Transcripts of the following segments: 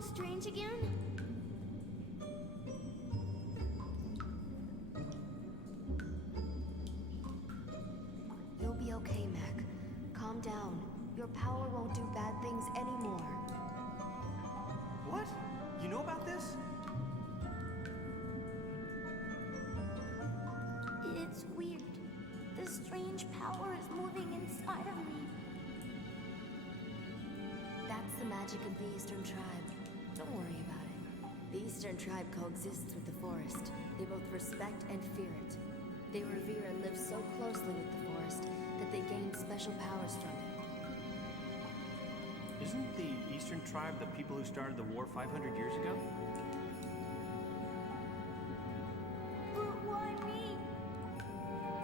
all strange again? You'll be okay, Mac. Calm down. Your power won't do bad things anymore. What? You know about this? It's weird. This strange power is moving inside of me. That's the magic of the Eastern Tribe. Don't worry about it. The Eastern Tribe coexists with the forest. They both respect and fear it. They revere and live so closely with the forest that they gain special powers from it. Isn't the Eastern Tribe the people who started the war 500 years ago? But why me?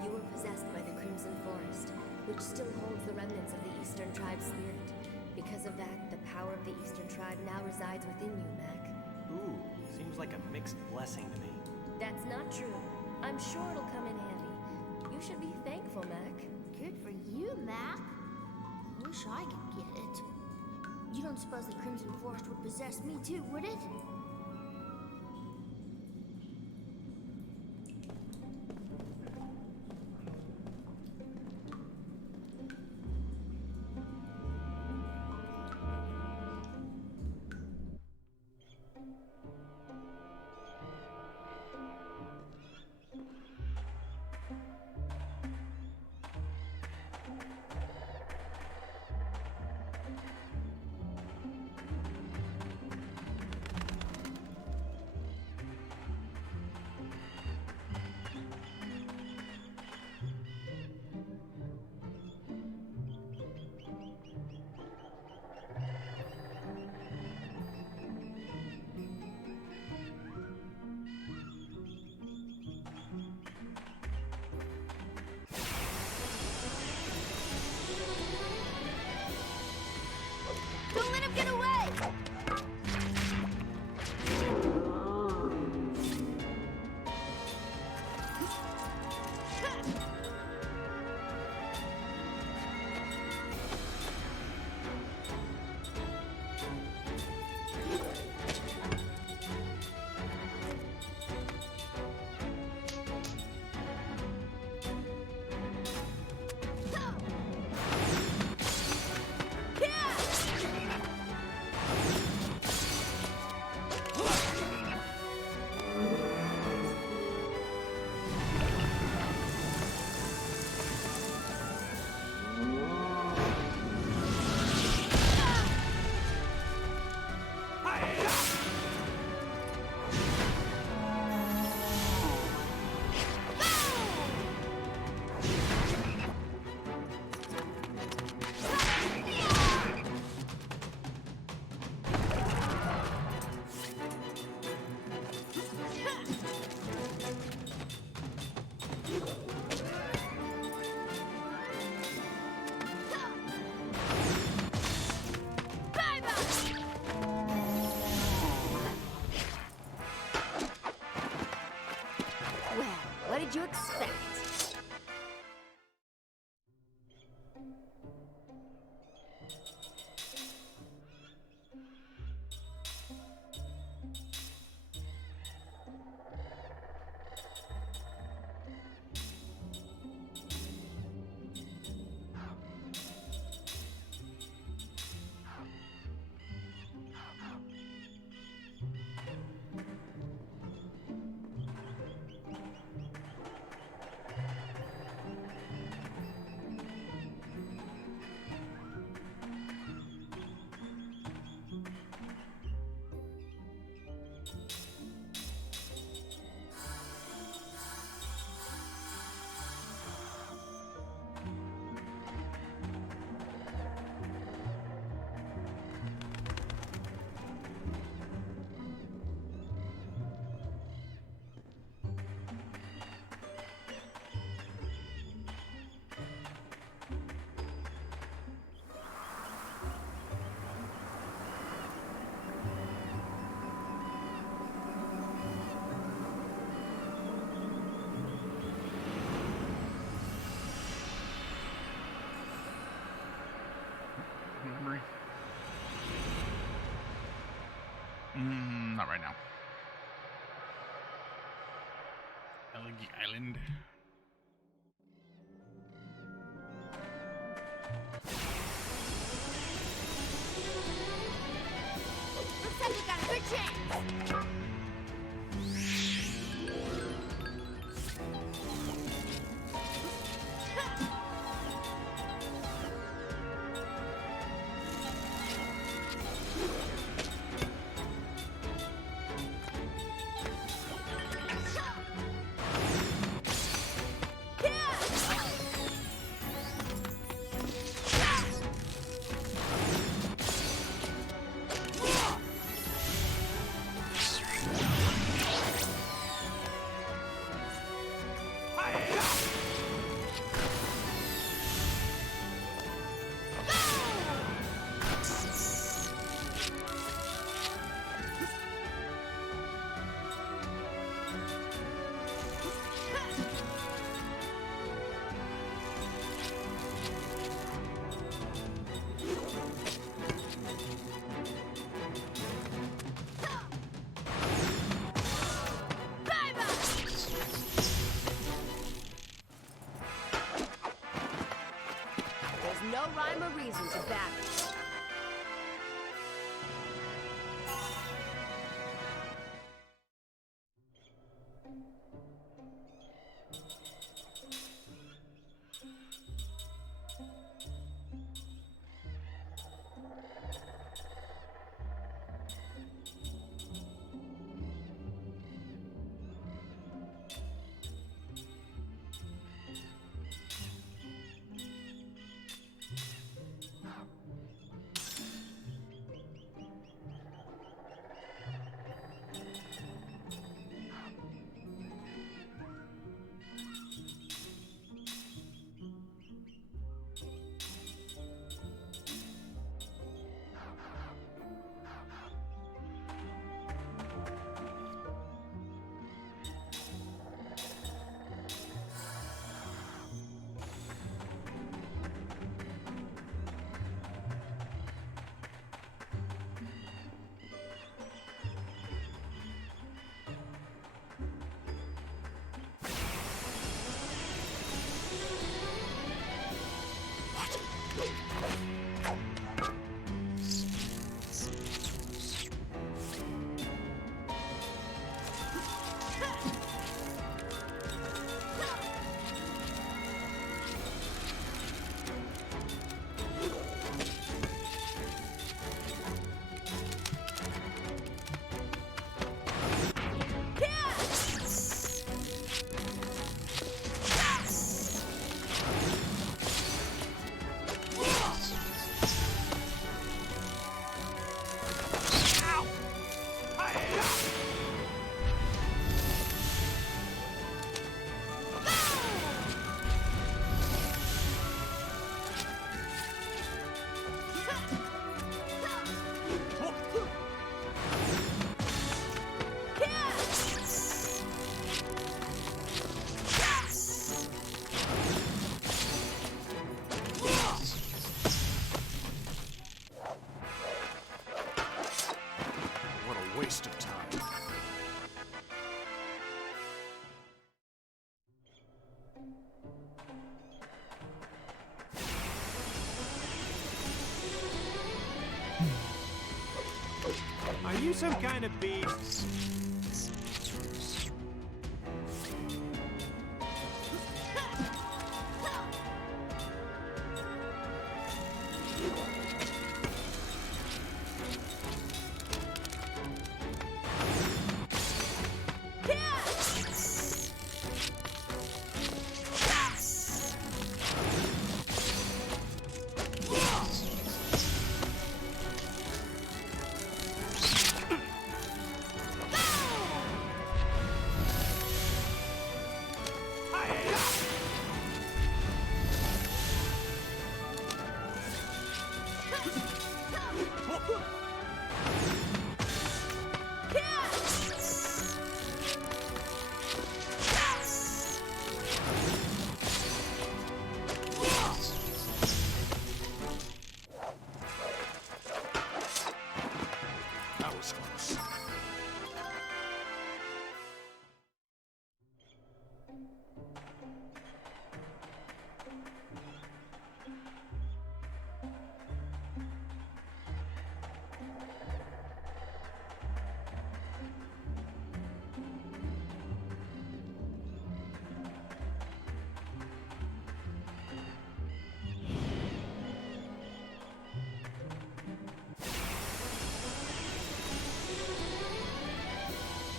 You were possessed by the Crimson Forest, which still holds the remnants of the Eastern Tribe's spirit. Because of that, the power of the Eastern Tribe now resides within you, Mac. Ooh, seems like a mixed blessing to me. That's not true. I'm sure it'll come in handy. You should be thankful, Mac. Good for you, Mac. I wish I could get it. You don't suppose the Crimson Forest would possess me too, would it? Don't let him get away! What did you expect? Not right now. Elegy Island. Looks like we got a good chance. No rhyme or reason to battle. Waste of time. Are you some kind of beast? was close.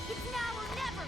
It's now or never!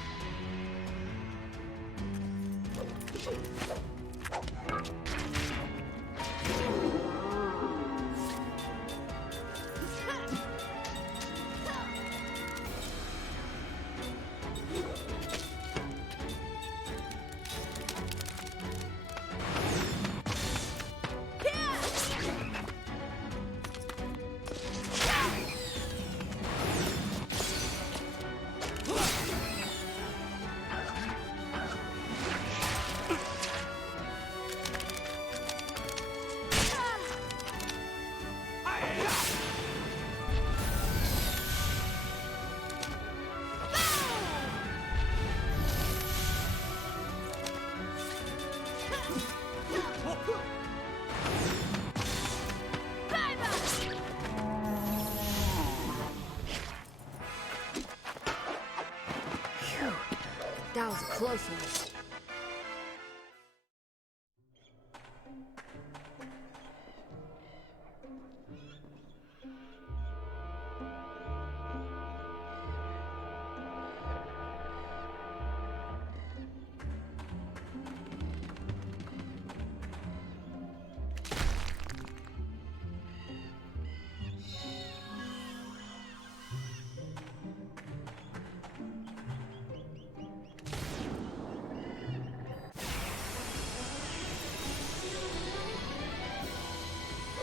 That was a close one.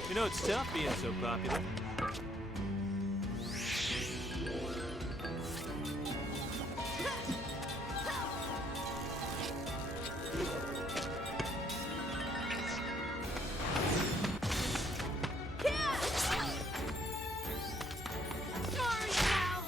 You know, it's tough being so popular. Sorry now!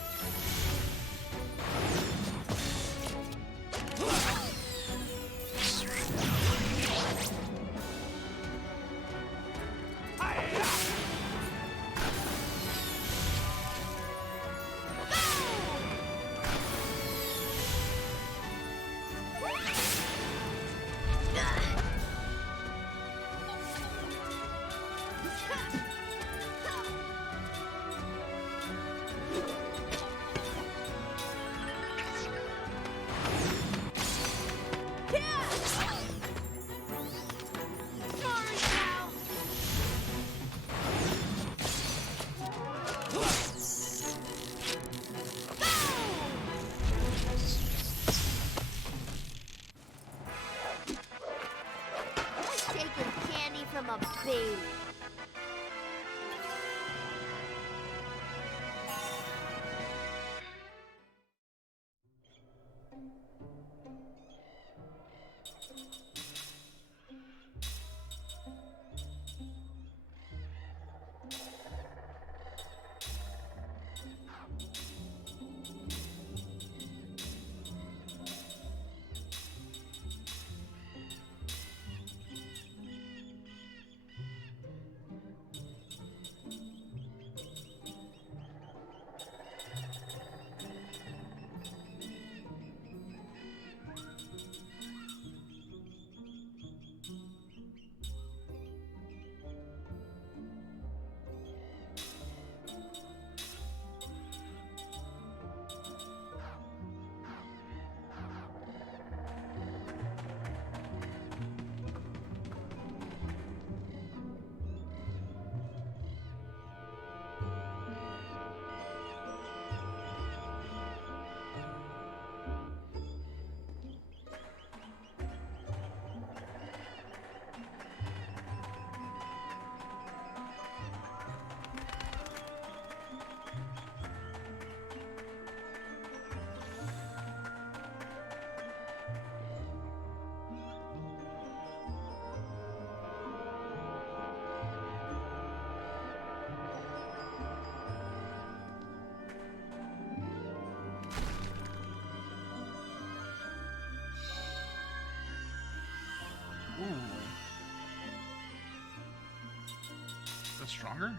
stronger?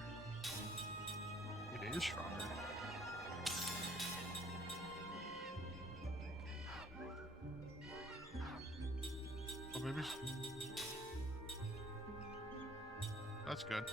It is stronger. Oh, maybe. That's good.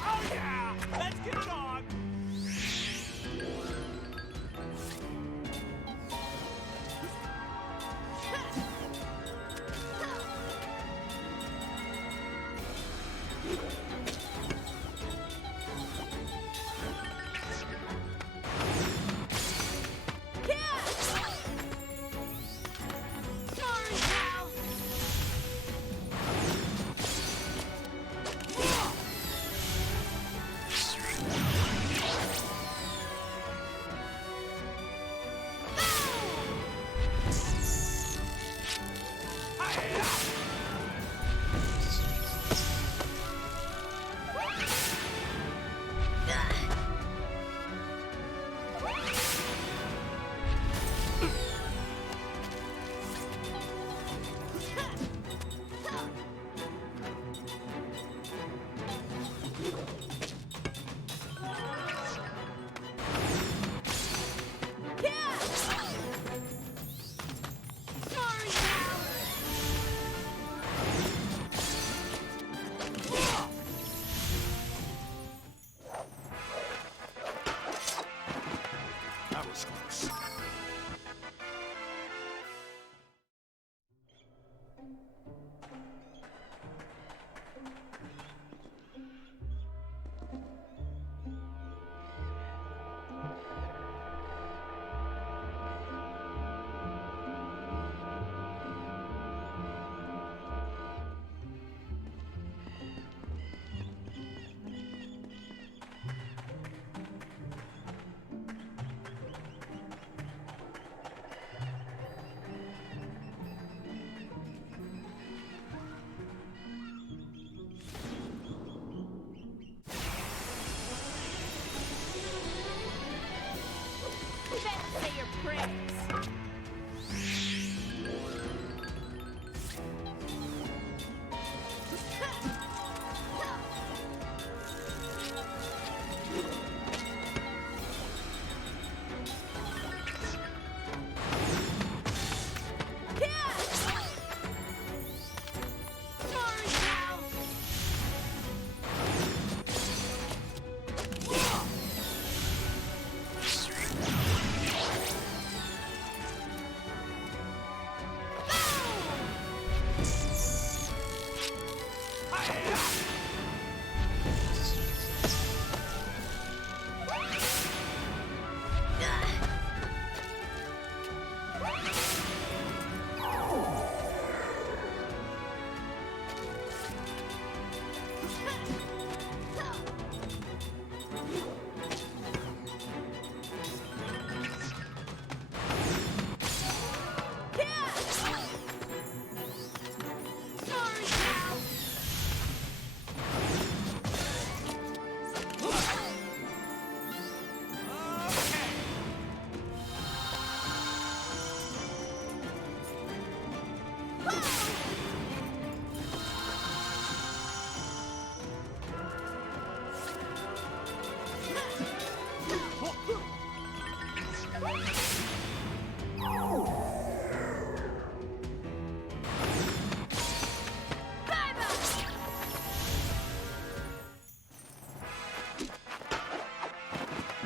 Oh yeah! Let's get it on! That was close. Say your prayers.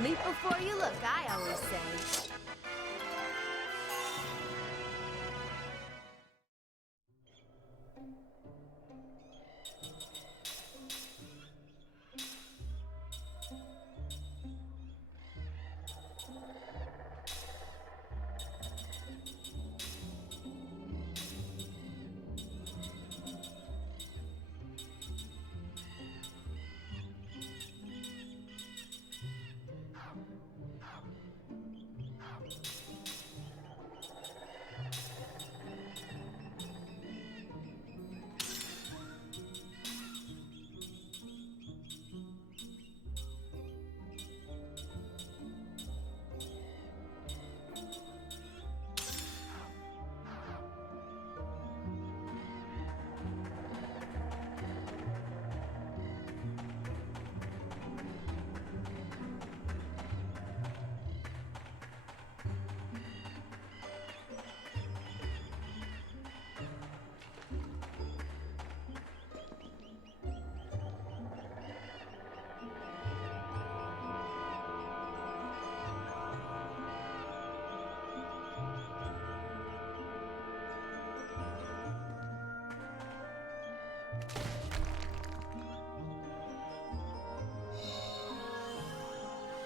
Leap before you look, I always say.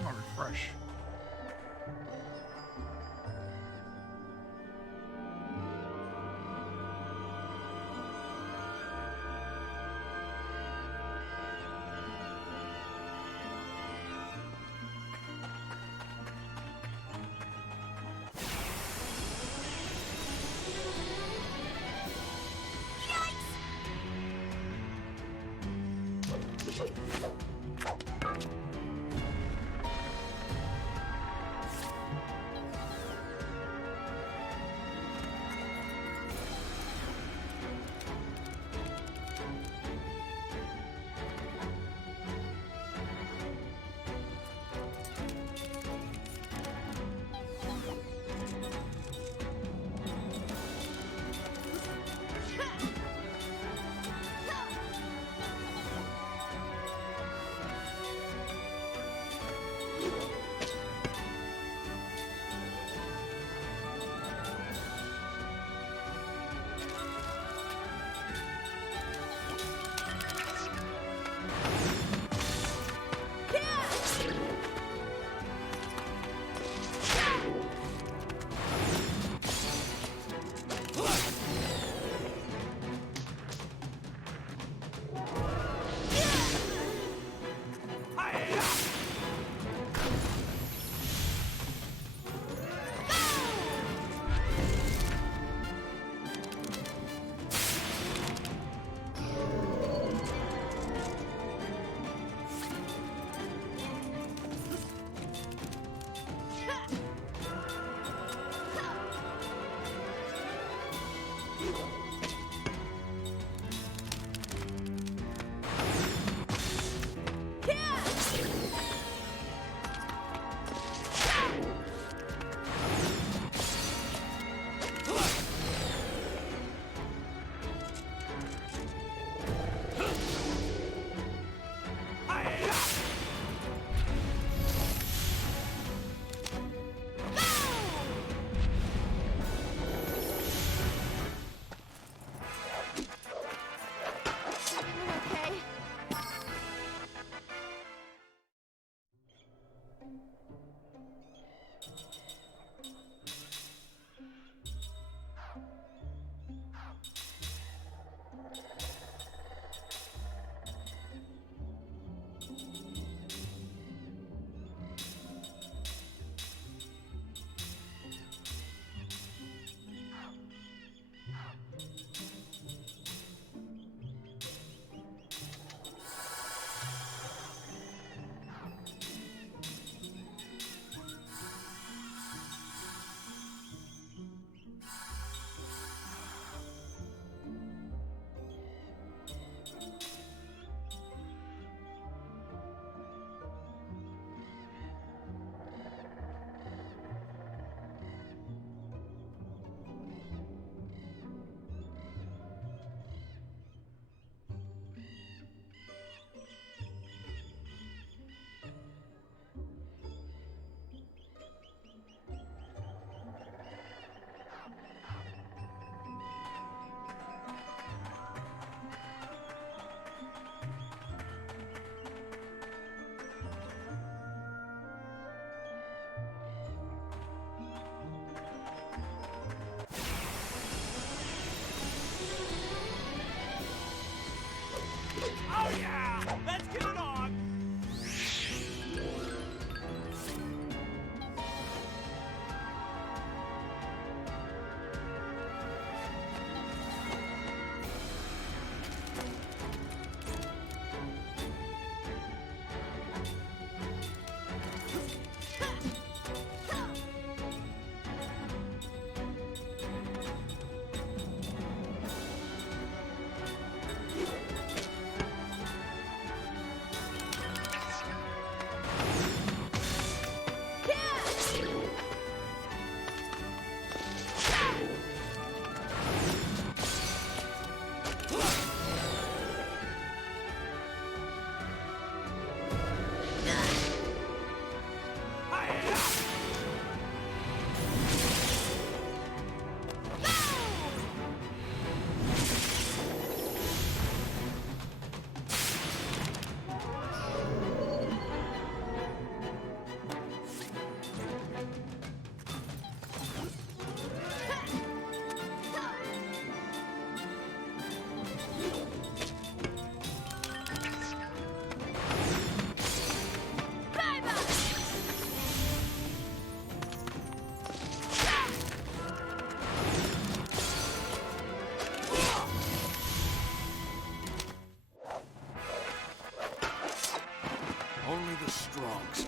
I'll refresh. frogs.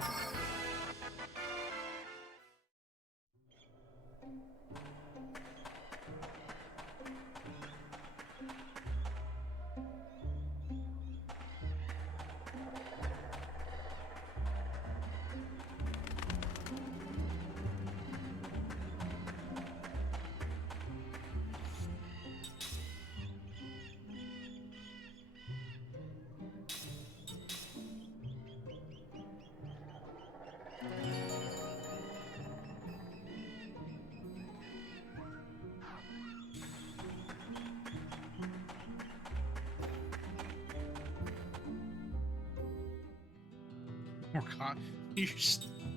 Oh god.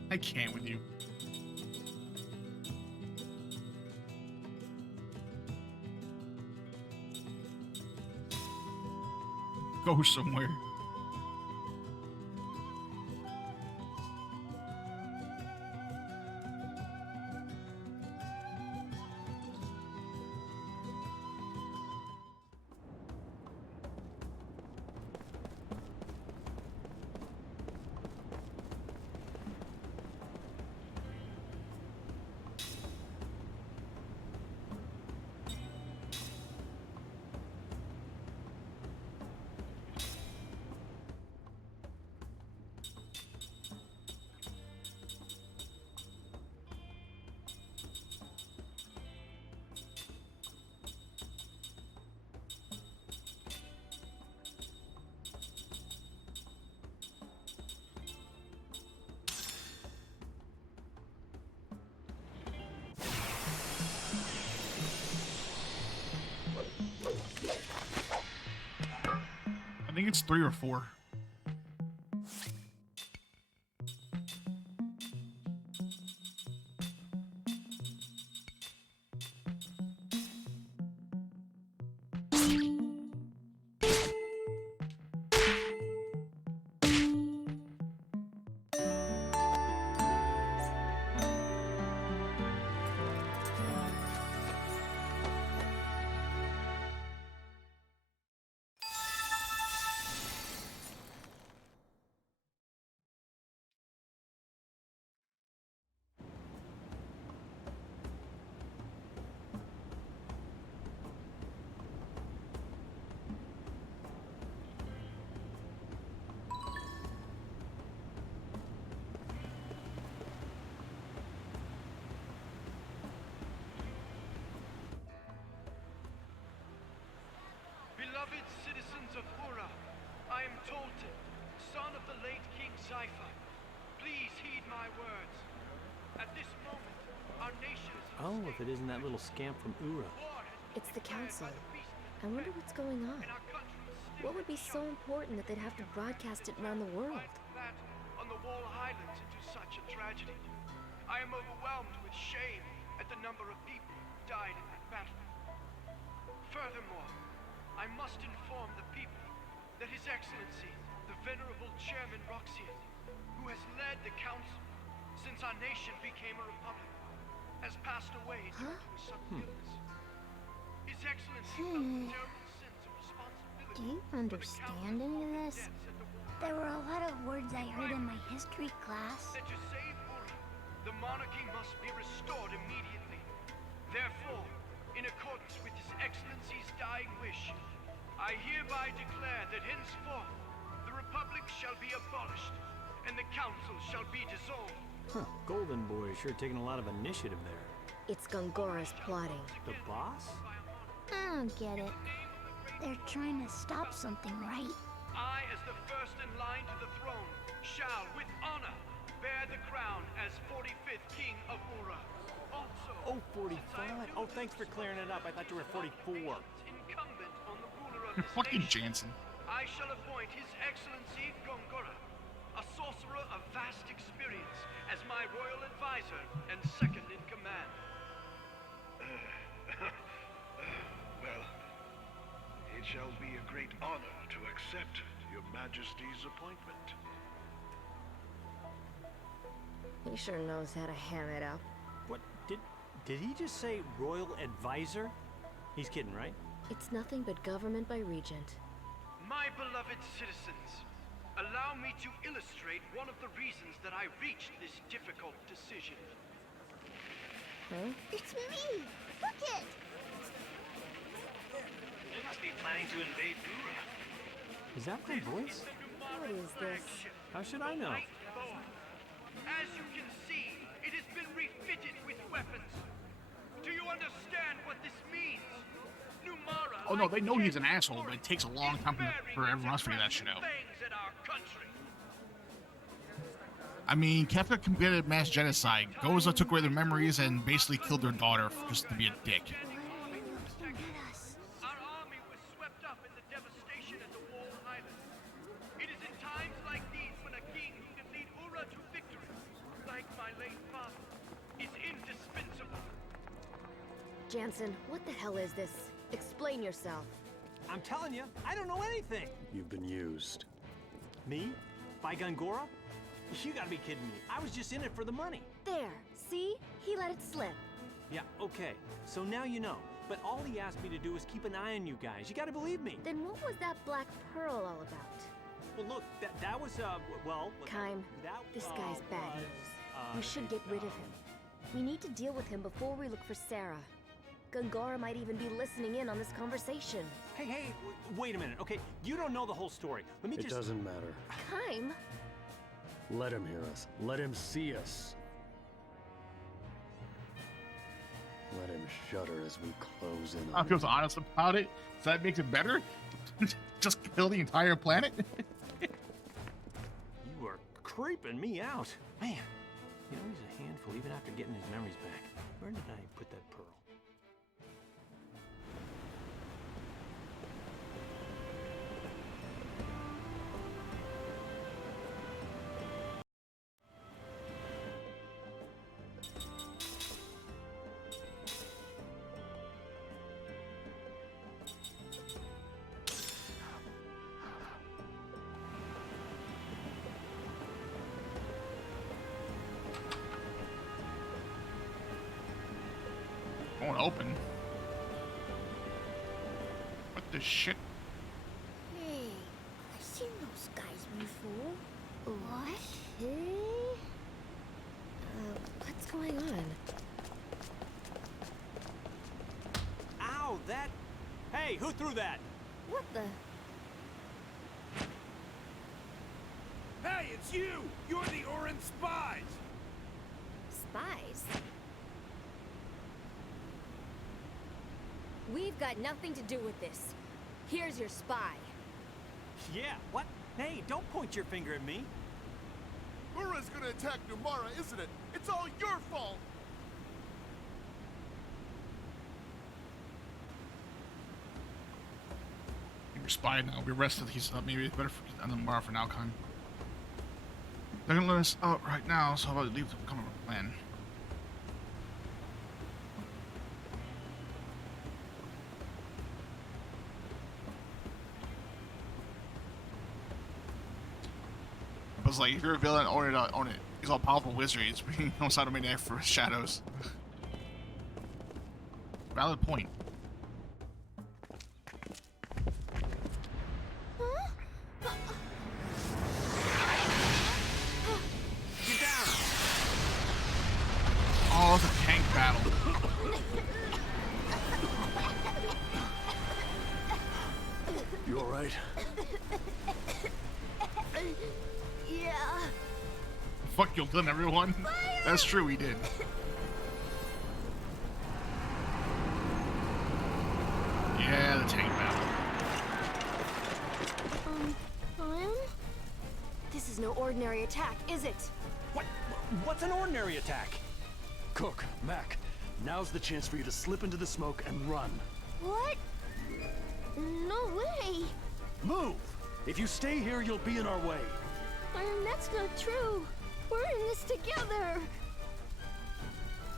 I can't with you. Go somewhere. I think it's 3 or 4. Beloved citizens of Ura, I am Tolton, son of the late King Saifa. Please heed my words. At this moment, our nation is in a Oh, state if it isn't that little scamp from Ura. war has been It's the declared council. by the beast I wonder what's going on. and our country is still What would be so important that they'd have to broadcast it around the world? that on the Wall Highlands into such a tragedy. I am overwhelmed with shame at the number of people who died in that battle. Furthermore, I must inform the people that His Excellency, the Venerable Chairman Roxian, who has led the council since our nation became a republic, has passed away due to a sudden illness. His Excellency felt a terrible sense of responsibility. Do you understand any of this? There were a lot of words I heard in my history class. That to save Uri, the monarchy must be restored immediately. Therefore, in accordance with His Excellency's dying wish, I hereby declare that henceforth the Republic shall be abolished and the Council shall be dissolved. Huh, Golden Boy sure taking a lot of initiative there. It's Gongora's plotting. The boss? I don't get it. They're trying to stop something, right? I, as the first in line to the throne, shall, with honor, bear the crown as 45th King of Ura. Also, Oh, 45. Oh, thanks for clearing it up. I thought you were 44. incumbent on the ruler of You're this fucking nation, Jansen. I shall appoint His Excellency Gongora, a sorcerer of vast experience, as my royal advisor and second in command. Well, it shall be a great honor to accept your Majesty's appointment. He sure knows how to ham it up. What? Did he just say royal advisor? He's kidding, right? It's nothing but government by regent. My beloved citizens, Allow me to illustrate one of the reasons that I reached this difficult decision. It's me! Look it! They must be planning to invade Ura. Is that my voice? What is this? How should I know? As you can see, it has been refitted with weapons. Do you understand what this means? Numara, Oh no, they know he's an asshole, but it takes a long time for everyone else to figure that shit out. I mean, Kefka committed mass genocide. Goza took away their memories and basically killed their daughter just to be a dick. Our army was swept up in the devastation at the Wall Island. It is in times like these when a king who can lead Ura to victory, like my late father, is indispensable. Jansen, what the hell is this? Explain yourself. I'm telling you, I don't know anything. You've been used. Me? By Gongora? You gotta be kidding me. I was just in it for the money. There, see? He let it slip. Yeah, okay. So now you know. But all he asked me to do is keep an eye on you guys. You gotta believe me. Then what was that black pearl all about? Well, look, that was, well... Kime, that, this guy's bad news. We should get rid of him. We need to deal with him before we look for Sarah. Gongora might even be listening in on this conversation. Hey, wait a minute, okay? You don't know the whole story. Let me It just... doesn't matter. Kime? Let him hear us. Let him see us. Let him shudder as we close in I on feel him. honest about it. So that makes it better? Just kill the entire planet? You are creeping me out. Man, you know, he's a handful even after getting his memories back. Where did I put that pearl? Won't open. What the shit? Hey, I've seen those guys before. What? Okay. What's going on? Ow, that... Hey, who threw that? What the? Hey, it's you! You're the Orin spies! Spies? We've got nothing to do with this. Here's your spy. Yeah, what? Hey, don't point your finger at me. Ura's gonna attack Numara, isn't it? It's all your fault! You're spy now. We're rested. He's maybe it's better for on the bar for now, Kime. They're gonna let us out right now, so how about we leave them come up with a plan? But it's like, if you're a villain, own it, own it. He's all powerful wizard. He knows how to make for shadows. Valid point. Oh, it's a tank battle. You alright? Yeah. Fuck, you'll kill everyone. That's true, he did. Yeah, the tank battle. Kime? This is no ordinary attack, is it? What? What's an ordinary attack? Cook, Mac, now's the chance for you to slip into the smoke and run. What? No way. Move! If you stay here, you'll be in our way. That's not true. We're in this together.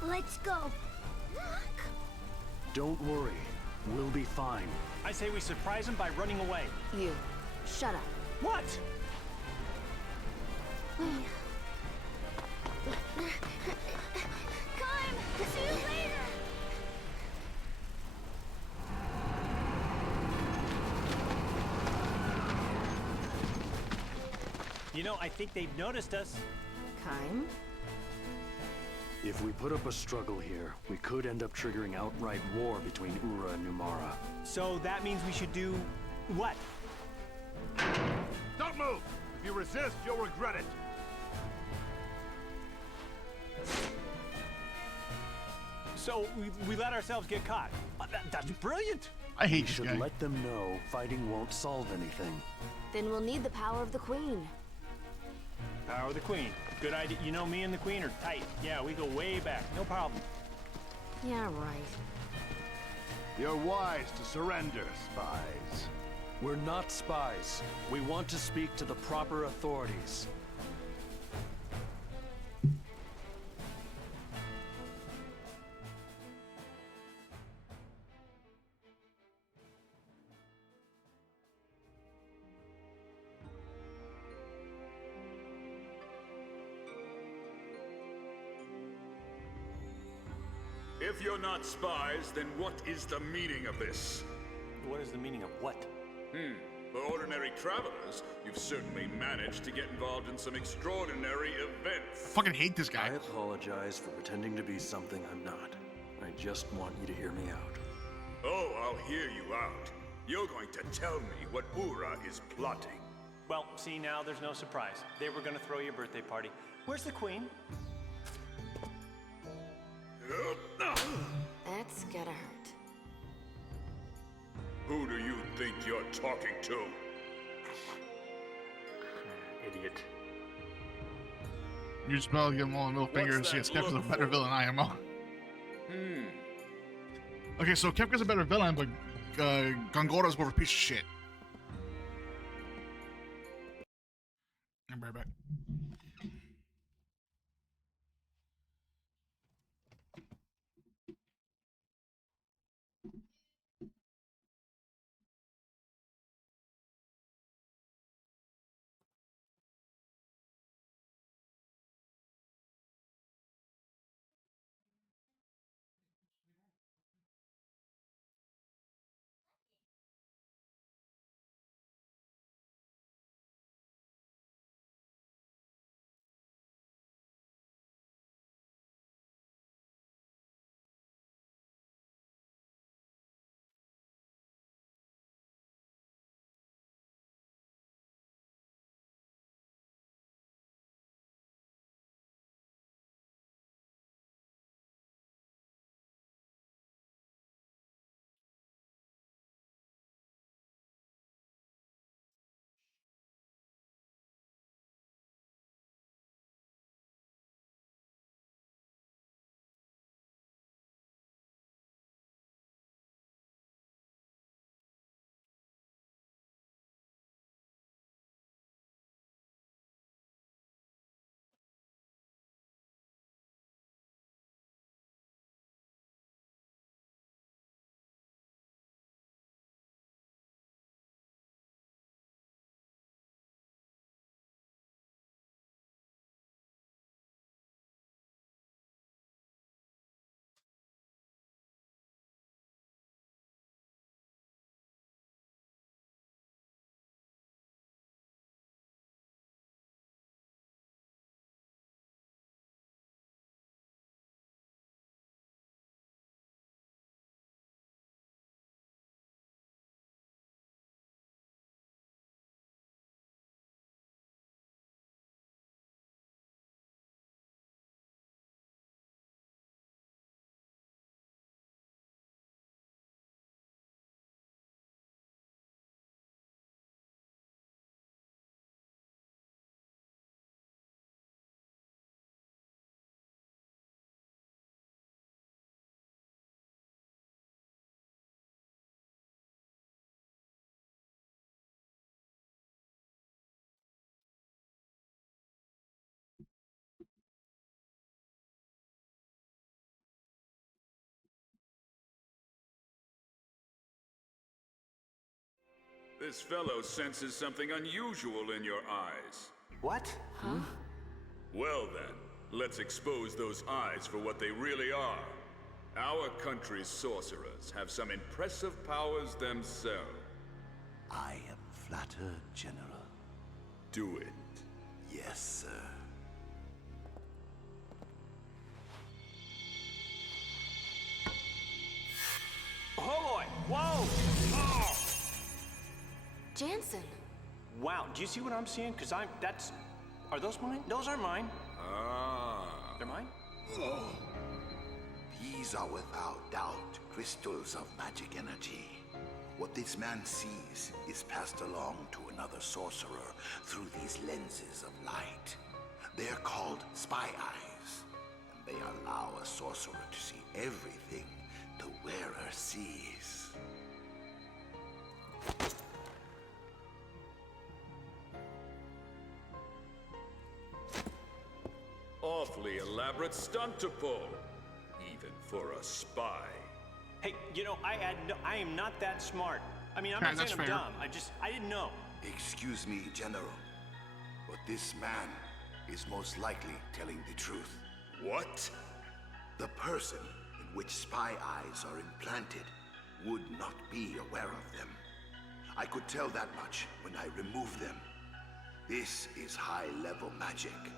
Let's go. Look. Don't worry. We'll be fine. I say we surprise him by running away. You. Shut up. What? Kime, see you later. You know, I think they've noticed us. Kind? If we put up a struggle here, we could end up triggering outright war between Ura and Numara. So that means we should do what? Don't move! If you resist, you'll regret it. So we let ourselves get caught. That's brilliant. I hate We this should guy. let them know fighting won't solve anything. Then we'll need the power of the Queen. Power of the Queen. Good idea. You know, me and the Queen are tight. Yeah, we go way back. No problem. Yeah, right. You're wise to surrender, spies. We're not spies. We want to speak to the proper authorities. If you're not spies, then what is the meaning of this? What is the meaning of what? For ordinary travelers, you've certainly managed to get involved in some extraordinary events. Fucking hate this I guy. apologize for pretending to be something I'm not. I just want you to hear me out. Oh, I'll hear you out. You're going to tell me what Ura is plotting. Well, see, now there's no surprise. They were gonna throw you a birthday party. Where's the Queen? That's gotta hurt. Who do you think you're talking to? Idiot. You just about to give him all the middle finger and see if Kefka's a better villain than I am. Okay, so Kefka's a better villain, but Gongora's more of a piece of shit. I'm right back. This fellow senses something unusual in your eyes. What? Huh? Well then, let's expose those eyes for what they really are. Our country's sorcerers have some impressive powers themselves. I am flattered, General. Do it. Yes, sir. Oh boy! Whoa! Oh! Jansen. Wow, do you see what I'm seeing? Because that's... Are those mine? Those are mine. Ah. They're mine? These are without doubt crystals of magic energy. What this man sees is passed along to another sorcerer through these lenses of light. They're called spy eyes, and they allow a sorcerer to see everything the wearer sees. Awfully elaborate stunt to pull, even for a spy. Hey, you know, I am not that smart. I mean, I'm Okay, not saying that's I'm fair. dumb. I didn't know. Excuse me, General, but this man is most likely telling the truth. What? The person in which spy eyes are implanted would not be aware of them. I could tell that much when I remove them. This is high-level magic,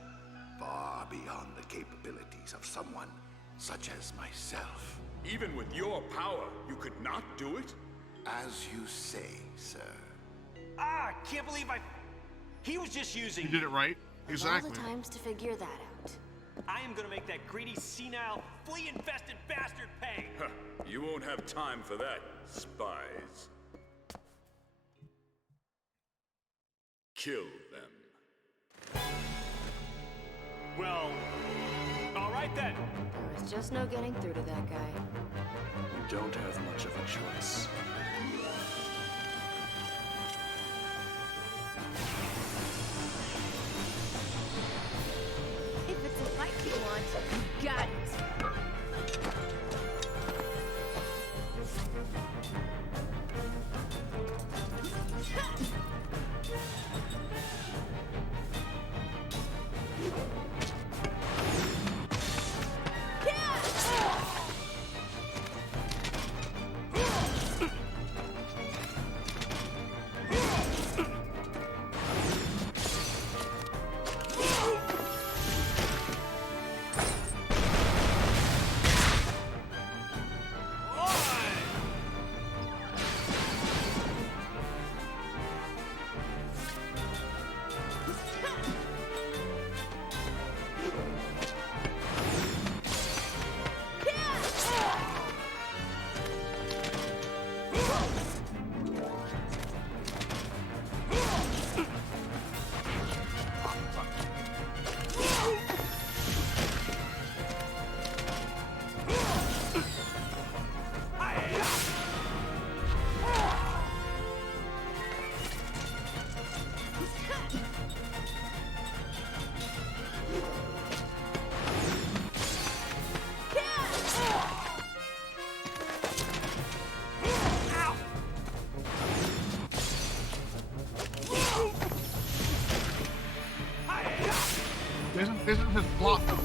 far beyond the capabilities of someone such as myself. Even with your power, you could not do it? As you say, sir. Ah, I can't believe He was just using You did it right. All Exactly. the times to figure that out. I am gonna make that greedy, senile, flea-infested bastard pay! Huh, you won't have time for that, spies. Kill them. Well, all right then. There was just no getting through to that guy. We don't have much of a choice. If it's a fight you want, you got it. This is his plot though.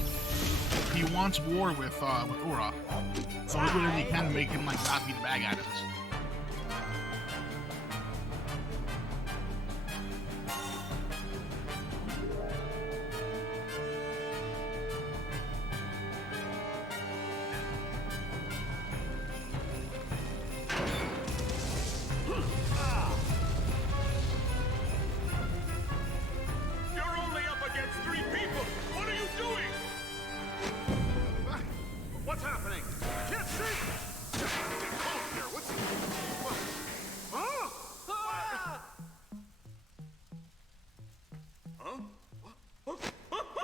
He wants war with Ura. So he does he can to make him like not be the bad guy to this. You're only up against 3 people! What are you doing? What's happening? I can't see! It's cold here. What's... Huh?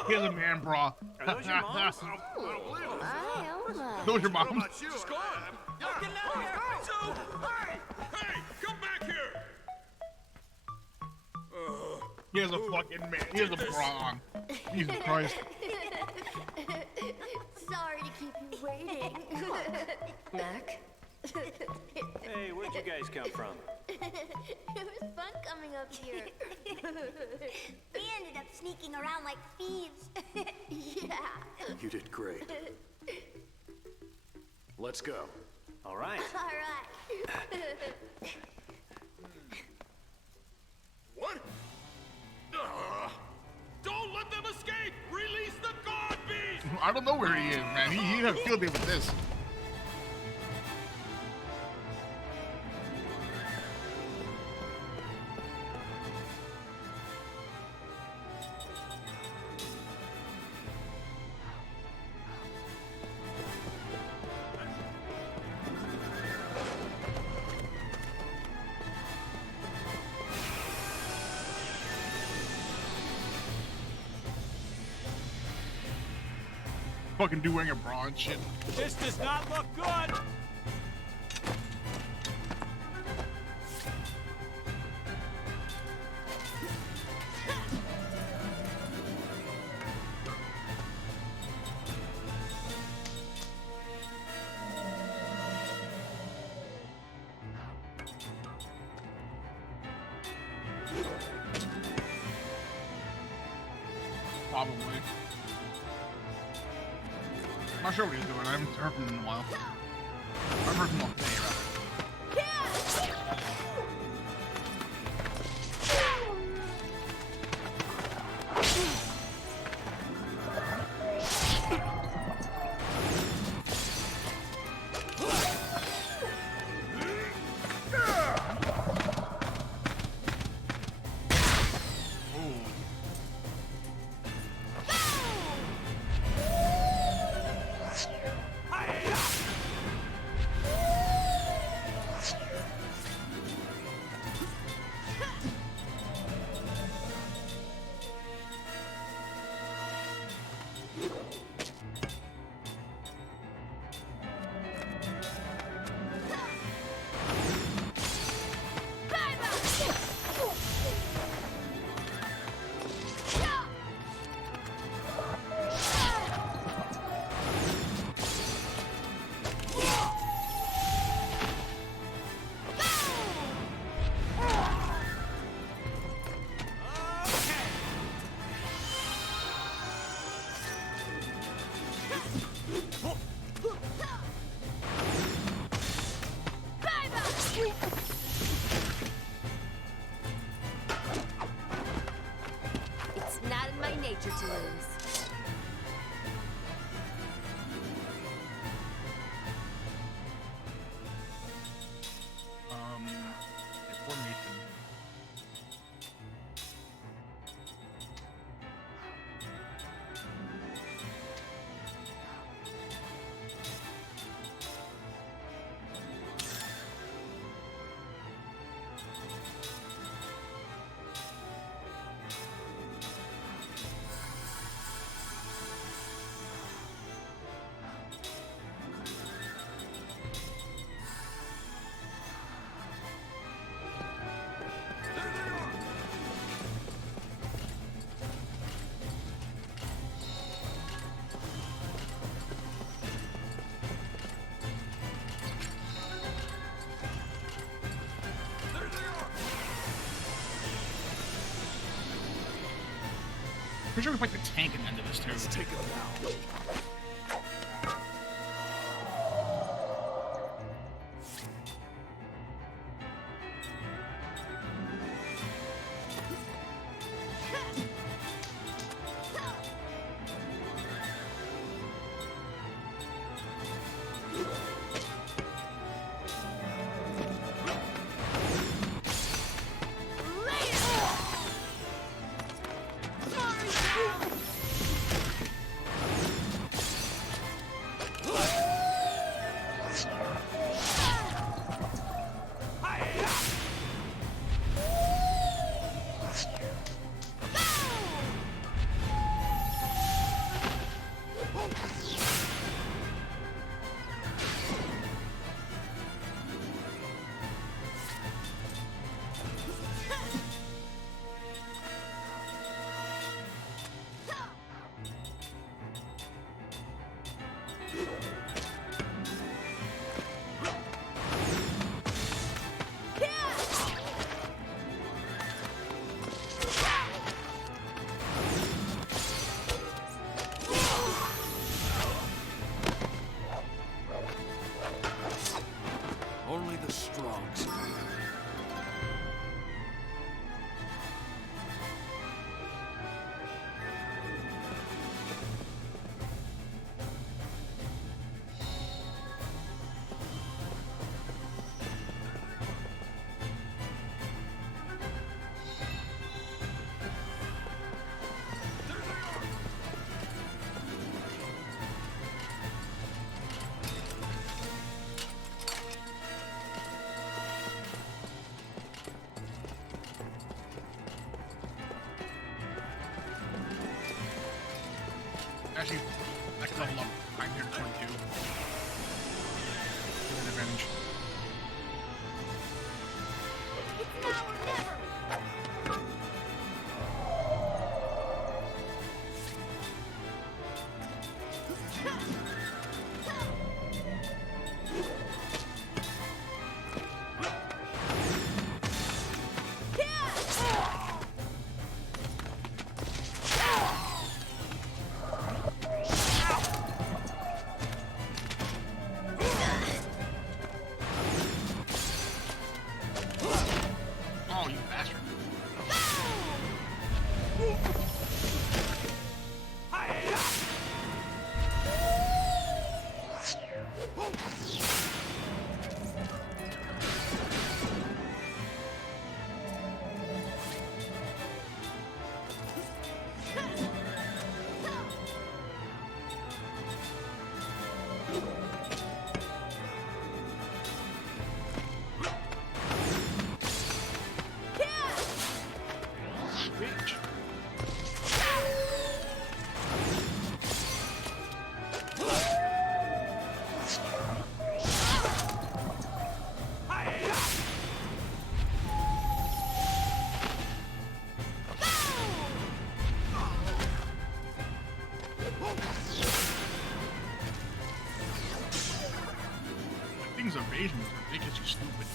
He has a man bra. Are those your moms? I don't believe it. I almost. Those your What mom. about you? She's gone! Yeah. Get out of here! So, hurry! Hey, come back here! He has a fucking man. He has a bra on. Jesus Christ. Sorry to keep you waiting. Mac? Hey, where'd you guys come from? It was fun coming up here. We ended up sneaking around like thieves. Yeah. You did great. Let's go. All right. All right. What? Don't I don't know where he is, man. He had a field day with this. Fucking dude wearing a bra and shit. This does not look good! Probably. I'm not sure what he's doing. I haven't heard from him in a while. I haven't heard from him all day, rather. It's not in my nature to lose. Formation. Pretty sure we fight the tank at the end of this too. Let's take it now. Double up. I'm here to 22. Give an advantage. It's now or never! Oh, you bastard. Bitch. Things evasion is ridiculous, you stupid.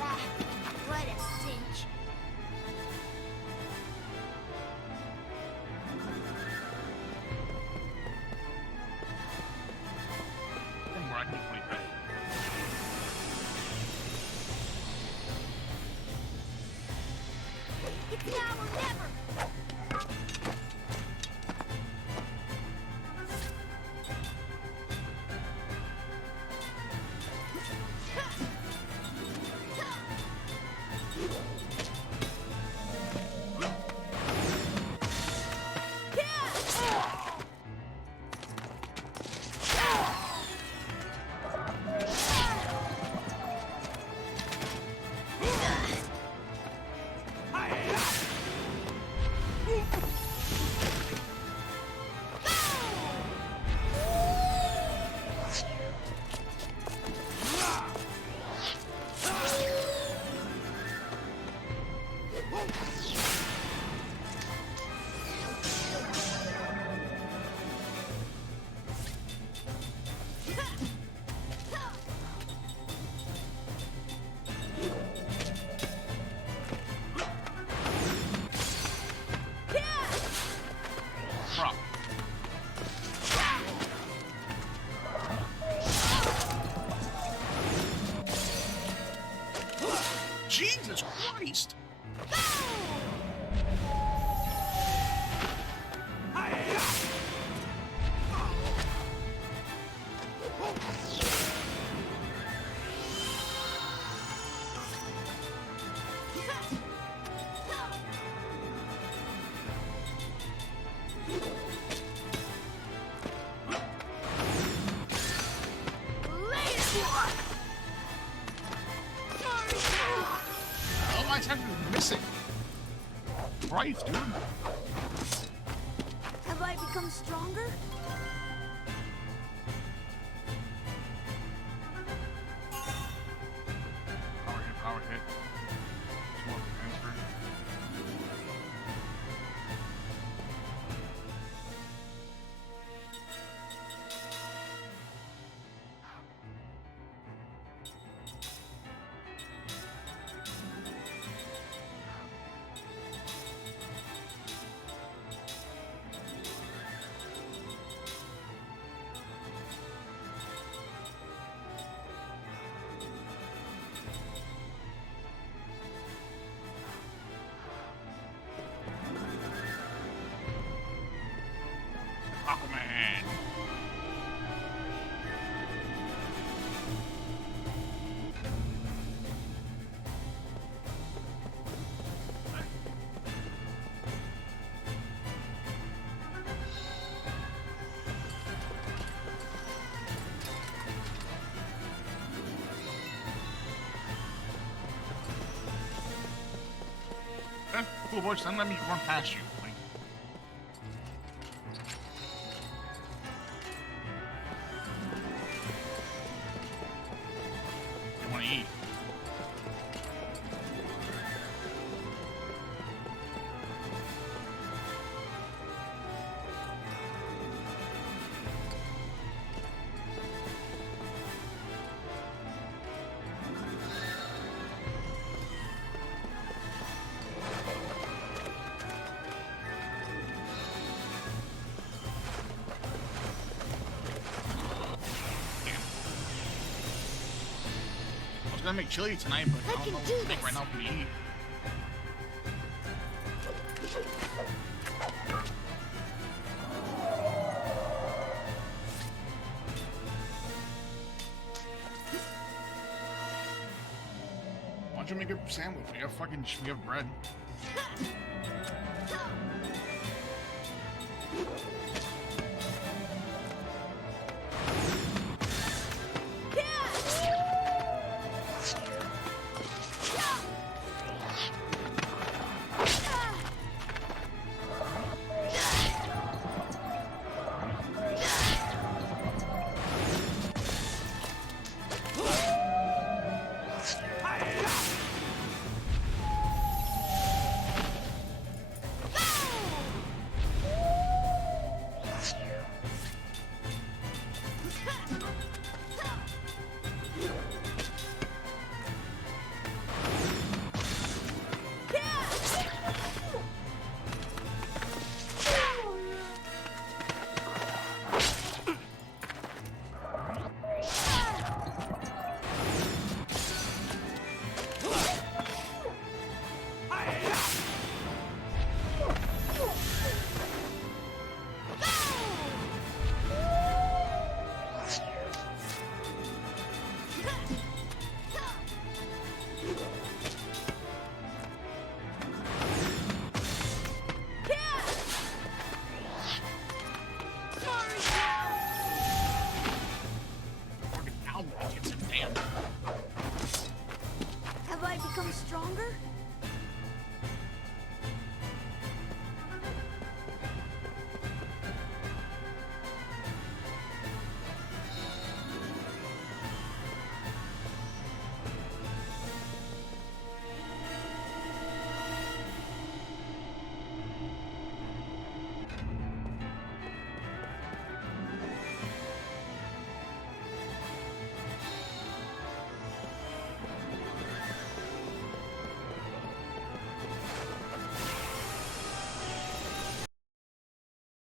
Ah, what a cinch. One more, I can get 25. It's now or never! Bro. Jesus Christ! All my attacks are missing. Right, dude. Have I become stronger? Power hit. More transfer. okay, cool, boys. Then let me run past you. Like, you want to eat? I was gonna make chili tonight, but I don't know what to make right now for me to eat. Why don't you make a sandwich? We have bread. Have I become stronger?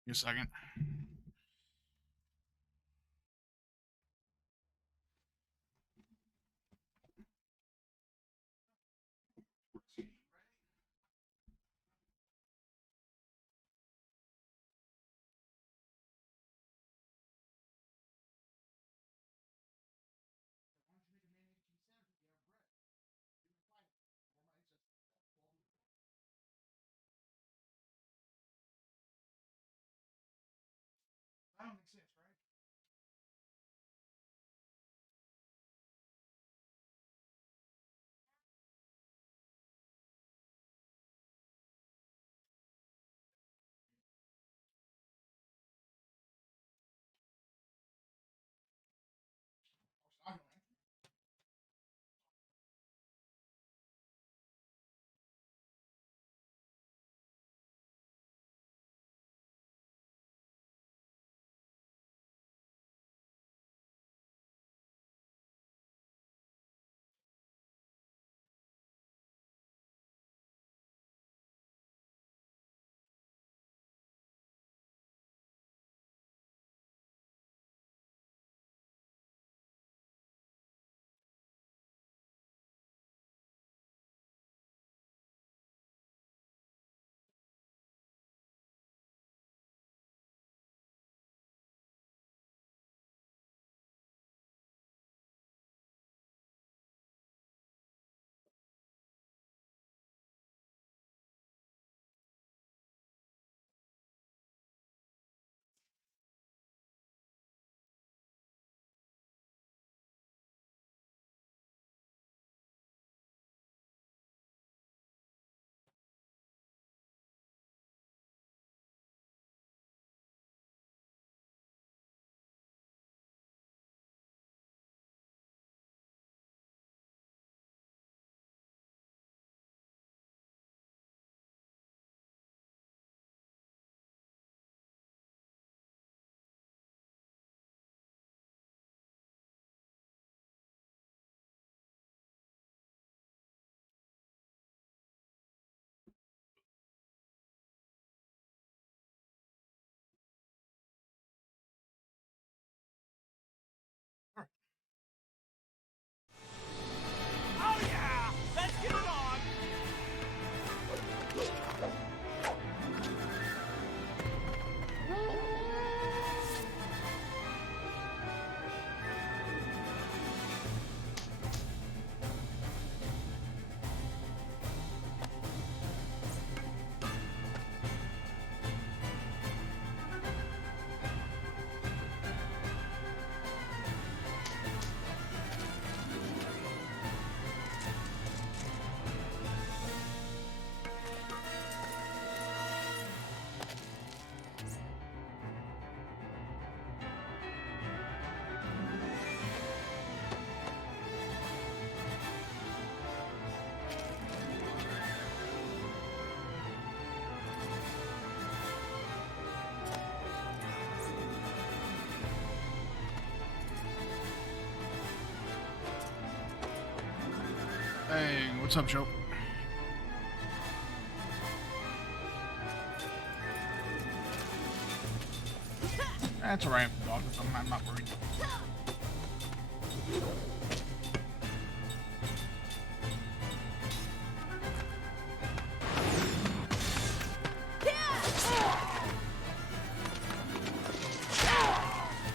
Give me a second. What's up, Joe? That's alright, dog. I'm not worried.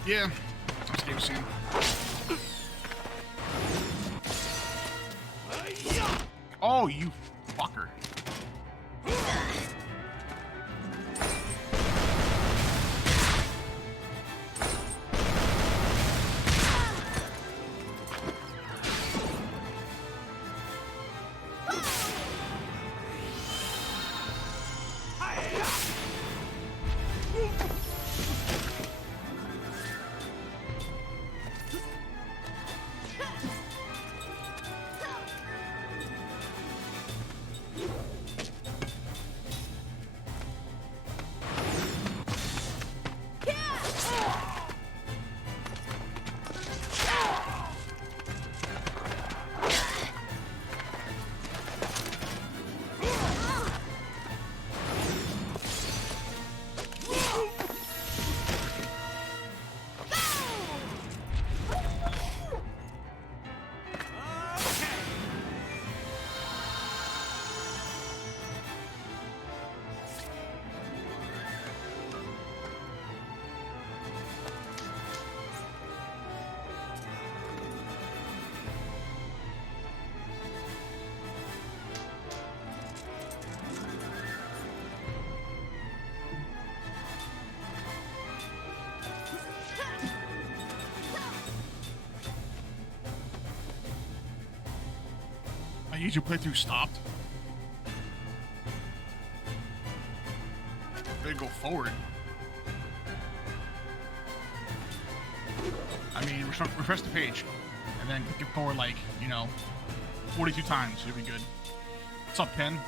Yeah, escape scene. Oh, you fucker. My YouTube playthrough stopped. They go forward. I mean, refresh the page, and then click it forward like, you know, 42 times. It'll be good. What's up, Ken?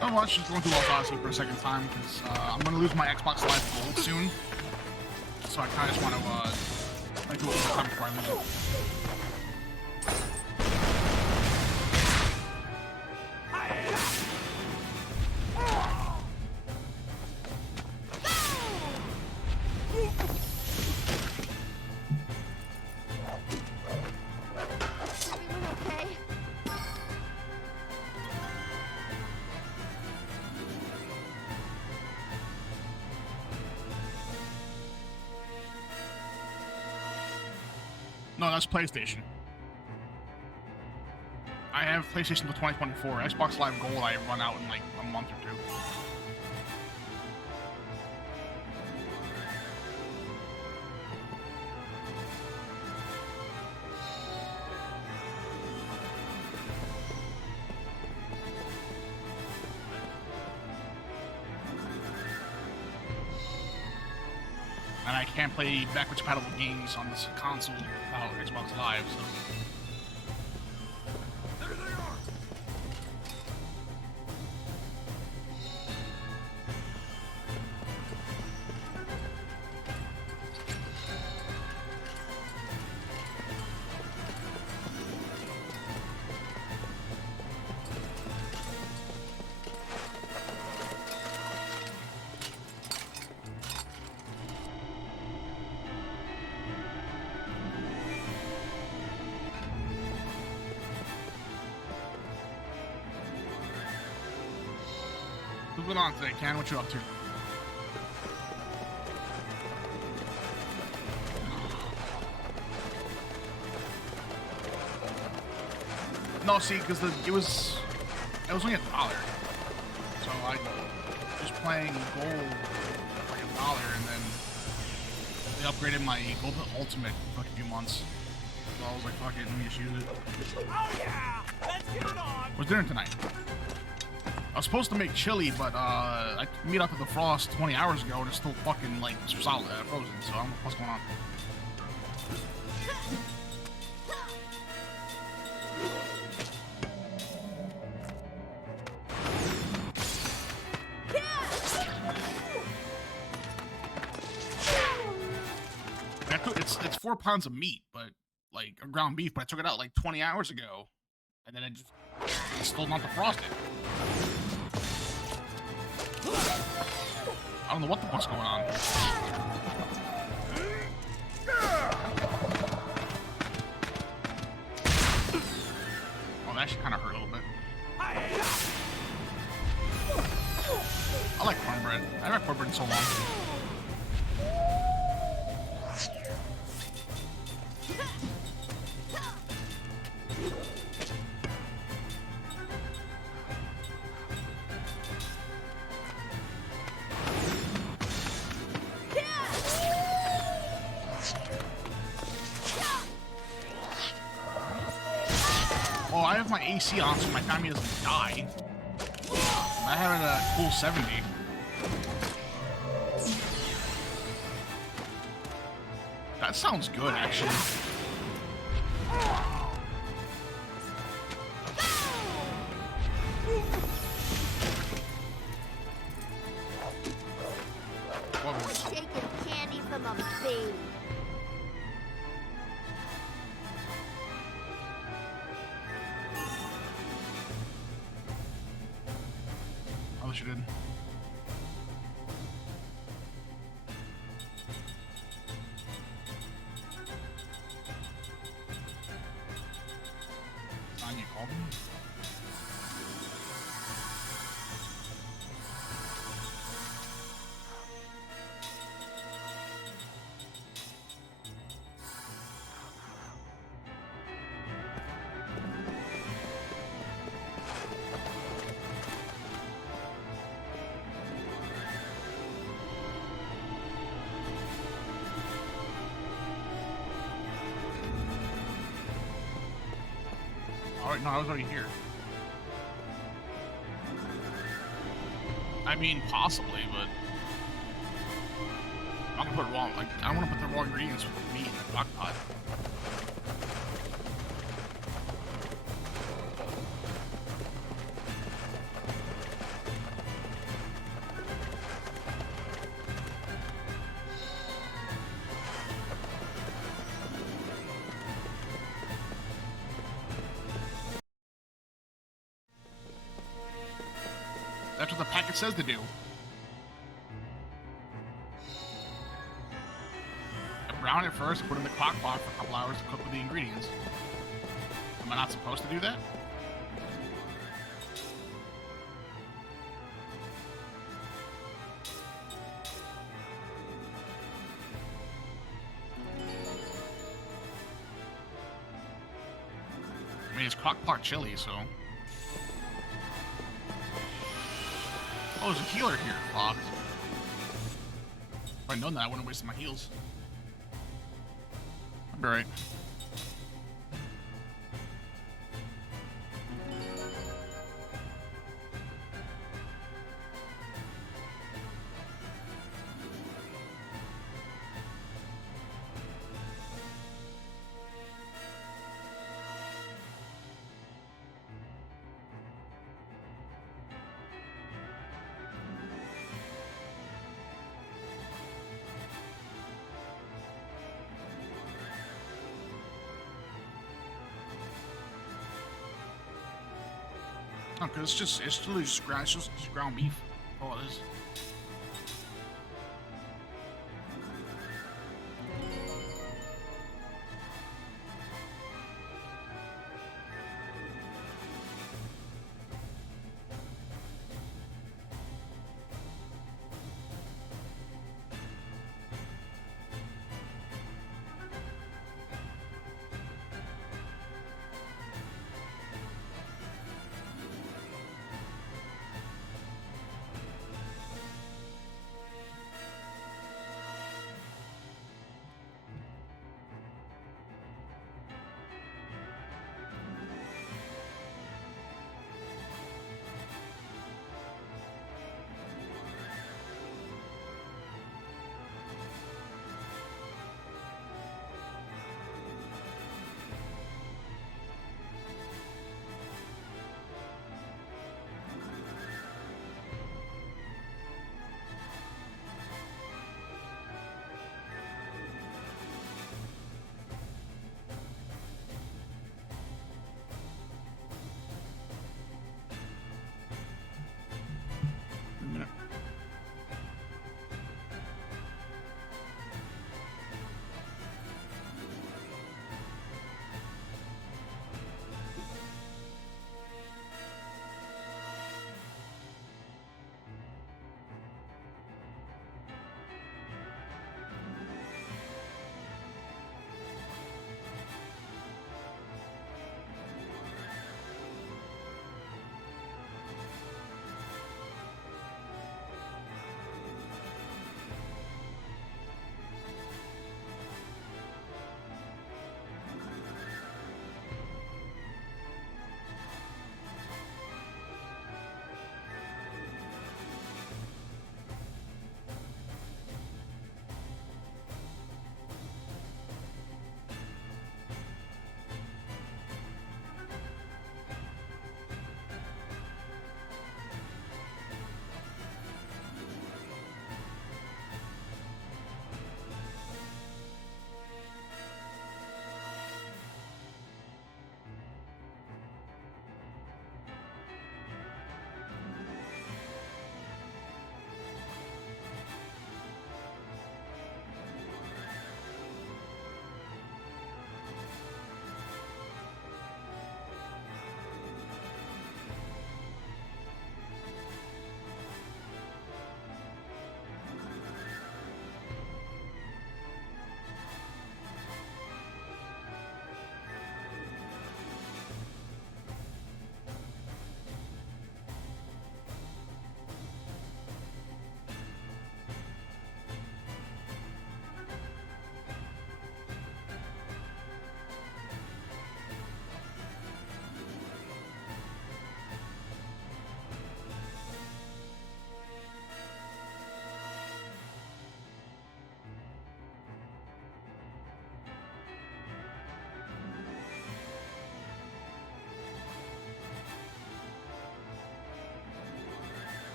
Not much, just going through Odyssey for a second time because I'm going to lose my Xbox Live Gold soon. So I kind of just want to like do it one time before I lose it. No, that's PlayStation. I have PlayStation till 2024. Xbox Live Gold I run out in like a month or two. And I can't play backwards compatible games on this console without Xbox Live, so. There they are! What's going on today, Ken? What you up to? No, see, because it was only $1, so I was playing gold for like $1, and then they upgraded my gold to ultimate for like a few months. So I was like, fuck it, let me just use it. Oh yeah! Let's get it on! What's dinner tonight? I was supposed to make chili, but I meet up with the frost 20 hours ago and it's still fucking like solid, frozen. So I don't know what's going on. 4 pounds of meat, but like a ground beef, but I took it out like 20 hours ago, and then it's still not defrosted. I don't know what the fuck's going on. Oh, that actually kind of hurt a little bit. I like cornbread. I haven't had cornbread in so long. Oh, I have my AC on so my family doesn't die. I have it at a cool 70. That sounds good, actually. Taking candy from a baby. I wish you did. Sign you called me? Alright, no, I was already here. I mean, possibly, but I'm gonna put raw, like, I don't want to put the raw ingredients with the meat in the crock pot. That's what the packet says to do. I brown it first, put it in the crock pot for a couple hours to cook with the ingredients. Am I not supposed to do that? I mean, it's crock pot chili, so... Oh, there's a healer here. Fuck. If I'd known that, I wouldn't have wasted my heals. I'll be right. No, because it's literally just ground beef. Oh, it is.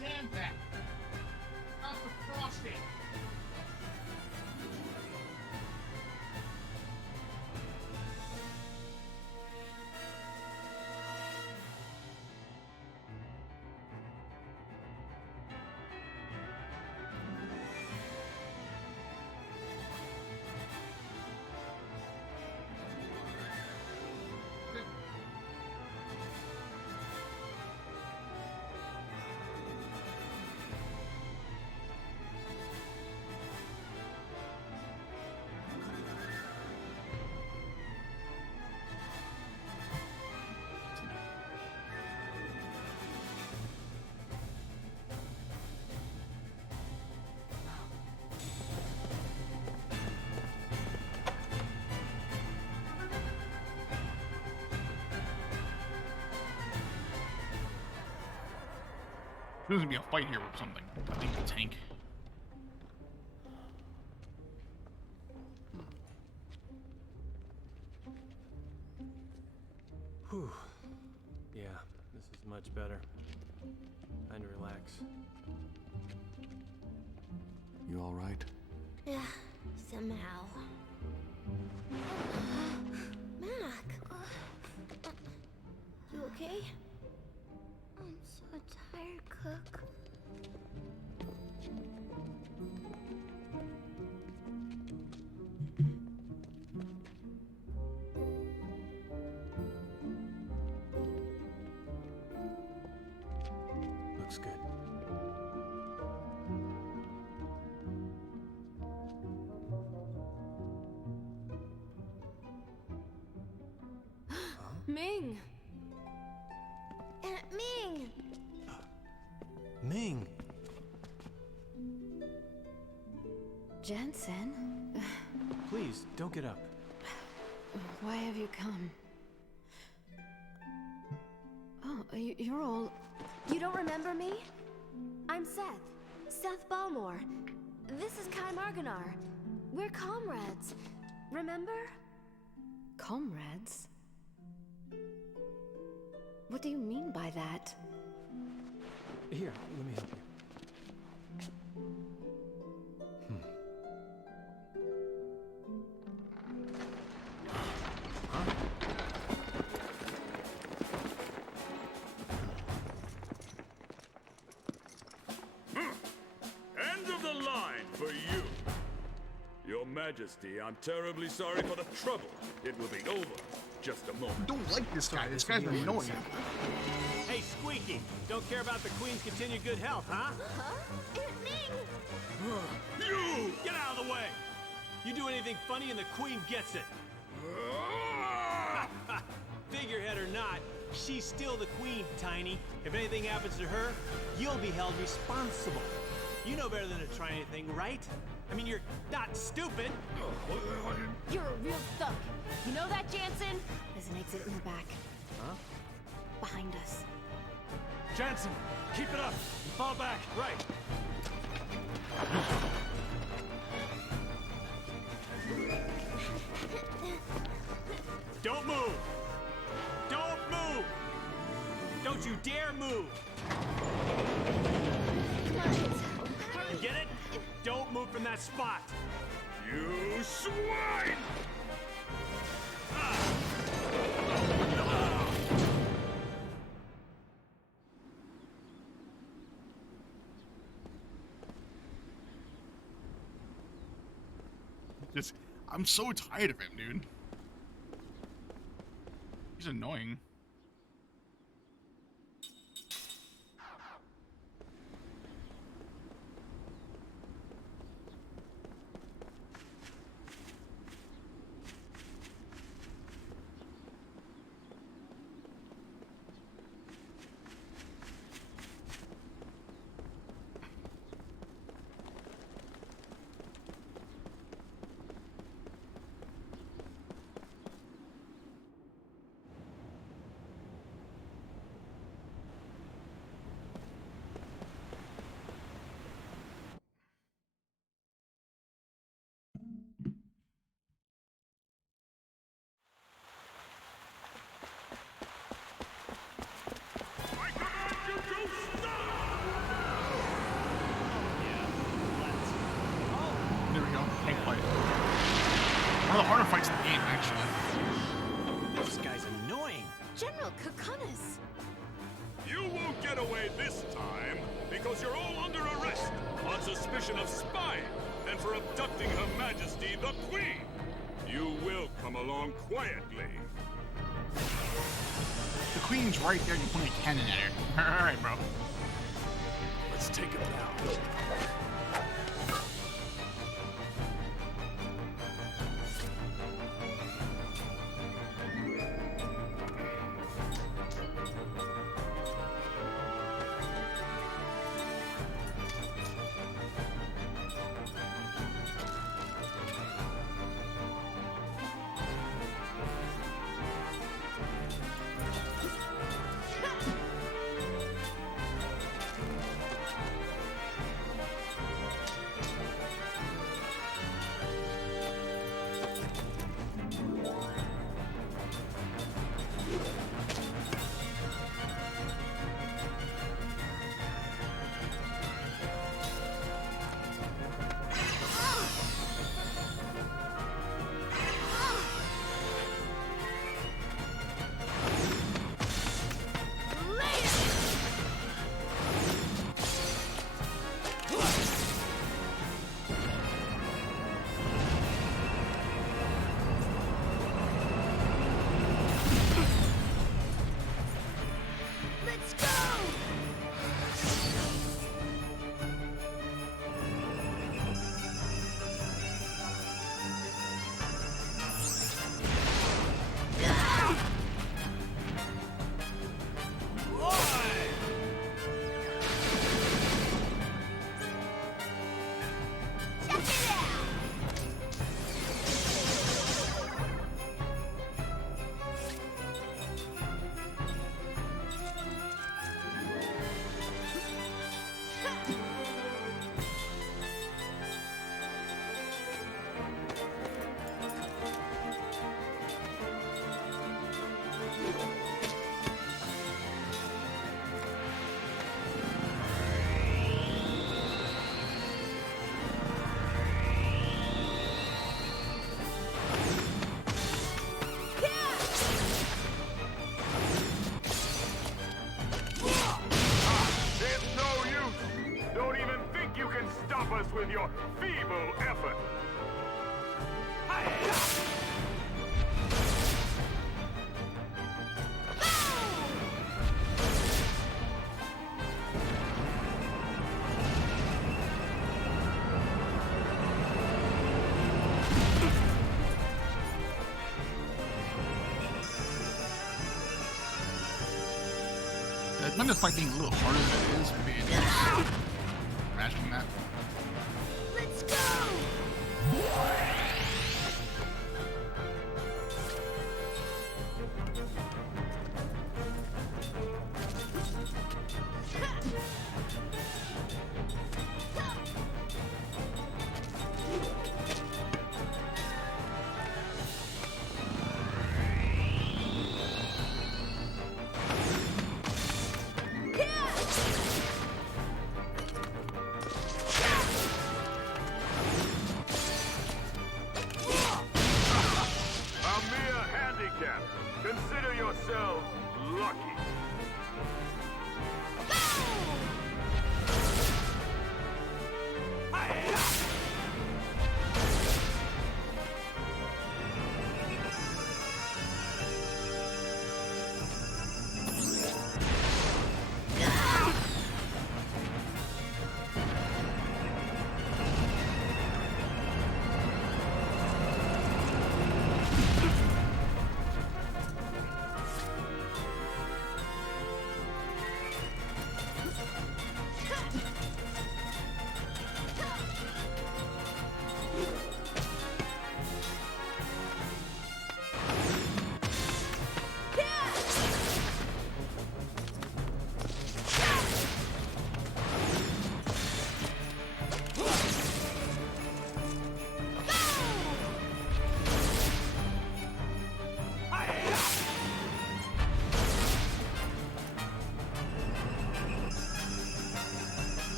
understand that. How's the frosting? There's gonna be a fight here with something. I think the tank. Whew. Yeah, this is much better. Time to relax. You all right? Yeah, somehow. Mac! You okay? I'm so tired, Cook. Looks good. Ming! Aunt Ming! Ming! Jensen? Please, don't get up. Why have you come? Oh, you're all... You don't remember me? I'm Seth. Seth Balmore. This is Kai Marganar. We're comrades. Remember? Comrades? What do you mean by that? Here, let me help you. End of the line for you. Your Majesty, I'm terribly sorry for the trouble. It will be over. Just a moment. I don't like this guy. This guy's annoying. Hey, Squeaky! Don't care about the Queen's continued good health, huh? Aunt Ming! You! Get out of the way! You do anything funny and the Queen gets it. Figurehead or not, she's still the Queen, Tiny. If anything happens to her, you'll be held responsible. You know better than to try anything, right? I mean, you're not stupid. You're a real thug. You know that, Jansen? There's an exit in the back. Huh? Behind us. Jansen, keep it up. And fall back. Right. Don't move. Don't move. Don't you dare move. Come on, kids. You get it? Don't move from that spot. You swine! Just, I'm so tired of him, dude. He's annoying. One of the harder fights in the game, actually. This guy's annoying. General Kokonis! You won't get away this time, because you're all under arrest on suspicion of spying and for abducting Her Majesty the Queen. You will come along quietly. The Queen's right there, you point a cannon at her. Alright, bro. Let's take him down. With your feeble effort. I remember this fight being a little harder than it is, maybe imagining that. Let's go!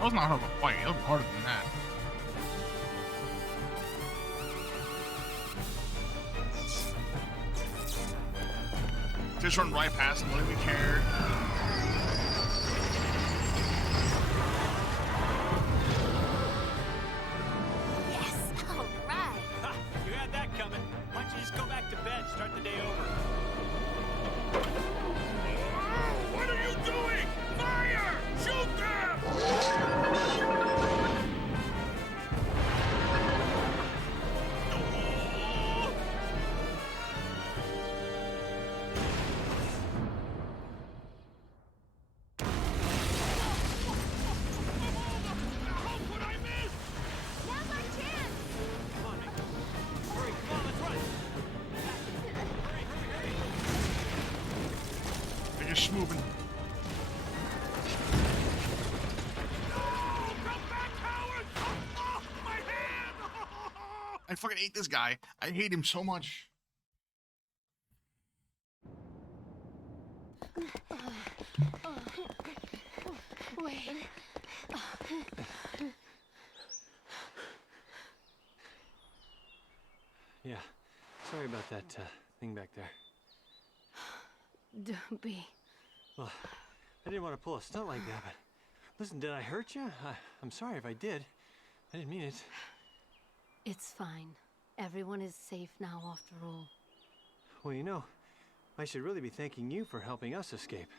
That was not hard of a fight. That was harder than that. Just run right past him, nobody cared. Yes! All right! Ha! You had that coming. Why don't you just go back to bed, start the day over? What are you doing? Fire! Shoot them! Now's our chance! Come on, Nick. Hurry, come on, let's run. Hurry, hurry, hurry. They're just moving. I fucking hate this guy. I hate him so much. Wait. Yeah, sorry about that thing back there. Don't be. Well, I didn't want to pull a stunt like that, but listen, did I hurt you? I'm sorry if I did. I didn't mean it. It's fine. Everyone is safe now after all. Well, you know, I should really be thanking you for helping us escape.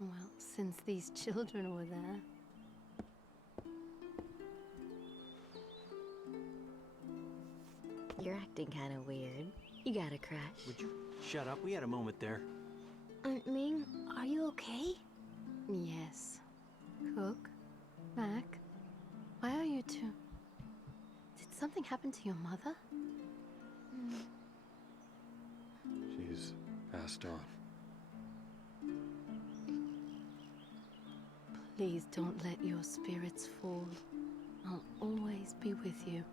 Well, since these children were there. You're acting kind of weird. You got a crush. Would you shut up? We had a moment there. Aunt Ming, are you okay? Yes. Cook? Mac? Why are you two? Did something happen to your mother? She's passed on. Please don't let your spirits fall. I'll always be with you.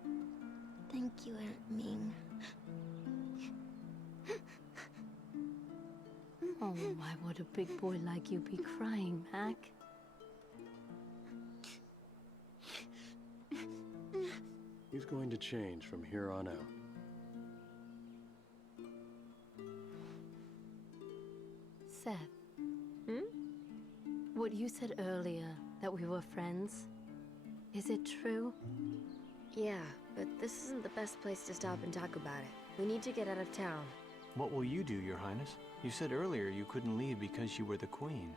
Thank you, Aunt Ming. Oh, why would a big boy like you be crying, Mac? He's going to change from here on out. Seth. What you said earlier, that we were friends, is it true? Yeah, but this isn't the best place to stop and talk about it. We need to get out of town. What will you do, Your Highness? You said earlier you couldn't leave because you were the queen.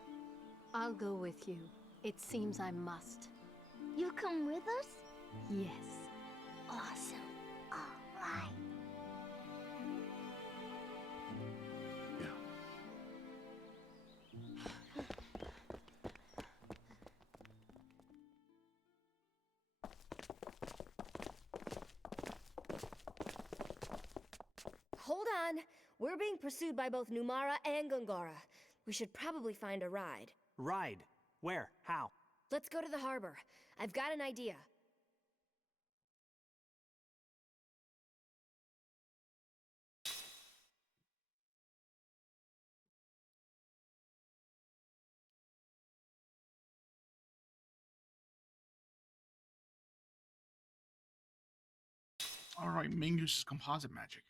I'll go with you. It seems I must. You'll come with us? Yes. Awesome. All right. Yeah. Hold on. We're being pursued by both Numara and Gongara. We should probably find a ride. Ride? Where? How? Let's go to the harbor. I've got an idea. All right, Ming uses composite magic.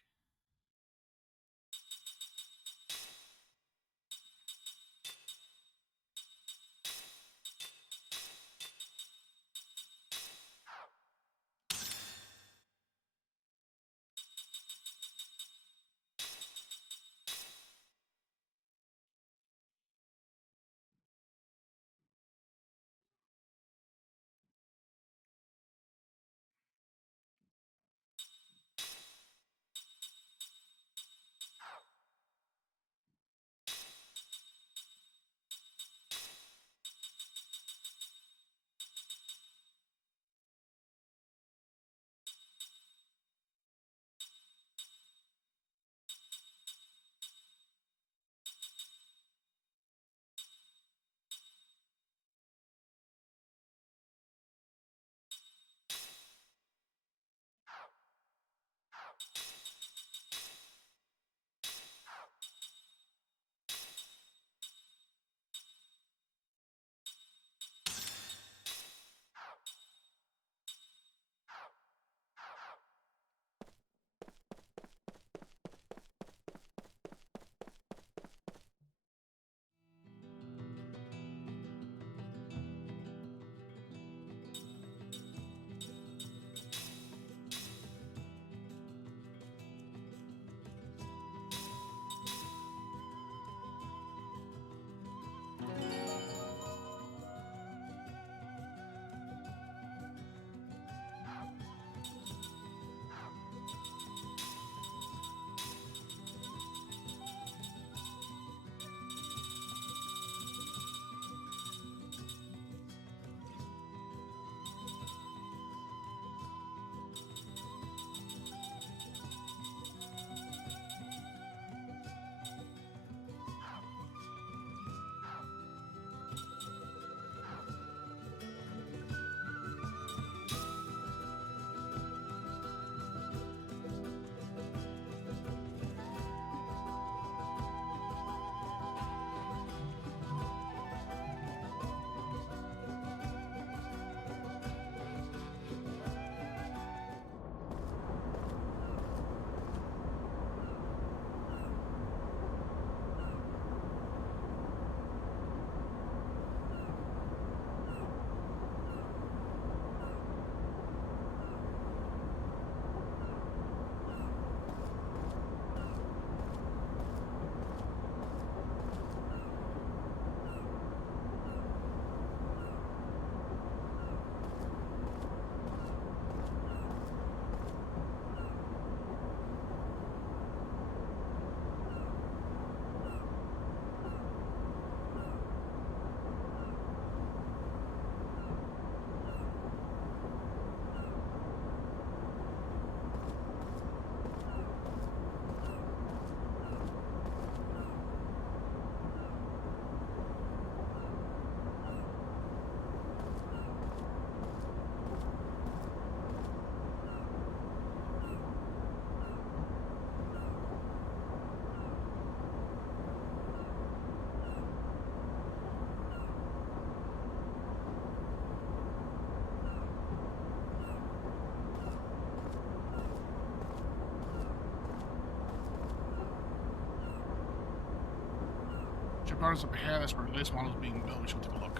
brought us up ahead. That's where this model is being built. We should take a look.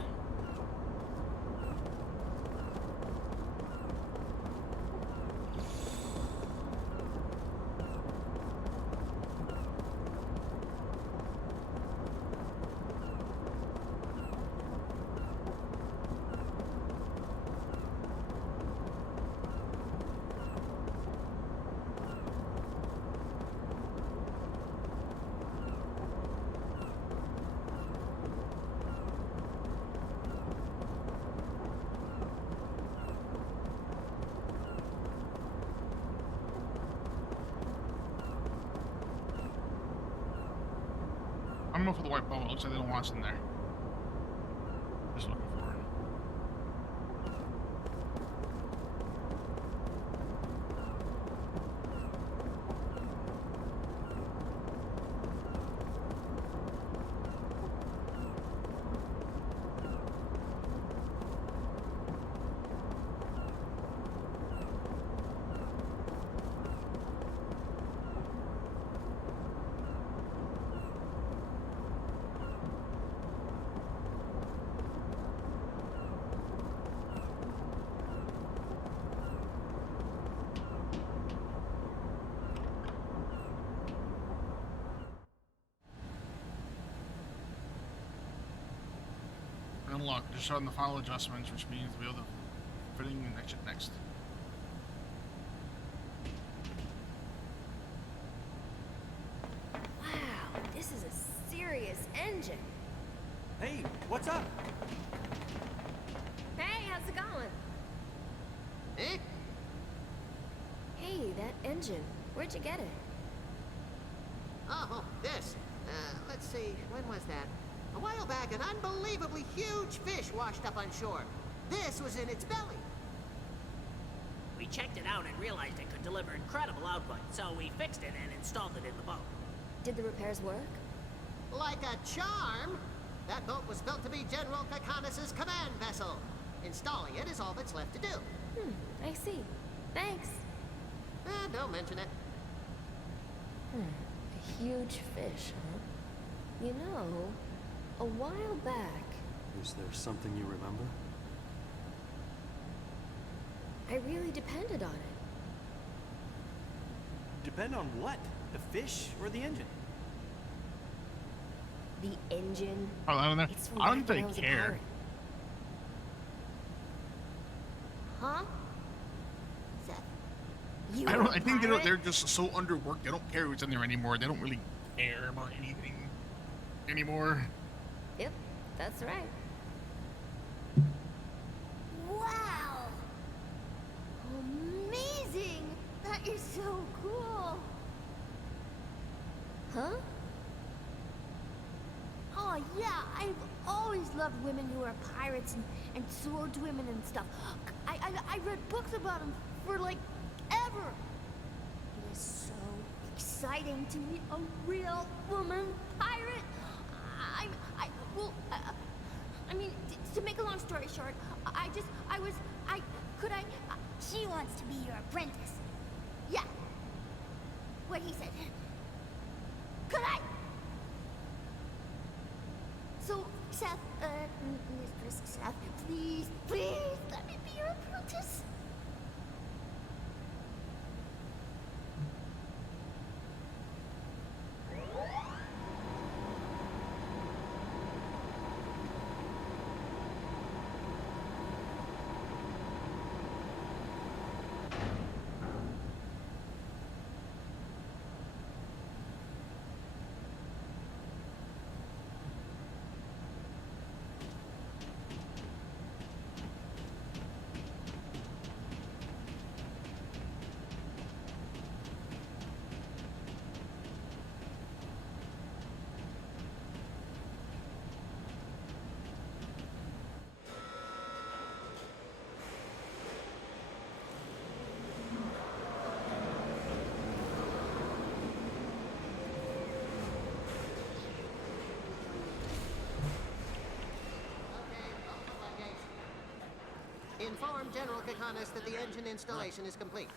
I don't know for the white bubble. It looks like they don't want us in there. Just looking for it. Unlocked. Just showing the final adjustments, which means we'll be able to fitting the next ship next. Wow, this is a serious engine. Hey, what's up? Hey, how's it going? Eh? Hey, that engine. Where'd you get it? Oh, this. Let's see, when was that? A while back, an unbelievably huge fish washed up on shore. This was in its belly. We checked it out and realized it could deliver incredible output, so we fixed it and installed it in the boat. Did the repairs work? Like a charm. That boat was built to be General Kakanis' command vessel. Installing it is all that's left to do. I see. Thanks. Don't mention it. A huge fish, huh? You know, a while back... Is there something you remember? I really depended on it. Depend on what? The fish or the engine? The engine. Oh, I don't know. It's from I don't back when think I was a care. pirate. Huh? Seth, you I were don't. a I think pirate? they're just so underworked. They don't care who's in there anymore. They don't really care about anything anymore. Yep, that's right. Wow! Amazing! That is so cool! Huh? Oh yeah, I've always loved women who are pirates and swordswomen and stuff. I read books about them for like ever. It is so exciting to meet a real woman pirate. I mean, to make a long story short, She wants to be your apprentice. yeah. What he said. Could I? So, Seth, Mistress Seth, please, let me be your apprentice. Inform General Kakanis that the engine installation is complete.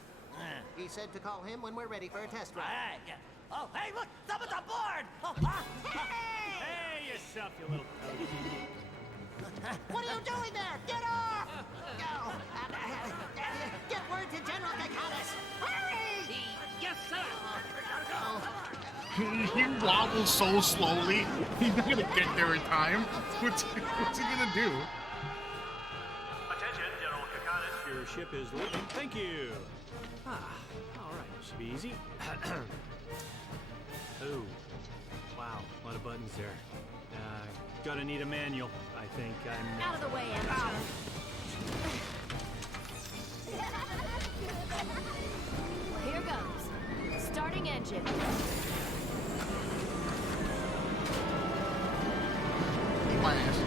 He said to call him when we're ready for a test ride. Alright, yeah. Oh, hey, look! Someone's on board! Oh, Hey, yourself, you little toad. What are you doing there? Get off! Go! Get word to General Kakanis! Hurry! Yes, sir. He wobbles so slowly. He's not gonna get there in time. What's he gonna do? Attention, General Kakanis. Your ship is leaving. Thank you. Ah, all right. Should be easy. Oh, wow. A lot of buttons there. Gonna need a manual. I think I'm... Out of the way, amateur. Here goes. Starting engine. Eat my ass.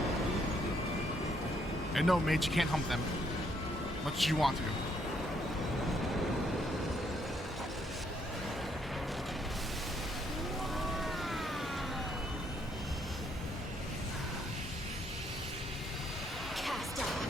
And no, mate, you can't hump them. Much as you want to. Cast off.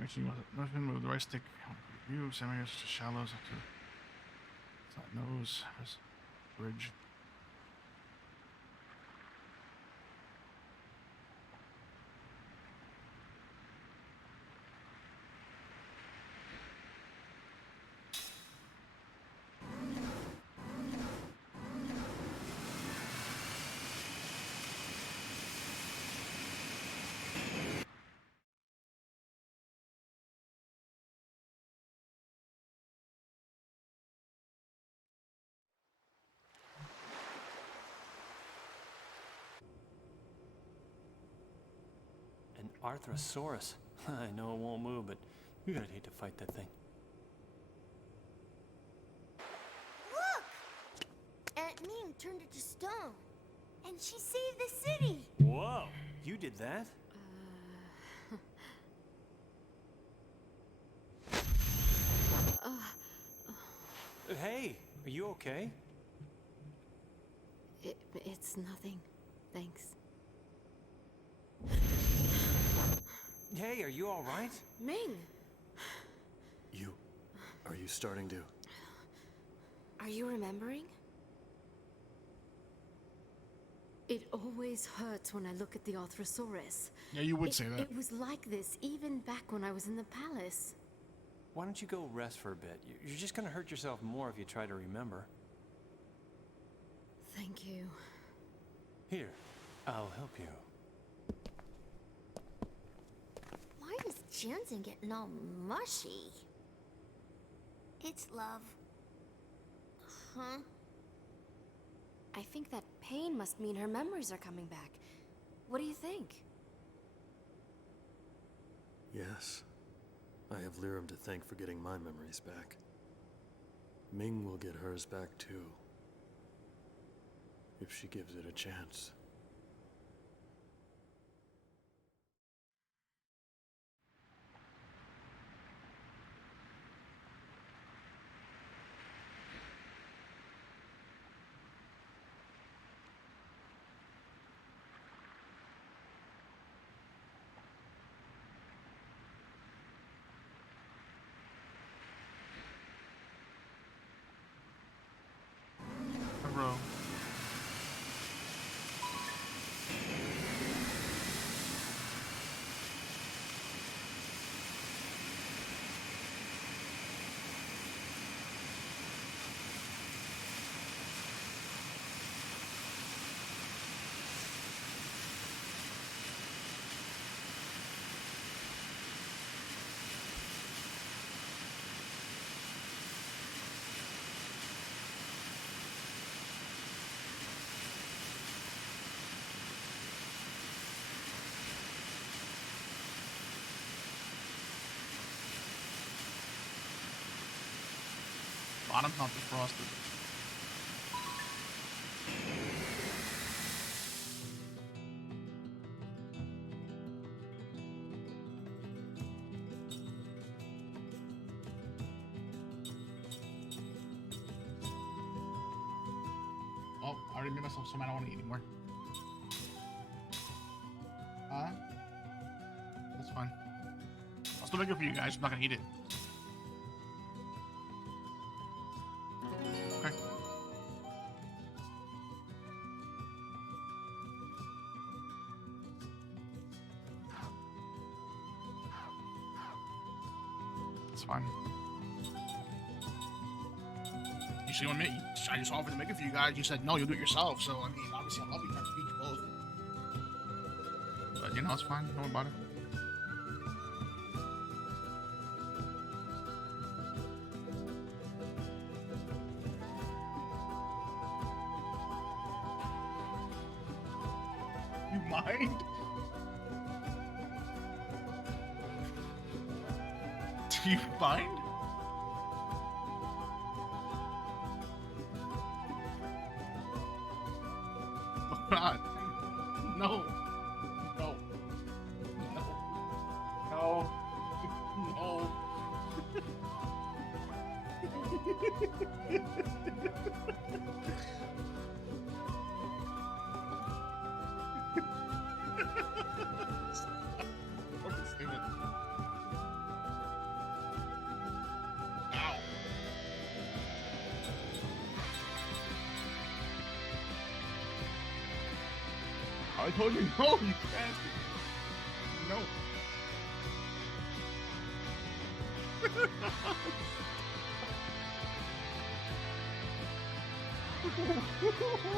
Make sure you must move the right stick. View semi to shallows up to flat nose, bridge. An Arthrosaurus. I know it won't move, but you gotta hate to fight that thing. Look! Aunt Ming turned it to stone. And she saved the city. Whoa! You did that? Hey, are you okay? It's nothing. Thanks. Hey, are you all right? Ming! Are you starting to... Are you remembering? It always hurts when I look at the Arthrosaurus. Yeah, you would say that. It was like this even back when I was in the palace. Why don't you go rest for a bit? You're just gonna hurt yourself more if you try to remember. Thank you. Here, I'll help you. Why is Jensen getting all mushy? It's love. Huh? I think that pain must mean her memories are coming back. What do you think? Yes. I have Lyrum to thank for getting my memories back. Ming will get hers back too. If she gives it a chance. Bro. bottom's not defrosted. Oh, I already made myself some I don't want to eat anymore. That's fine. I'll still make it for you guys. I'm not gonna eat it. Okay. It's fine. You see what I mean? I just offered to make it for you guys. You said no, you'll do it yourself. So I mean, obviously I love you. I can feed you both. But you know, it's fine. Don't worry about it. You mind? Do you mind? God. No. No. No. No. No. Fucking stupid. Ow. I told you no, you bastard. No.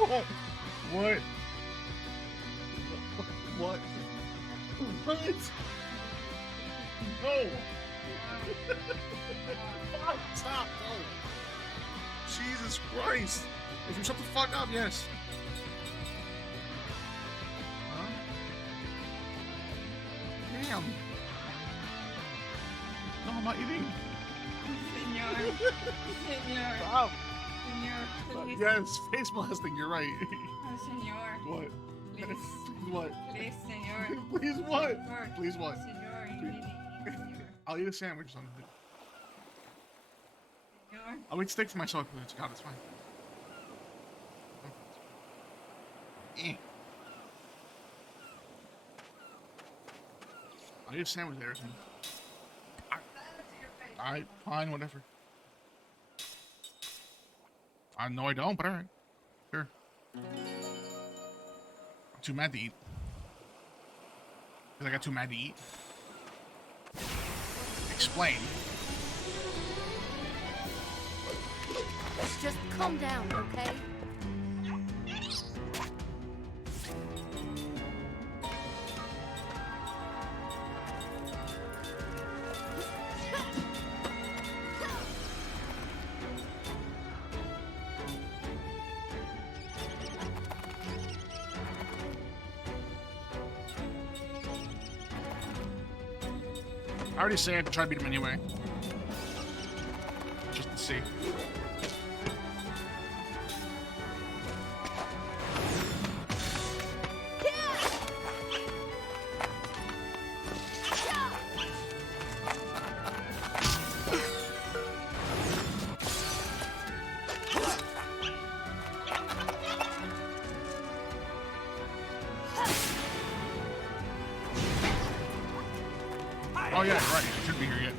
What? What? What? What? No. Fuck, stop, no. Jesus Christ. If you shut the fuck up, yes. Huh? Damn. No, I'm not eating. Senor. Senor. Stop. Senor, please. Yes, face blasting, you're right. Oh, senor. What? Please. What? Please, senor. Please what? Senor. Please what? Senor, you need to eat, senor. I'll eat a sandwich or something. Senor. I'll eat steak for myself. God, it's fine. Eh. I'll eat a sandwich there or something. Alright, fine, whatever. I know I don't, but alright. Sure. I'm too mad to eat. Because I got too mad to eat. Explain. Just calm down, okay? I already say I have to try to beat him anyway. Just to see. Oh yeah, right. It should be here yet.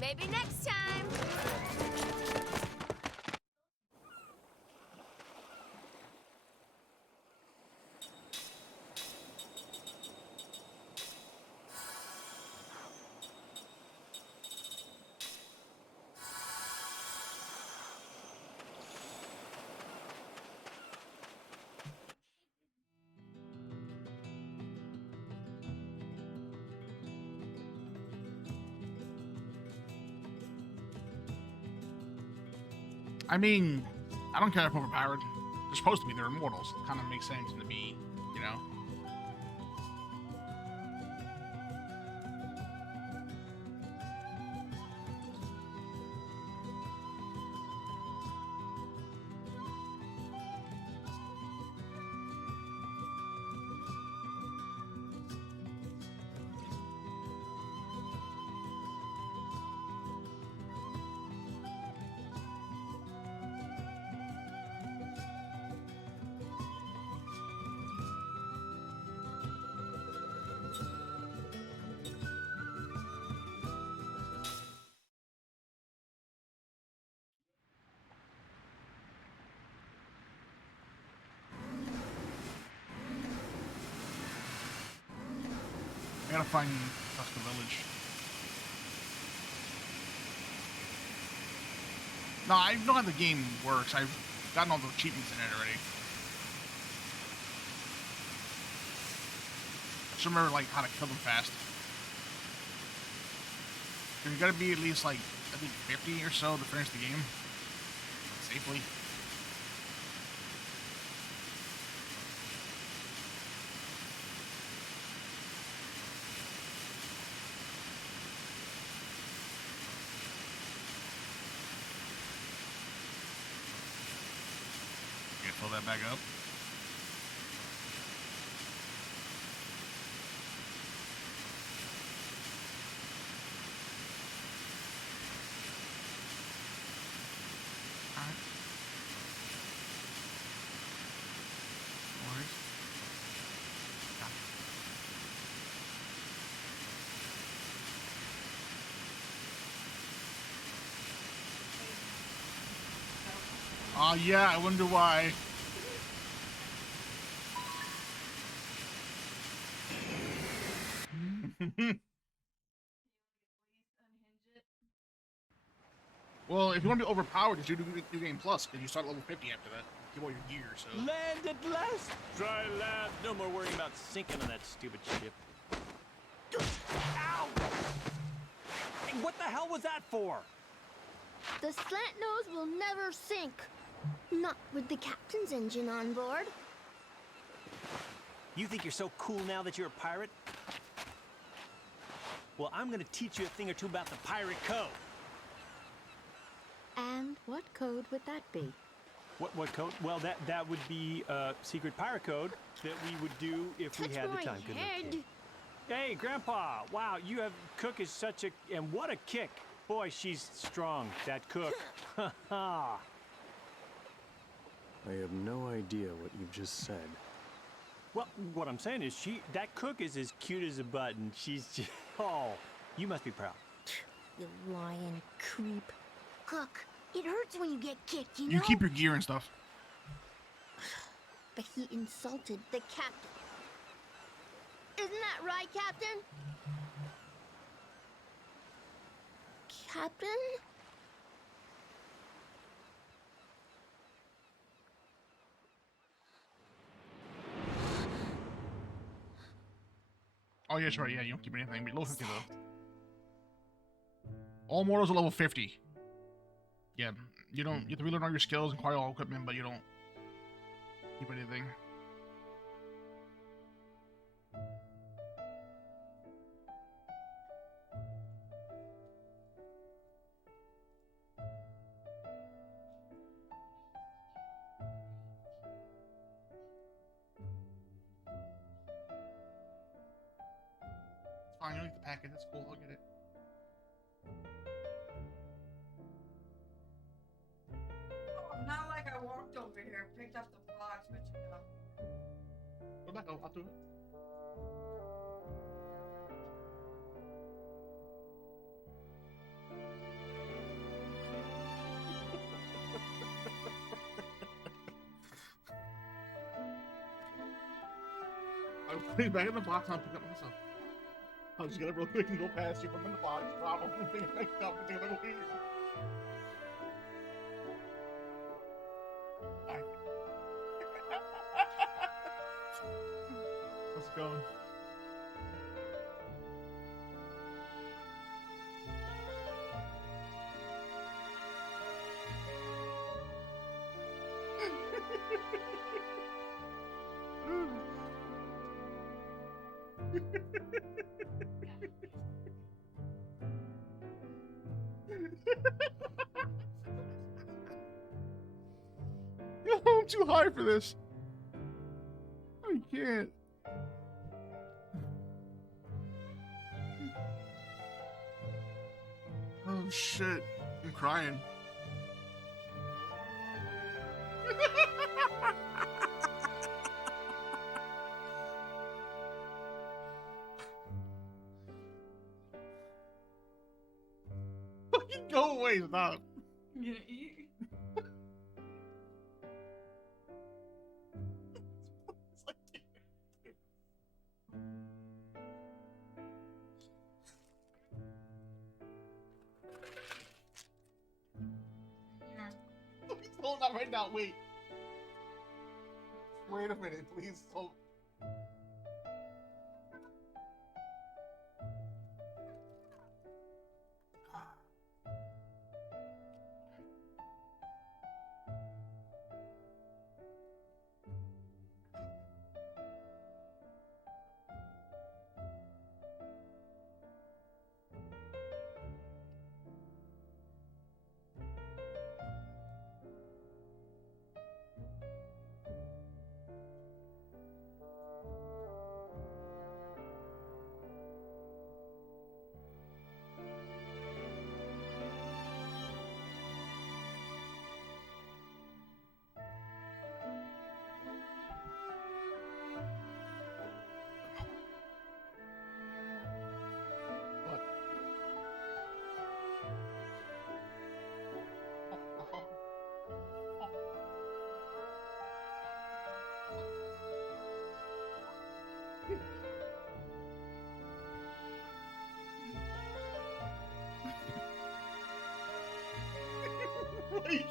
Maybe next time. I mean, I don't care if I'm overpowered. They're supposed to be. They're immortals. It kind of makes sense to be, you know. I gotta find Tusker Village. No, I know how the game works. I've gotten all the achievements in it already. I just remember like how to kill them fast. You gotta be at least like I think 50 or so to finish the game safely. Fill that back up. Alright. No worries. Yeah, I wonder why. Well, if you want to be overpowered, just do New Game Plus, because you start at level 50 after that. Give all your gear, so. Land at last! Dry land. No more worrying about sinking on that stupid ship. Ow! Hey, what the hell was that for? The slant nose will never sink. Not with the captain's engine on board. You think you're so cool now that you're a pirate? Well, I'm gonna teach you a thing or two about the pirate code. And what code would that be? What code? Well, that would be a secret pirate code that we would do if we had the time. Good luck, kid. Hey, Grandpa! Wow, you have Cook is such a and what a kick! Boy, she's strong. That Cook. Ha ha. I have no idea what you've just said. Well, what I'm saying is that Cook is as cute as a button. She's just, oh, you must be proud. You lying creep. Cook, it hurts when you get kicked, you know? You keep your gear and stuff. But he insulted the captain. Isn't that right, Captain? Captain? Oh, yeah, that's right. Yeah, you don't keep anything. But level 50, though. All mortals are level 50. Yeah, you don't. You have to relearn all your skills and acquire all equipment, but you don't keep anything. It's fine. You don't need the packet. That's cool. I'll get it. Not like I walked over here, picked up the box, but you know. Go back. I'll do it. I'll put it back in the box and I'll pick it up myself. I'll just get it real quick and go past you, put it in the box, drop them, and pick it back up and take it away. How's it going? I'm too high for this. I can't. Oh shit. I'm crying. Fucking go away, stop. You gonna eat? Please hold on right now, wait. Wait a minute, please hold.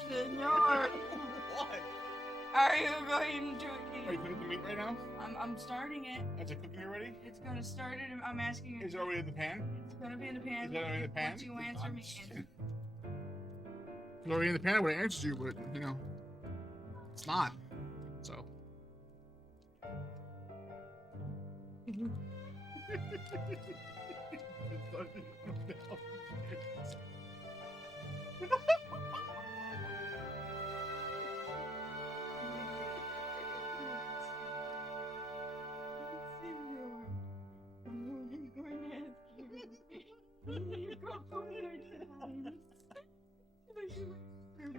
Senor, What? are you going to eat? Are you cooking the meat right now? I'm starting it. Is it cooking already? It's gonna start it. I'm asking you. Is it already in the pan? It's gonna be in the pan. Is it already in the pan? Once you answer me. If it's already in the pan, I would have answered you, but, you know, it's not. So.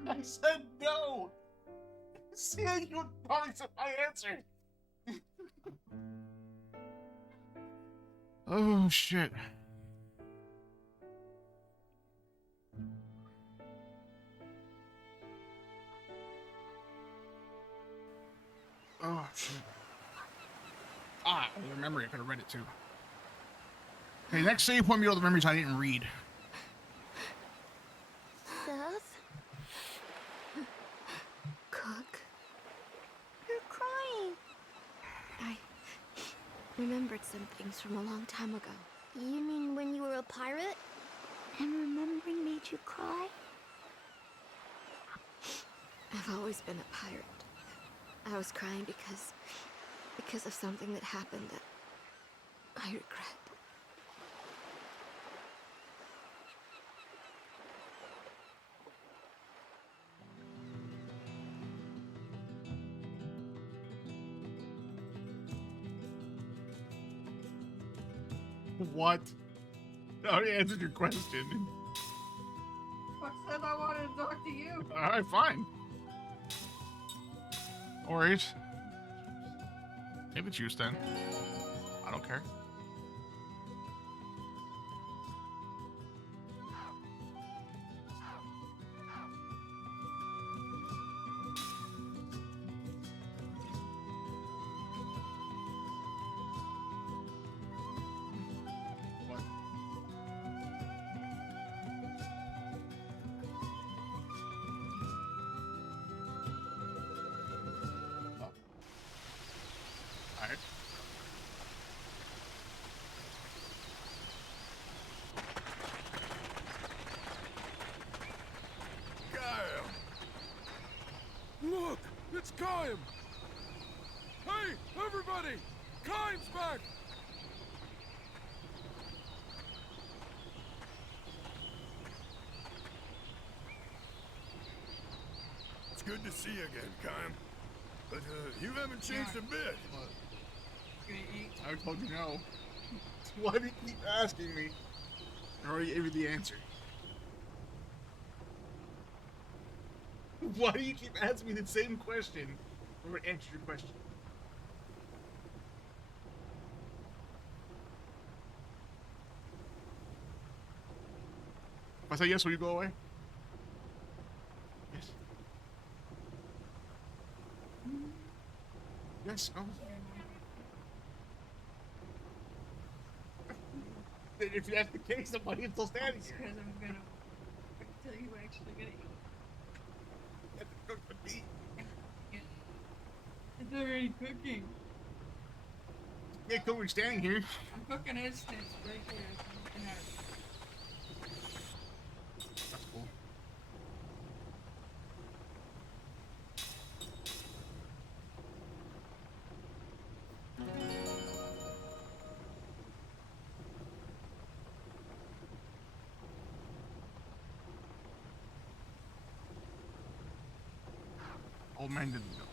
I said no. See, you probably said I answered. Oh shit. Oh shit. Ah, I remember. I could have read it too. Okay, next save point me all the memories I didn't read. Seth? Cook? You're crying. I remembered some things from a long time ago. You mean when you were a pirate? And remembering made you cry? I've always been a pirate. I was crying because of something that happened that I regret. What? I already answered your question. I said I wanted to talk to you. Alright, fine. No worries. Take the juice then. I don't care. Look, it's Kaim! Hey, everybody! Kaim's back! good to see you again, Kyle. But you haven't changed a bit. I told you no. Why do you keep asking me? I already gave you the answer. Why do you keep asking me the same question? I'm gonna answer your question. If I say yes, will you go away? Yes. Yes, go. If that's the case, then why are you still standing here? Because I'm gonna wait till you actually get it. You have to cook for me. It's already cooking. You can't cook when you're standing here. I'm cooking instance right here. I'm looking at it. That's cool. Old man didn't go.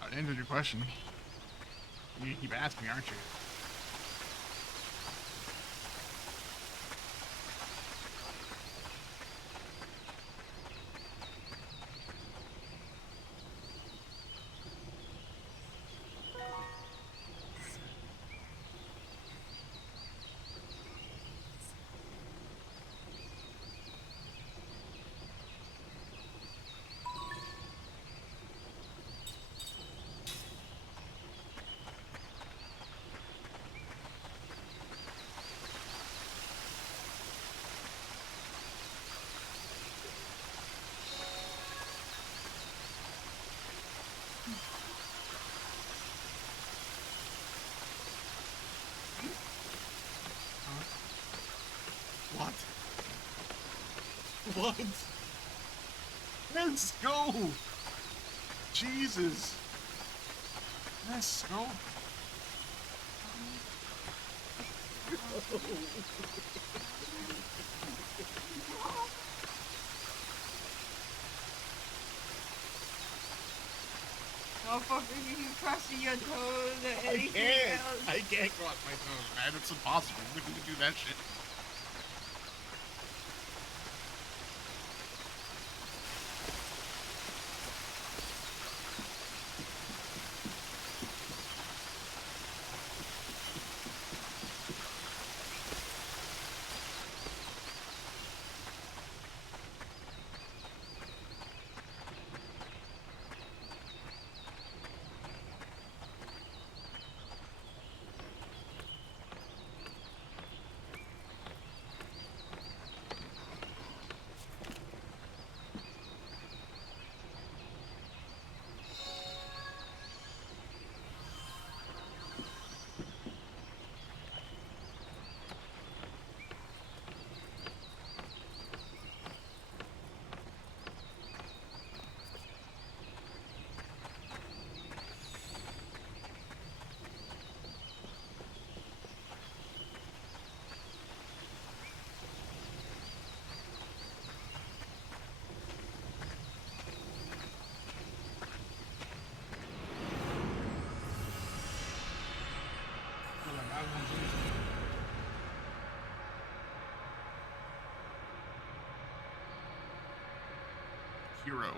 I answered your question. You keep asking, aren't you? What? What? Let's go! Jesus! Let's go! Oh, fuck, are you crossing your toes or anything can't! else? I can't cross my toes, man. It's impossible. We can do that shit. Hero.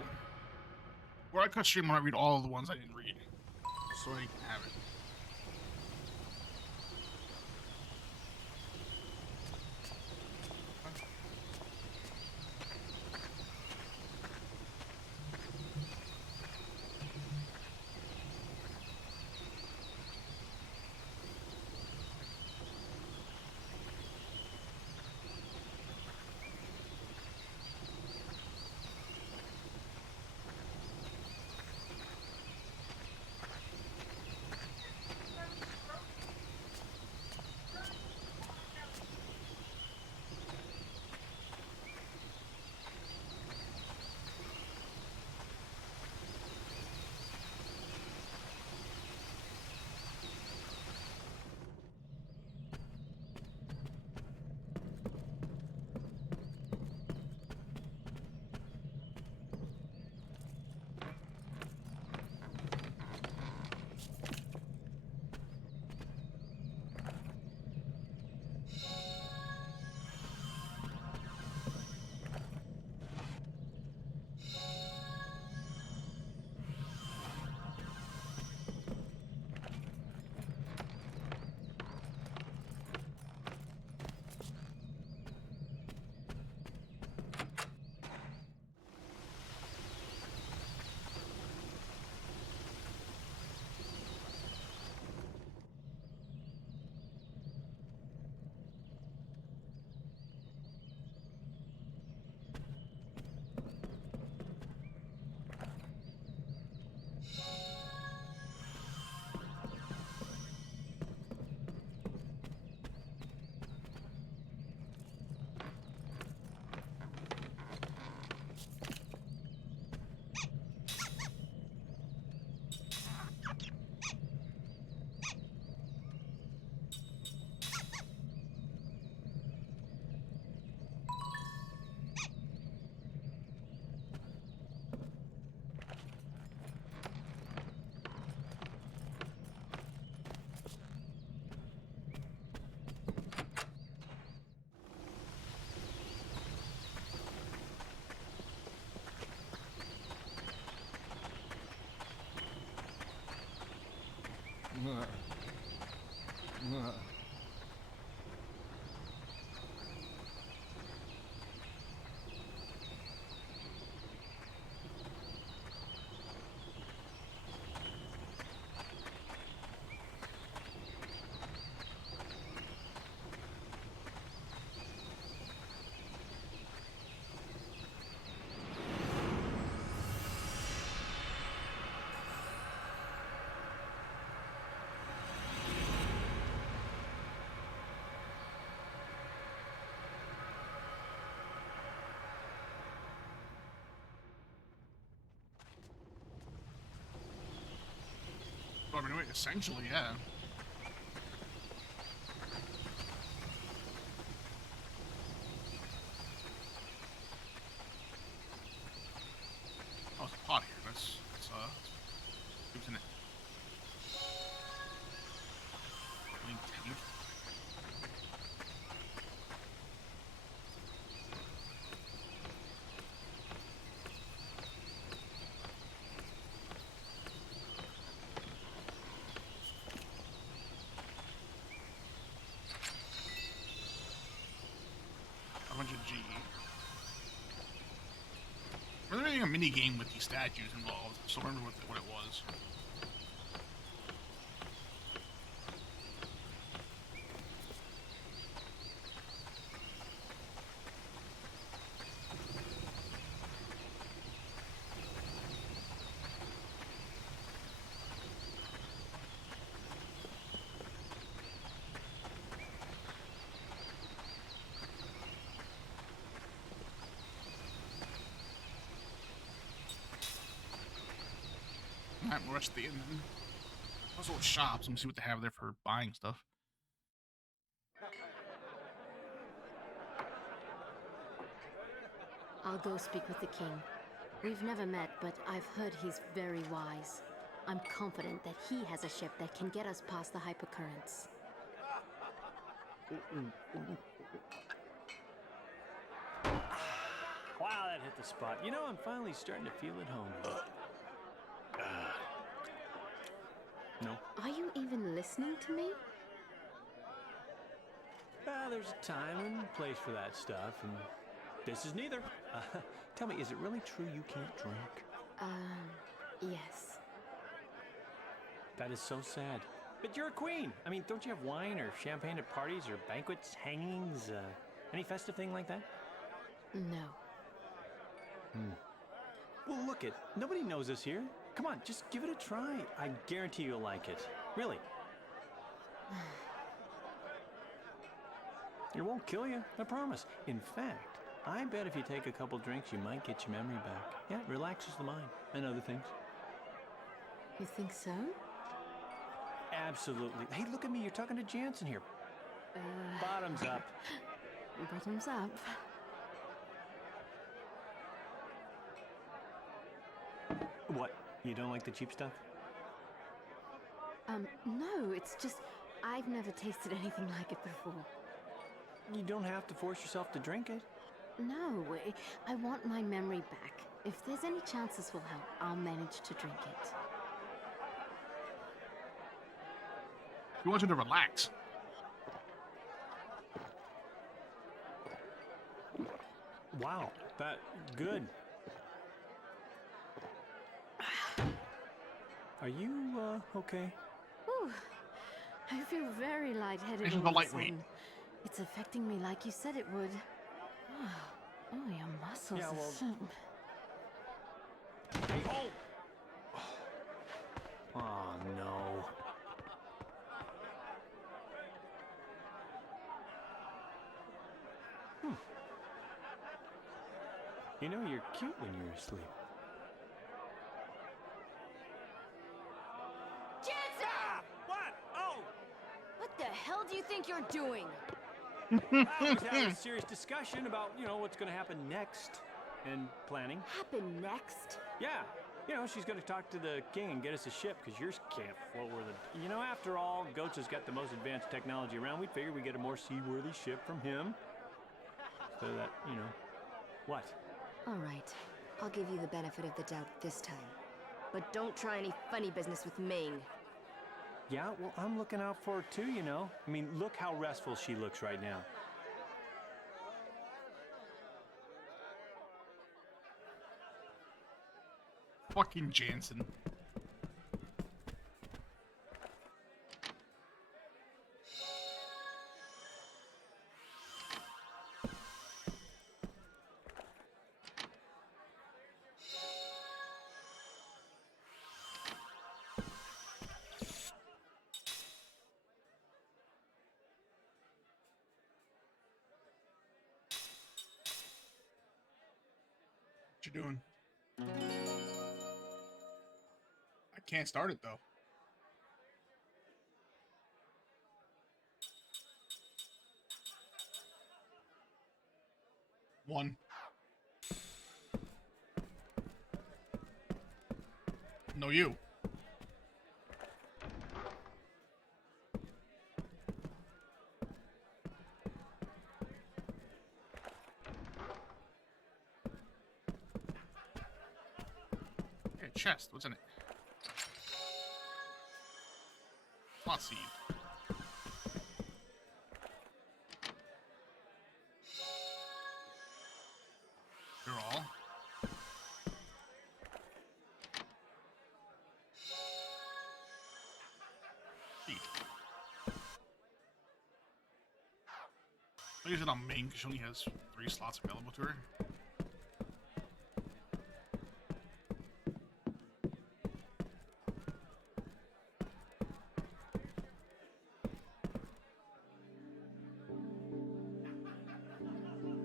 Or I cut stream when I read all of the ones I didn't read. So I can have it. I mean, essentially, yeah. Oh, it's a pot here. That's using it. Clean tank. A bunch of G. We're doing a mini game with these statues involved. So remember what it was. Alright, we'll rush the end then. Those little shops, let me see what they have there for buying stuff. I'll go speak with the king. We've never met, but I've heard he's very wise. I'm confident that he has a ship that can get us past the hypercurrents. Wow, that hit the spot. You know, I'm finally starting to feel at home. No. Are you even listening to me? There's a time and place for that stuff, and this is neither. Tell me, is it really true you can't drink? Yes. That is so sad. But you're a queen. I mean, don't you have wine or champagne at parties or banquets, hangings, any festive thing like that? No. Well, look it. Nobody knows us here. Come on, just give it a try. I guarantee you'll like it. Really. It won't kill you, I promise. In fact, I bet if you take a couple drinks, you might get your memory back. Yeah, it relaxes the mind and other things. You think so? Absolutely. Hey, look at me. You're talking to Jansen here. Bottoms up. Bottoms up. What? You don't like the cheap stuff? No, it's just I've never tasted anything like it before. You don't have to force yourself to drink it. No, I want my memory back. If there's any chance this will help, I'll manage to drink it. You want you to relax. Wow, that good. Are you, okay? Whew. I feel very lightheaded. This is all the of a lightweight. sudden. It's affecting me like you said it would. Oh, your muscles Yeah, well- are so... Hey, oh! Oh, no. You know, you're cute when you're asleep. Jansen! What? Oh! What the hell do you think you're doing? I was having a serious discussion about, you know, what's going to happen next and planning. Happen next? Yeah. You know, she's going to talk to the king and get us a ship because yours can't float with it. You know, after all, Goats has got the most advanced technology around. We figured we'd get a more seaworthy ship from him. So that, you know, what? All right. I'll give you the benefit of the doubt this time. But don't try any funny business with Ming. Yeah, well, I'm looking out for her too, you know. I mean, look how restful she looks right now. Fucking Jansen. What you doing? I can't start it though. One. No, you. Hey, chest. What's in it? Slot seed. You're all. Seed. I'll use it on Ming because she only has 3 slots available to her.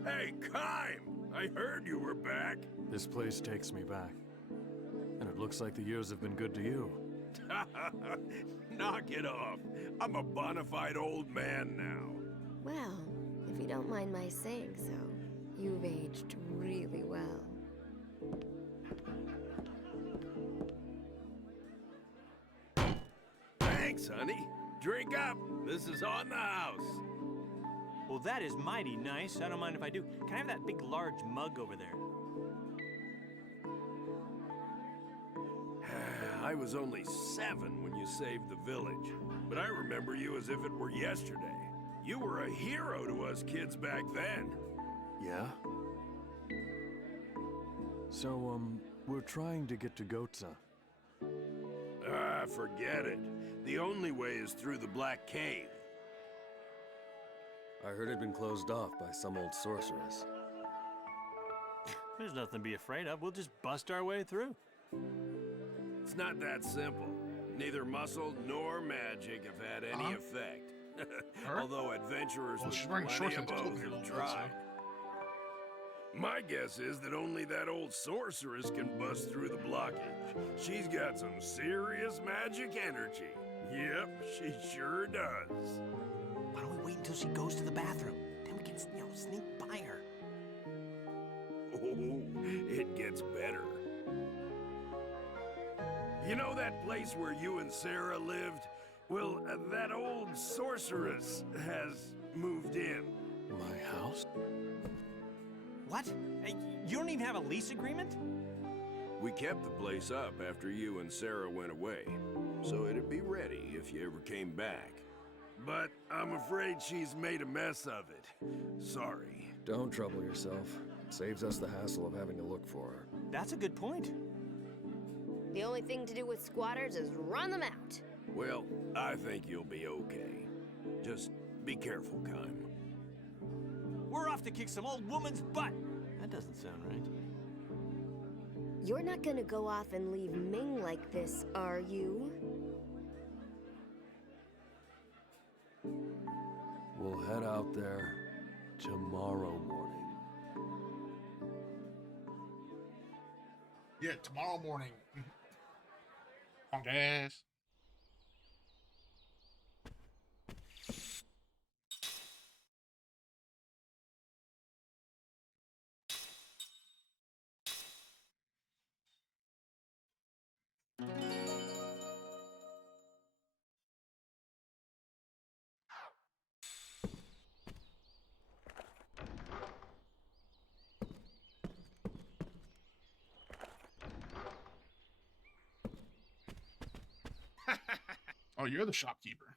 Hey, Kime! I heard you were back. This place takes me back. And it looks like the years have been good to you. Knock it off. I'm a bona fide old man now. Well, if you don't mind my saying so, you've aged really well. Thanks, honey. Drink up. This is on the house. Well, that is mighty nice. I don't mind if I do. Can I have that big, large mug over there? I was only 7 when you saved the village, but I remember you as if it were yesterday. You were a hero to us kids back then. Yeah? So, we're trying to get to Goatsa. Ah, forget it. The only way is through the Black Cave. I heard it'd been closed off by some old sorceress. There's nothing to be afraid of. We'll just bust our way through. It's not that simple. Neither muscle nor magic have had any effect. Although adventurers with plenty of both have tried. My guess is that only that old sorceress can bust through the blockage. She's got some serious magic energy. Yep, she sure does. Why don't we wait until she goes to the bathroom? Then we can, sneak by her. Oh, it gets better. You know that place where you and Sarah lived? Well, that old sorceress has moved in. My house? What? Hey, you don't even have a lease agreement? We kept the place up after you and Sarah went away, so it'd be ready if you ever came back. But I'm afraid she's made a mess of it. Sorry. Don't trouble yourself. Saves us the hassle of having to look for her. That's a good point. The only thing to do with squatters is run them out. Well, I think you'll be okay. Just be careful, Kime. We're off to kick some old woman's butt. That doesn't sound right. You're not gonna go off and leave Ming like this, are you? We'll head out there tomorrow morning. Yeah, tomorrow morning. On gas. Oh, you're the shopkeeper.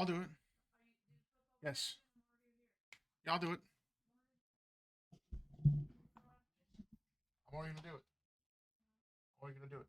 I'll do it. Yes. Yeah, I'll do it. I'm already gonna do it. I'm already gonna do it.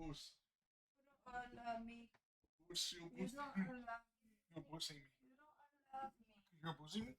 Boos. Unlove me. Boos, you You boos. don't unlove me. You're boosing me. You don't unlove me. You're boosing me?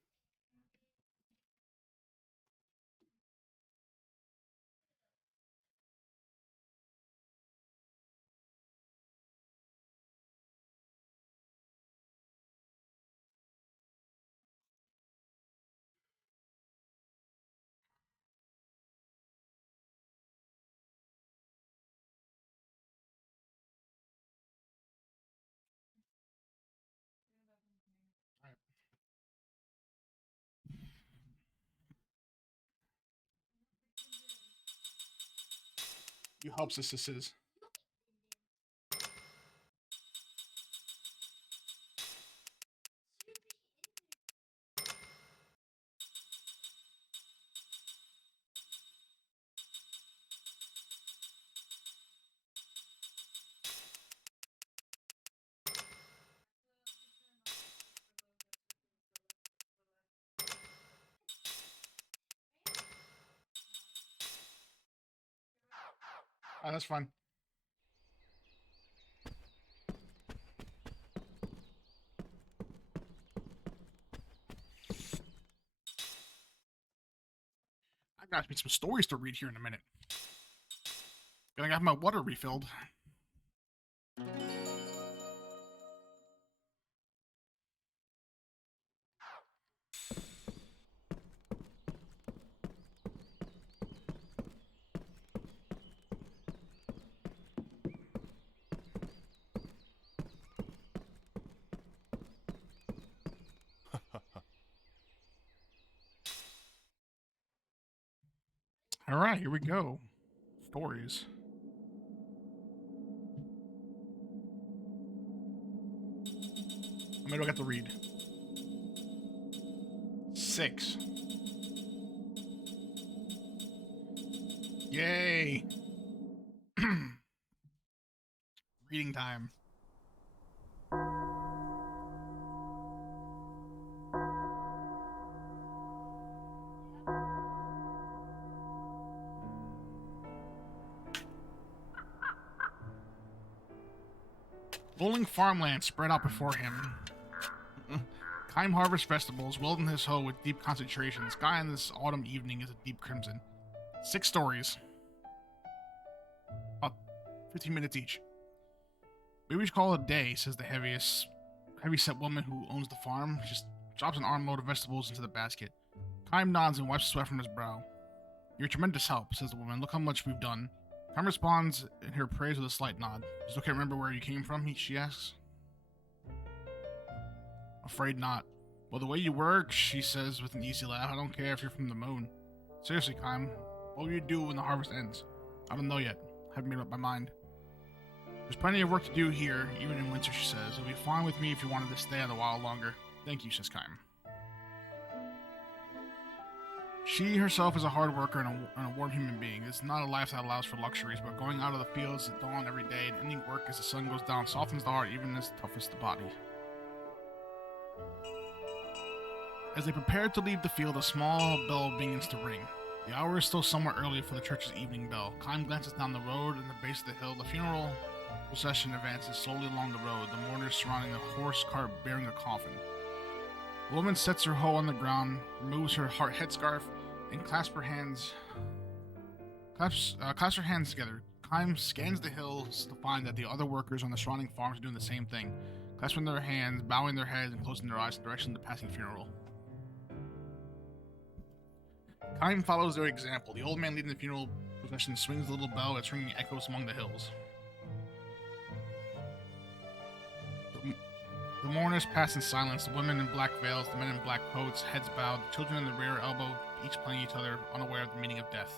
Alright. You help sisters. That's fine. I got some stories to read here in a minute. Gonna have my water refilled. All right, here we go. Stories. How many do I got to read? 6. Yay! Reading time. Rolling farmland spread out before him. Kime harvest festivals, wielding his hoe with deep concentration. The sky on this autumn evening is a deep crimson. 6 stories. About 15 minutes each. Maybe we should call it a day, says the heavy-set woman who owns the farm. She just drops an armload of vegetables into the basket. Kime nods and wipes sweat from his brow. You're a tremendous help, says the woman. Look how much we've done. Kime responds in her praise with a slight nod. Just okay, remember where you came from? She asks. Afraid not. Well, the way you work, she says with an easy laugh. I don't care if you're from the moon. Seriously, Kime, what will you do when the harvest ends? I don't know yet. I haven't made up my mind. There's plenty of work to do here, even in winter, she says. It'll be fine with me if you wanted to stay on a while longer. Thank you, says Kime. She herself is a hard worker and a warm human being. It's not a life that allows for luxuries, but going out of the fields at dawn every day and ending work as the sun goes down softens the heart even as toughest the body. As they prepare to leave the field, a small bell begins to ring. The hour is still somewhat early for the church's evening bell. Kime glances down the road and the base of the hill. The funeral procession advances slowly along the road, the mourners surrounding a horse cart bearing a coffin. The woman sets her hoe on the ground, removes her headscarf, and clasps her hands together. Kime scans the hills to find that the other workers on the surrounding farms are doing the same thing, clasping their hands, bowing their heads, and closing their eyes in the direction of the passing funeral. Kime follows their example. The old man leading the funeral procession swings the little bell that's ringing echoes among the hills. The mourners pass in silence, the women in black veils, the men in black coats, heads bowed, the children in the rear elbow, each playing each other, unaware of the meaning of death.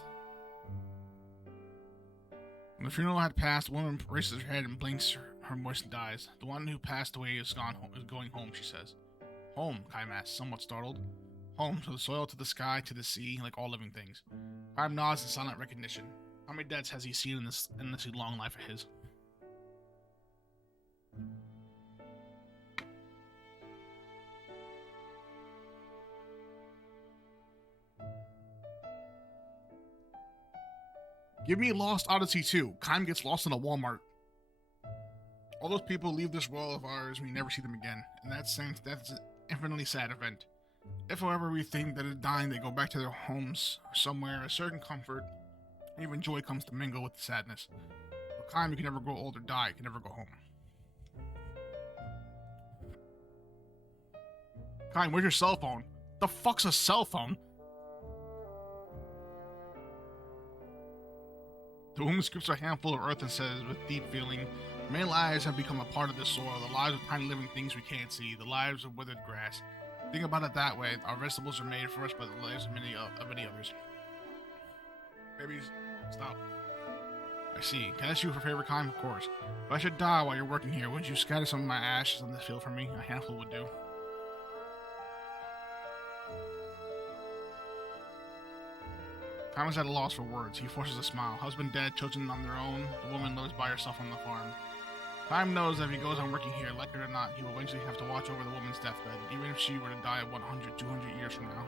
When the funeral had passed, the woman raises her head and blinks her moistened eyes. The one who passed away is going home, she says. Home, Kime asks, somewhat startled. Home, to the soil, to the sky, to the sea, like all living things. Kime nods in silent recognition. How many deaths has he seen in this endlessly long life of his? Give me Lost Odyssey 2. Kime gets lost in a Walmart. All those people leave this world of ours, we never see them again. And that's an infinitely sad event. If, however, we think that in dying they go back to their homes somewhere, a certain comfort, and even joy comes to mingle with the sadness. For Kime, you can never grow old or die, you can never go home. Kime, where's your cell phone? The fuck's a cell phone? The woman scoops a handful of earth and says with deep feeling, many lives have become a part of this soil, the lives of tiny living things we can't see, the lives of withered grass. Think about it that way, our vegetables are made for us by the lives of many others. Baby, stop. I see. Can I ask you for a favor, Kime? Of course. If I should die while you're working here, would you scatter some of my ashes on this field for me? A handful would do. Kime is at a loss for words. He forces a smile. Husband dead, children on their own. The woman lives by herself on the farm. Kime knows that if he goes on working here, like it or not, he will eventually have to watch over the woman's deathbed, even if she were to die 100, 200 years from now.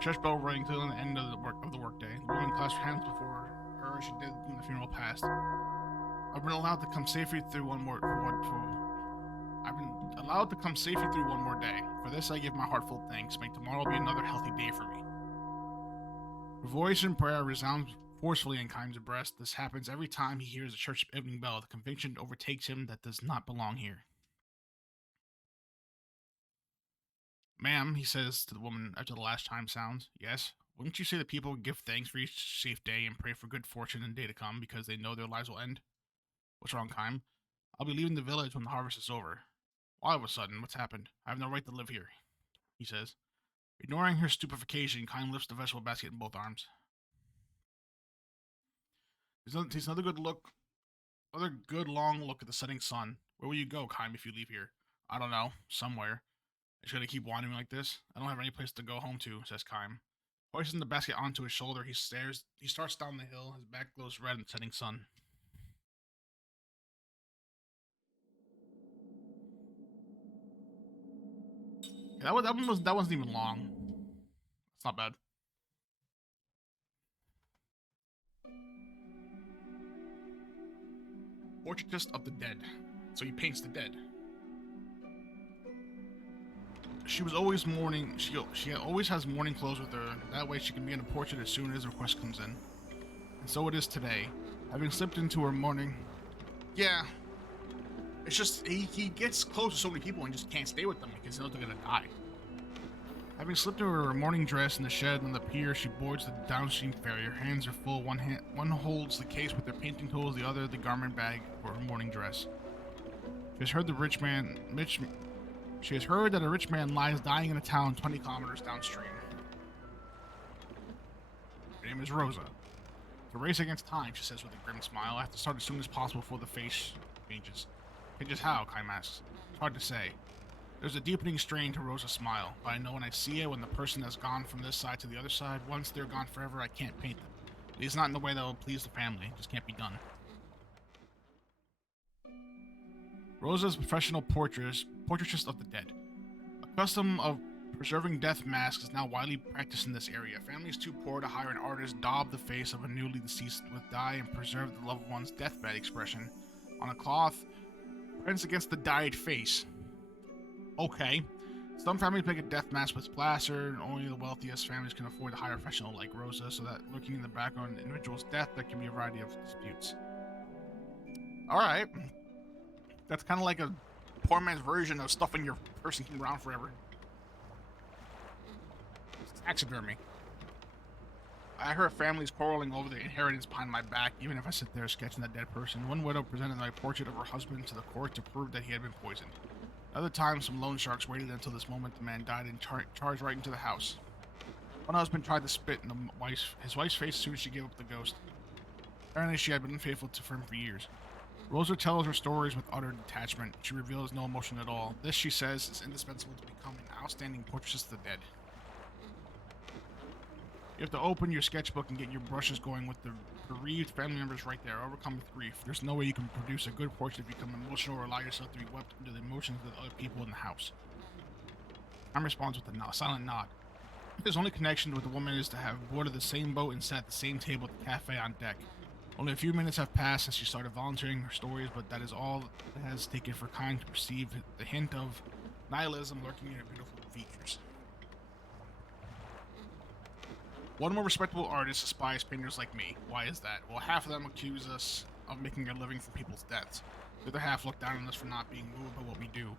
Church bell rang till the end of the workday. The woman clasped her hands before her as she did when the funeral passed. I've been allowed to come safely through one more day. For this I give my heartfelt thanks. May tomorrow be another healthy day for me. Her voice in prayer resounds forcefully in Kime's breast. This happens every time he hears the church evening bell. The conviction overtakes him that does not belong here. Ma'am, he says to the woman after the last chime sounds. Yes? Wouldn't you say that people give thanks for each safe day and pray for good fortune in the day to come because they know their lives will end? What's wrong, Kime? I'll be leaving the village when the harvest is over. All of a sudden, what's happened? I have no right to live here, he says. Ignoring her stupefaction, Kime lifts the vegetable basket in both arms. He takes another good long look at the setting sun. Where will you go, Kime, if you leave here? I don't know. Somewhere. Is she gonna keep wandering like this? I don't have any place to go home to, says Kime. Hoisting the basket onto his shoulder, he starts down the hill. His back glows red in the setting sun. That wasn't even long. It's not bad. Portraitist of the dead. So he paints the dead. She was always mourning. She always has mourning clothes with her. That way she can be in a portrait as soon as a request comes in. And so it is today. Having slipped into her mourning. Yeah. It's just, he gets close to so many people and just can't stay with them because he knows they're gonna die. Having slipped into her morning dress in the shed on the pier, she boards the downstream ferry. Her hands are full. One holds the case with their painting tools, the other the garment bag for her morning dress. She has heard that a rich man lies dying in a town 20 kilometers downstream. Her name is Rosa. It's a race against time, she says with a grim smile. I have to start as soon as possible before the face changes. Changes how? Kime asks. It's hard to say. There's a deepening strain to Rosa's smile, but I know when I see it, when the person has gone from this side to the other side, once they're gone forever, I can't paint them. At least not in the way that will please the family. It just can't be done. Rosa's professional portraitist of the dead. A custom of preserving death masks is now widely practiced in this area. Families too poor to hire an artist daub the face of a newly deceased with dye and preserve the loved one's deathbed expression on a cloth prints against the dyed face. Okay. Some families make a death mask with plaster, and only the wealthiest families can afford to hire a professional like Rosa, so that looking in the background of an individual's death, there can be a variety of disputes. Alright. That's kind of like a poor man's version of stuffing your person around forever. It's taxidermy. I heard families quarreling over their inheritance behind my back, even if I sit there sketching that dead person. One widow presented my portrait of her husband to the court to prove that he had been poisoned. Other times, some loan sharks waited until this moment the man died and charged right into the house. One husband tried to spit in his wife's face as soon as she gave up the ghost. Apparently, she had been unfaithful to him for years. Rosa tells her stories with utter detachment. She reveals no emotion at all. This, she says, is indispensable to become an outstanding portraitist of the dead. You have to open your sketchbook and get your brushes going with the bereaved family members right there, overcome with grief. There's no way you can produce a good portrait if you become emotional or allow yourself to be wept into the emotions of the other people in the house. Kime responds with a silent nod. His only connection with the woman is to have boarded the same boat and sat at the same table at the cafe on deck. Only a few minutes have passed since she started volunteering her stories, but that is all it has taken for Kine to perceive the hint of nihilism lurking in her beautiful features. One more respectable artist aspires painters like me. Why is that? Well, half of them accuse us of making a living from people's deaths. The other half look down on us for not being moved by what we do.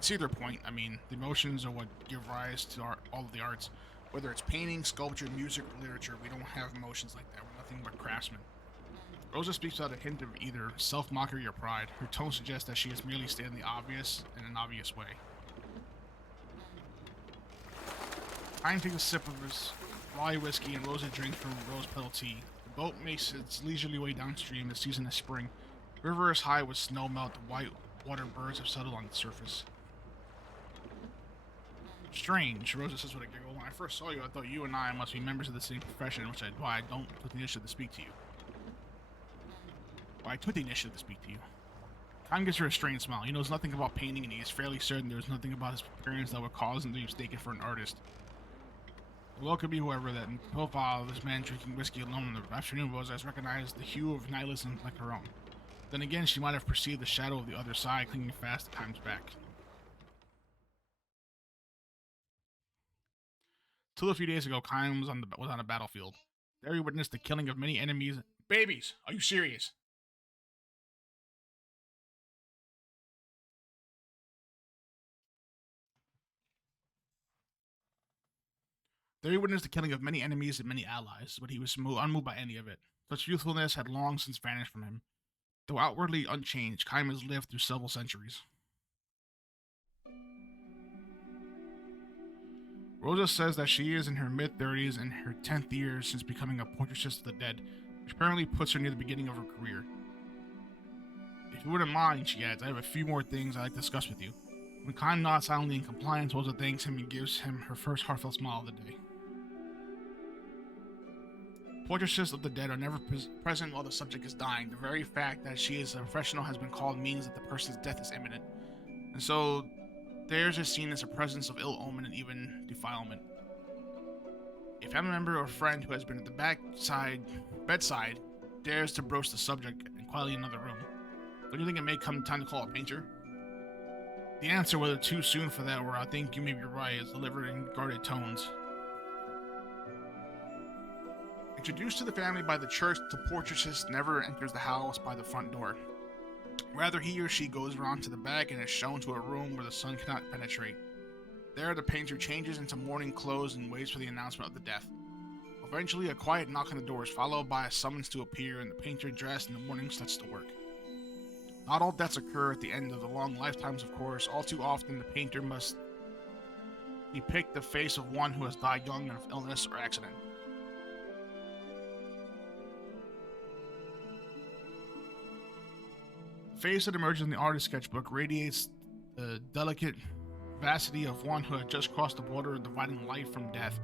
See their point. I mean, the emotions are what give rise to all of the arts. Whether it's painting, sculpture, music, or literature, we don't have emotions like that. We're nothing but craftsmen. Rosa speaks without a hint of either self-mockery or pride. Her tone suggests that she is merely stating the obvious in an obvious way. Kine takes a sip of his rye whiskey and Rosa drinks from rose-petal tea. The boat makes its leisurely way downstream. The season is spring. The river is high with snow melt. The white water birds have settled on the surface. Strange, Rosa says with a giggle. When I first saw you, I thought you and I must be members of the same profession, which is why I don't put the initiative to speak to you. Why I took the initiative to speak to you. Kine gives her a strange smile. He knows nothing about painting, and he is fairly certain there is nothing about his appearance that would cause him to be mistaken for an artist. Well, it could be whoever that in profile of this man drinking whiskey alone in the afternoon was as recognized the hue of nihilism like her own. Then again, she might have perceived the shadow of the other side clinging fast to Kine's back. Till a few days ago, Kine was on a battlefield. There he witnessed the killing of many enemies. Babies! Are you serious? There he witnessed the killing of many enemies and many allies, but he was unmoved by any of it. Such youthfulness had long since vanished from him. Though outwardly unchanged, Kine has lived through several centuries. Rosa says that she is in her mid-30s and her 10th year since becoming a portraitist of the dead, which apparently puts her near the beginning of her career. If you wouldn't mind, she adds, I have a few more things I'd like to discuss with you. When Kine nods silently in compliance, Rosa thanks him and gives him her first heartfelt smile of the day. Portraitors of the dead are never present while the subject is dying. The very fact that she is a professional has been called means that the person's death is imminent. And so, theirs is seen as a presence of ill omen and even defilement. A family member or friend who has been at the bedside dares to broach the subject in quietly in another room. Don't you think it may come time to call a painter? The answer, whether too soon for that or I think you may be right, is delivered in guarded tones. Introduced to the family by the church, the portraitist never enters the house by the front door. Rather, he or she goes around to the back and is shown to a room where the sun cannot penetrate. There, the painter changes into mourning clothes and waits for the announcement of the death. Eventually, a quiet knock on the door is followed by a summons to appear, and the painter, dressed in the mourning, sets to work. Not all deaths occur at the end of the long lifetimes, of course. All too often, the painter must depict the face of one who has died young of illness or accident. The face that emerges in the artist's sketchbook radiates the delicate vivacity of one who had just crossed the border dividing life from death,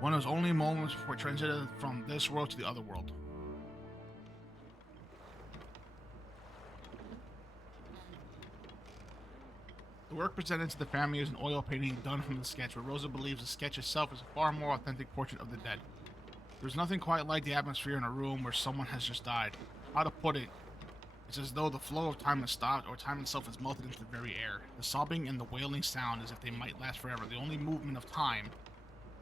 one whose only moments before transited from this world to the other world. The work presented to the family is an oil painting done from the sketch, but Rosa believes the sketch itself is a far more authentic portrait of the dead. There's nothing quite like the atmosphere in a room where someone has just died. How to put it? It's as though the flow of time has stopped, or time itself is melted into the very air. The sobbing and the wailing sound as if they might last forever. The only movement of time,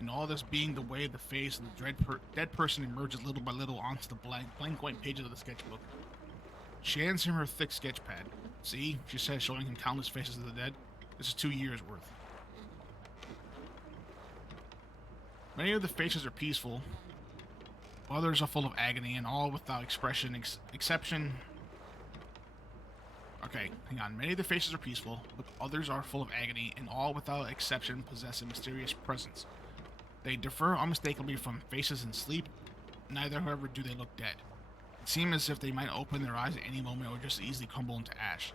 and all this being the way the face of the dead person emerges little by little onto the blank white pages of the sketchbook. She hands him her thick sketch pad. See, she says, showing him countless faces of the dead. This is 2 years' worth. Many of the faces are peaceful. Others are full of agony, and all without expression, exception. Okay, hang on. Many of the faces are peaceful, but others are full of agony, and all without exception possess a mysterious presence. They differ unmistakably from faces in sleep. Neither, however, do they look dead. It seems as if they might open their eyes at any moment or just easily crumble into ash.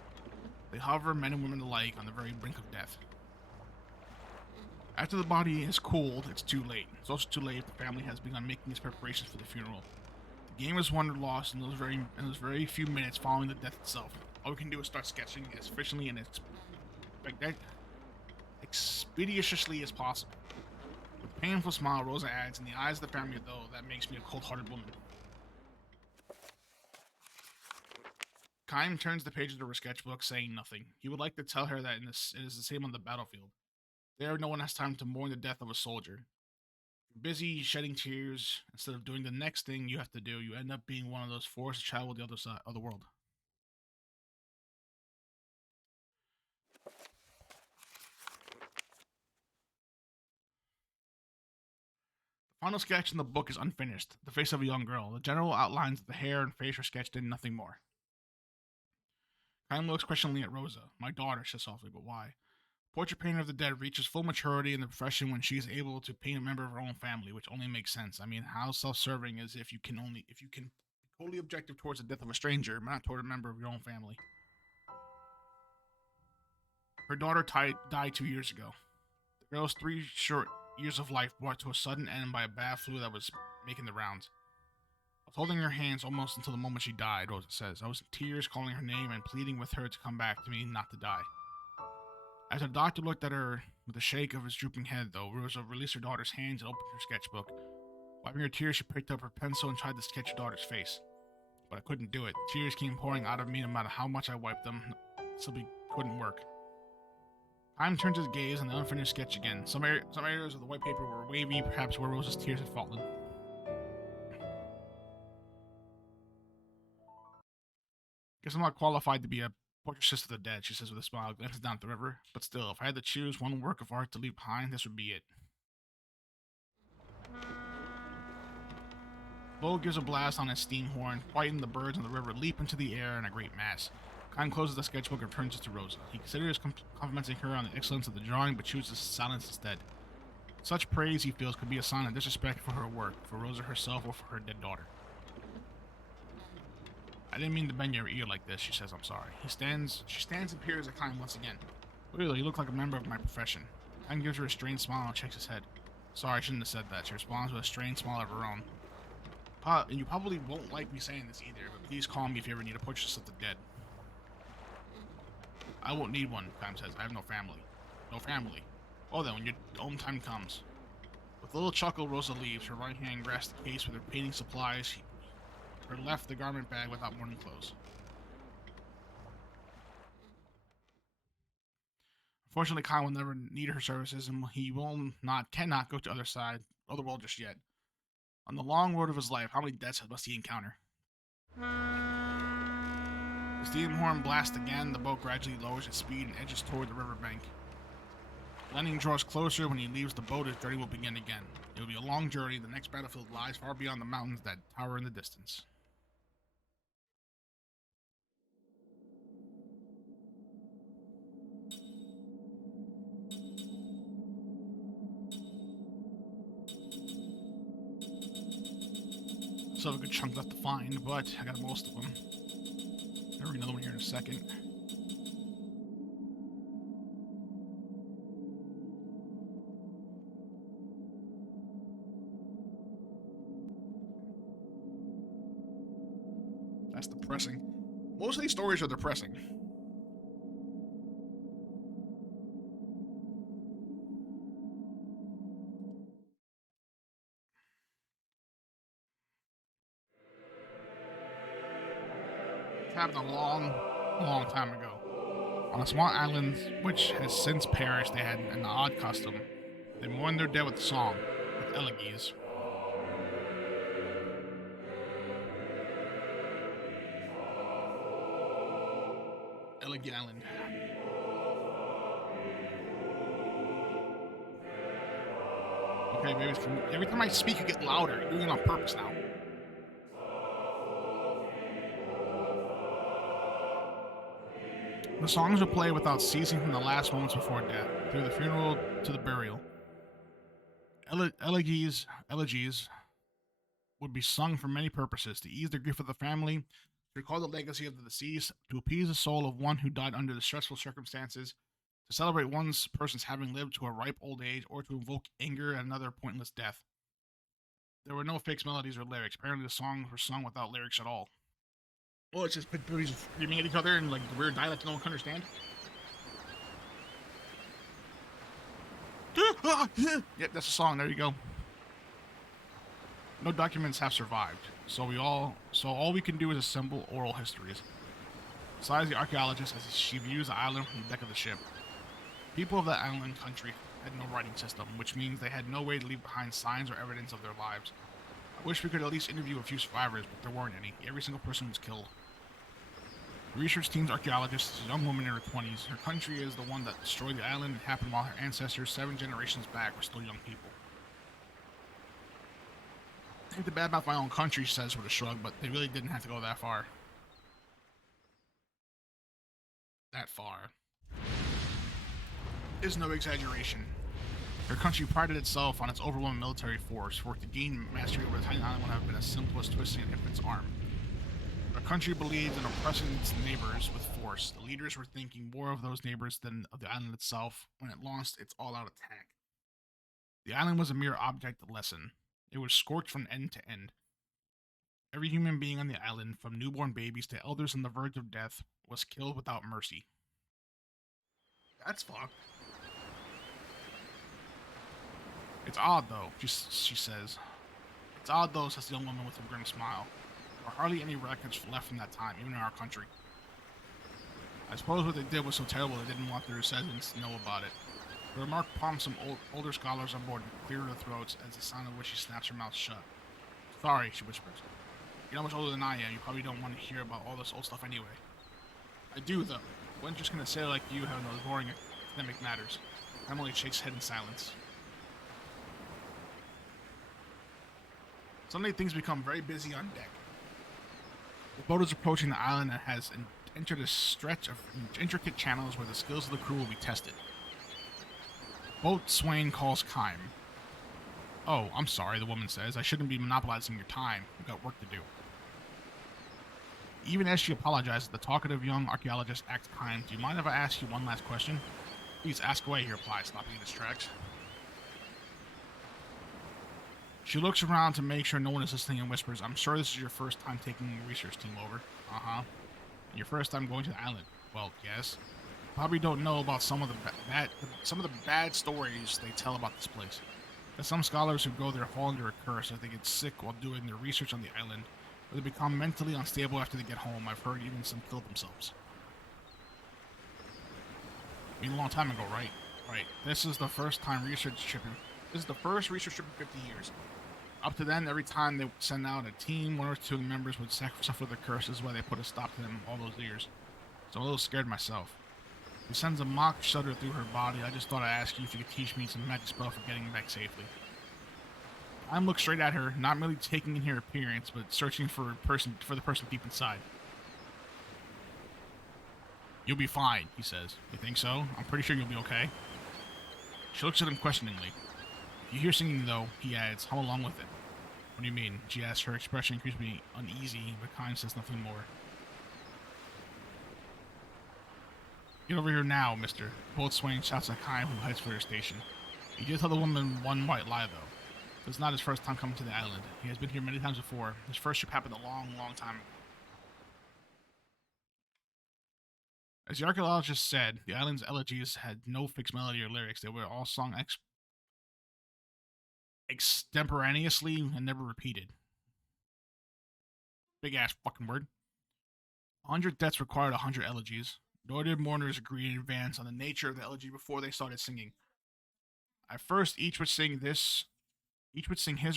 They hover, men and women alike, on the very brink of death. After the body is cooled, it's too late. It's also too late if the family has begun making its preparations for the funeral. The game is won or lost in those very few minutes following the death itself. All we can do is start sketching as efficiently and expeditiously as possible. With a painful smile, Rosa adds, "In the eyes of the family, though, that makes me a cold-hearted woman." Kaim turns the pages of her sketchbook, saying nothing. He would like to tell her that it is the same on the battlefield. There, no one has time to mourn the death of a soldier. You're busy shedding tears. Instead of doing the next thing you have to do, you end up being one of those forced to travel to the other side of the world. The final sketch in the book is unfinished, the face of a young girl. The general outlines of the hair and face are sketched in, nothing more. Kaim looks questioningly at Rosa. "My daughter," she says softly, "but why?" Portrait painter of the dead reaches full maturity in the profession when she is able to paint a member of her own family, which only makes sense. I mean, how self-serving is if you can be totally objective towards the death of a stranger, but not toward a member of your own family. Her daughter died 2 years ago. The girl's 3 short years of life brought to a sudden end by a bad flu that was making the rounds. I was holding her hands almost until the moment she died, Rosa says. I was in tears, calling her name and pleading with her to come back to me, not to die. As the doctor looked at her with a shake of his drooping head, though, Rosa released her daughter's hands and opened her sketchbook. Wiping her tears, she picked up her pencil and tried to sketch her daughter's face. But I couldn't do it. Tears came pouring out of me no matter how much I wiped them. It simply couldn't work. Kaim turned his gaze on the unfinished sketch again. Some areas of the white paper were wavy, perhaps where Rosa's tears had fallen. Guess I'm not qualified to be a portraitist of the dead, she says with a smile, glances down at the river. But still, if I had to choose one work of art to leave behind, this would be it. Bo gives a blast on his steam horn, quieting the birds on the river leap into the air in a great mass. Kaim closes the sketchbook and turns it to Rosa. He considers complimenting her on the excellence of the drawing, but chooses silence instead. Such praise, he feels, could be a sign of disrespect for her work, for Rosa herself, or for her dead daughter. I didn't mean to bend your ear like this, she says. I'm sorry. She stands and peers at Kaim once again. Really, you look like a member of my profession. Kaim gives her a strained smile and shakes his head. Sorry, I shouldn't have said that. She responds with a strained smile of her own. And you probably won't like me saying this either, but please call me if you ever need a portrait of the dead. I won't need one, Kaim says. I have no family. No family. Oh then, when your own time comes. With a little chuckle, Rosa leaves. Her right hand grasps the case with her painting supplies. Her left the garment bag without mourning clothes. Unfortunately, Kaim will never need her services, and he cannot go to other world just yet. On the long road of his life, how many deaths must he encounter? The steam horn blasts again. The boat gradually lowers its speed and edges toward the riverbank. Landing draws closer. When he leaves the boat, his journey will begin again. It will be a long journey. The next battlefield lies far beyond the mountains that tower in the distance. Still have a good chunk left to find, but I got most of them. I'll read another one here in a second. That's depressing. Most of these stories are depressing. Happened a long time ago. On a small island which has since perished, they had an odd custom. They mourned their dead with song, with elegies. Elegy Island. Okay, babies, every time I speak, you get louder. You're doing it on purpose now. The songs will play without ceasing from the last moments before death, through the funeral to the burial. Elegies would be sung for many purposes: to ease the grief of the family, to recall the legacy of the deceased, to appease the soul of one who died under the stressful circumstances, to celebrate one's person's having lived to a ripe old age, or to invoke anger at another pointless death. There were no fixed melodies or lyrics. Apparently the songs were sung without lyrics at all. Well, it's just people screaming at each other in like weird dialect no one can understand. Yeah, that's a song. There you go. No documents have survived, so all we can do is assemble oral histories. Besides the archaeologist, as she views the island from the deck of the ship, people of the island country had no writing system, which means they had no way to leave behind signs or evidence of their lives. I wish we could at least interview a few survivors, but there weren't any. Every single person was killed. The research team's archaeologist is a young woman in her 20s. Her country is the one that destroyed the island. It happened while her ancestors 7 generations back were still young people. I hate to badmouth my own country, she says with a shrug, but they really didn't have to go that far. That far. Is no exaggeration. Her country prided itself on its overwhelming military force, for it to gain mastery over the tiny island would have been as simple as twisting an infant's arm. Her country believed in oppressing its neighbors with force. The leaders were thinking more of those neighbors than of the island itself when it launched its all-out attack. The island was a mere object lesson. It was scorched from end to end. Every human being on the island, from newborn babies to elders on the verge of death, was killed without mercy. That's fucked. It's odd, though, she says. It's odd, though, says the young woman with a grim smile. There are hardly any records left from that time, even in our country. I suppose what they did was so terrible they didn't want their descendants to know about it. The remark prompts some older scholars on board to clear their throats as the sound of which she snaps her mouth shut. Sorry, she whispers. You're not much older than I am. You probably don't want to hear about all this old stuff anyway. I do, though. I wasn't just going to say like you have those boring academic matters. Emily shakes head in silence. Suddenly things become very busy on deck. The boat is approaching the island and has entered a stretch of intricate channels where the skills of the crew will be tested. Boatswain calls Kime. Oh, I'm sorry, the woman says. I shouldn't be monopolizing your time. We've got work to do. Even as she apologizes, the talkative young archaeologist asks Kime, do you mind if I ask you one last question? Please ask away, he replies, stopping in his tracks. She looks around to make sure no one is listening and whispers, I'm sure this is your first time taking the research team over. Uh-huh. And your first time going to the island. Well, yes. Probably don't know about some of the bad stories they tell about this place. That some scholars who go there fall under a curse as they get sick while doing their research on the island, or they become mentally unstable after they get home. I've heard even some kill themselves. I mean, a long time ago, right? Right. This is the first research trip in 50 years. Up to then, every time they send out a team, one or two of the members would suffer the curses while they put a stop to them all those years. So I'm a little scared myself. He sends a mock shudder through her body. I just thought I'd ask you if you could teach me some magic spell for getting back safely. I look straight at her, not merely taking in her appearance, but searching for the person deep inside. You'll be fine, he says. You think so? I'm pretty sure you'll be okay. She looks at him questioningly. If you hear singing, though, he adds, hum along with it. What do you mean? She asks, her expression increasingly uneasy, but Kime says nothing more. Get over here now, mister. Boatswain shouts at Kime, who heads for their station. He did tell the woman one white lie, though. So it's not his first time coming to the island. He has been here many times before. His first trip happened a long, long time ago. As the archaeologist said, the island's elegies had no fixed melody or lyrics. They were all sung extemporaneously and never repeated. Big ass fucking word. 100 deaths required 100 elegies. Nor did mourners agree in advance on the nature of the elegy before they started singing. At first, each would sing his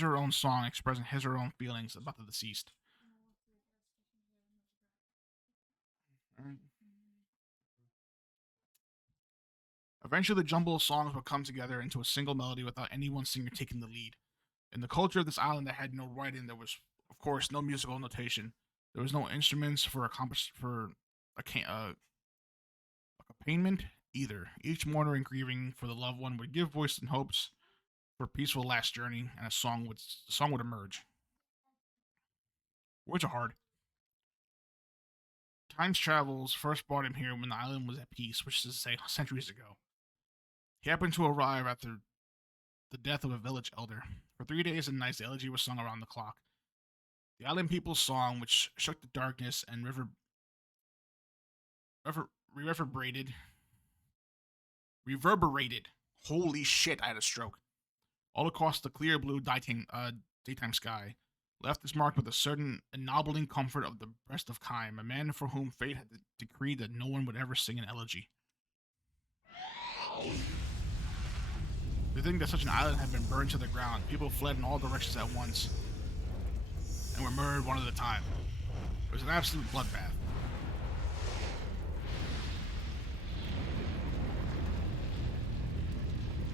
or her own song expressing his or her own feelings about the deceased. Eventually, the jumble of songs would come together into a single melody without any one singer taking the lead. In the culture of this island that had no writing, there was, of course, no musical notation. There was no instruments for accompaniment either. Each mourner in grieving for the loved one would give voice and hopes for a peaceful last journey, and the song would emerge. Words are hard. Time's travels first brought him here when the island was at peace, which is to say centuries ago. He happened to arrive after the death of a village elder. For 3 days and nights, the elegy was sung around the clock. The island people's song, which shook the darkness and reverberated Holy shit, I had a stroke. All across the clear blue daytime sky, left is marked with a certain ennobling comfort of the breast of Kime, a man for whom fate had decreed that no one would ever sing an elegy. To think that such an island had been burned to the ground, people fled in all directions at once, and were murdered one at a time. It was an absolute bloodbath.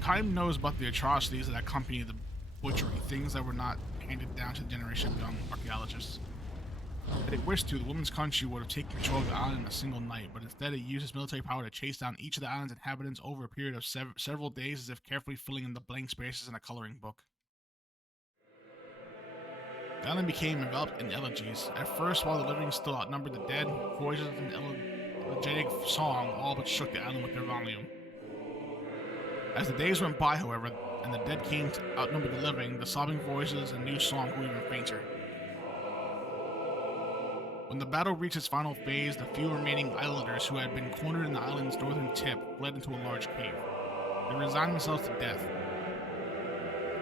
Kime knows about the atrocities that accompany the butchery, things that were not handed down to the generation of young archaeologists. Had it wished to, the woman's country would have taken control of the island in a single night, but instead it used its military power to chase down each of the island's inhabitants over a period of several days, as if carefully filling in the blank spaces in a coloring book. The island became enveloped in elegies. At first, while the living still outnumbered the dead, voices in elegiac song all but shook the island with their volume. As the days went by, however, and the dead came to outnumber the living, the sobbing voices and new song grew even fainter. When the battle reached its final phase, the few remaining islanders who had been cornered in the island's northern tip fled into a large cave. They resigned themselves to death.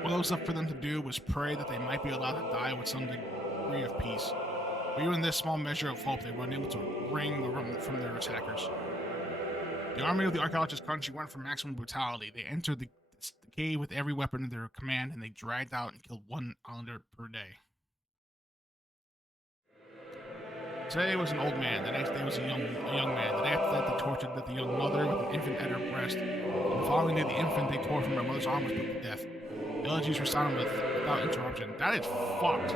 All that was left for them to do was pray that they might be allowed to die with some degree of peace. But even this small measure of hope they were unable to wring from their attackers. The army of the archaeologist country went for maximum brutality. They entered the cave with every weapon at their command, and they dragged out and killed one islander per day. Today was an old man, the next day was a young man. The day after that, they tortured the young mother with an infant at her breast. And the following day, the infant they tore from her mother's arm was put to death. The elegies were sounded without interruption. That is fucked.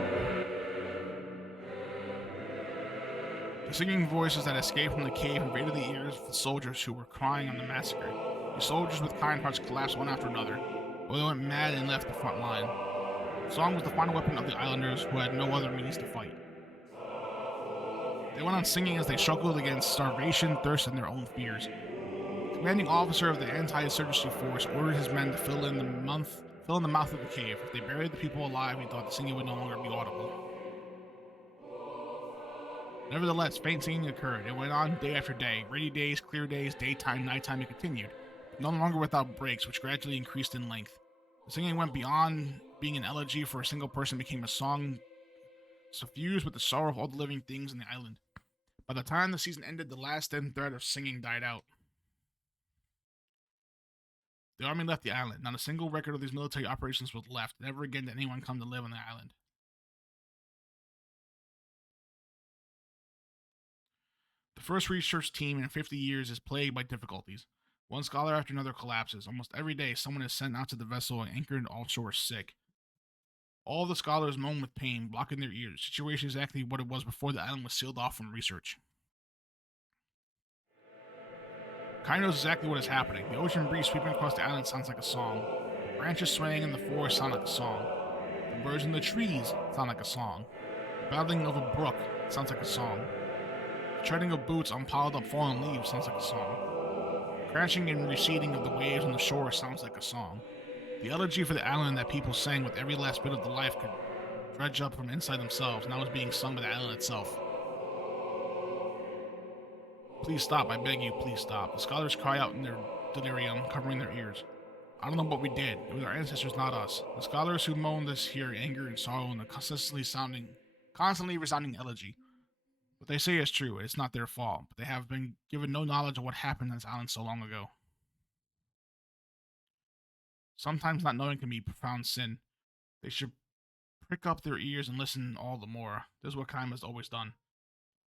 The singing voices that escaped from the cave invaded the ears of the soldiers who were crying on the massacre. The soldiers with kind hearts collapsed one after another, or they went mad and left the front line. The song was the final weapon of the islanders who had no other means to fight. They went on singing as they struggled against starvation, thirst, and their own fears. The commanding officer of the anti-insurgency force ordered his men to fill in the mouth of the cave. If they buried the people alive, he thought the singing would no longer be audible. Nevertheless, faint singing occurred. It went on day after day. Rainy days, clear days, daytime, nighttime, it continued. But no longer without breaks, which gradually increased in length. The singing went beyond being an elegy for a single person, became a song suffused with the sorrow of all the living things in the island. By the time the season ended, the last thin thread of singing died out. The army left the island. Not a single record of these military operations was left. Never again did anyone come to live on the island. The first research team in 50 years is plagued by difficulties. One scholar after another collapses. Almost every day, someone is sent out to the vessel and anchored offshore sick. All the scholars moan with pain, blocking their ears. Situation exactly what it was before the island was sealed off from research. Kai knows exactly what is happening. The ocean breeze sweeping across the island sounds like a song. The branches swaying in the forest sound like a song. The birds in the trees sound like a song. The babbling of a brook sounds like a song. The treading of boots on piled up fallen leaves sounds like a song. The crashing and receding of the waves on the shore sounds like a song. The elegy for the island that people sang with every last bit of the life could dredge up from inside themselves now is being sung by the island itself. Please stop, I beg you, please stop. The scholars cry out in their delirium, covering their ears. I don't know what we did. It was our ancestors, not us. The scholars who moan this hear anger and sorrow in the constantly resounding elegy. What they say is true. It's not their fault, but they have been given no knowledge of what happened on this island so long ago. Sometimes not knowing can be profound sin. They should prick up their ears and listen all the more. This is what Kaim has always done.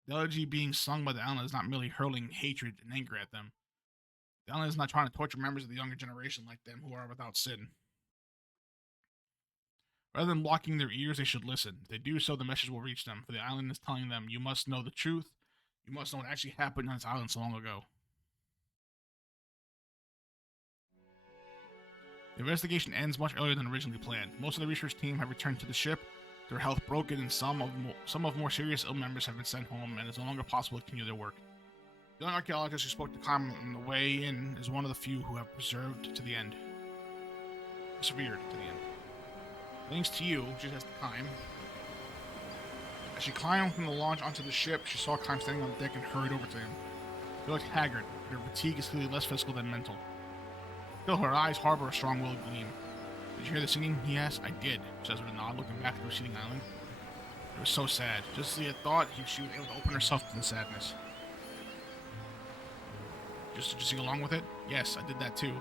The elegy being sung by the island is not merely hurling hatred and anger at them. The island is not trying to torture members of the younger generation like them who are without sin. Rather than blocking their ears, they should listen. If they do so, the message will reach them, for the island is telling them, you must know the truth. You must know what actually happened on this island so long ago. The investigation ends much earlier than originally planned. Most of the research team have returned to the ship, their health broken, and some of more serious ill members have been sent home, and it's no longer possible to continue their work. The young archaeologist who spoke to Kime on the way in is one of the few who have persevered to the end. Thanks to you, she says to Kime. As she climbed from the launch onto the ship, she saw Kime standing on the deck and hurried over to him. He looked haggard, but her fatigue is clearly less physical than mental. Still, her eyes harbor a strong-willed gleam. Did you hear the singing? He asked. I did, she says with a nod, looking back at the receding island. It was so sad. Just as he had thought, she was able to open herself to the sadness. Just to sing along with it? Yes, I did that too.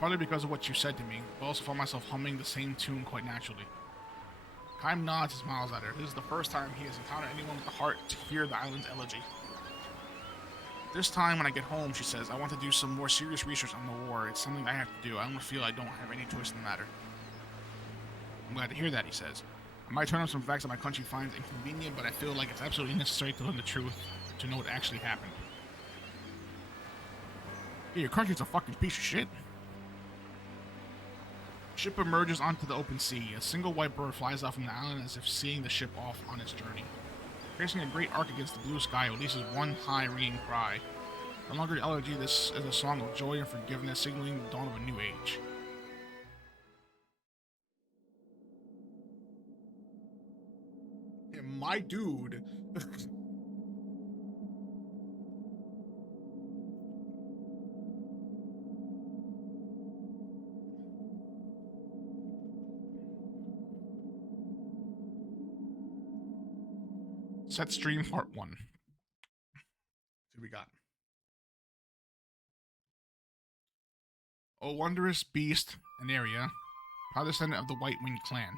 Partly because of what you said to me, but also found myself humming the same tune quite naturally. Kaim nods and smiles at her. This is the first time he has encountered anyone with the heart to hear the island's elegy. This time when I get home, she says, I want to do some more serious research on the war. It's something I have to do. I don't feel I don't have any choice in the matter. I'm glad to hear that, he says. I might turn up some facts that my country finds inconvenient, but I feel like it's absolutely necessary to learn the truth, to know what actually happened. Yeah, your country's a fucking piece of shit. Ship emerges onto the open sea. A single white bird flies off from the island as if seeing the ship off on its journey. Tracing a great arc against the blue sky, it releases one high ringing cry. No longer elegy, this is a song of joy and forgiveness, signaling the dawn of a new age. Yeah, my dude. Set stream part 1. Let's see what we got. O wondrous beast, an area, proud descendant of the White-Winged clan.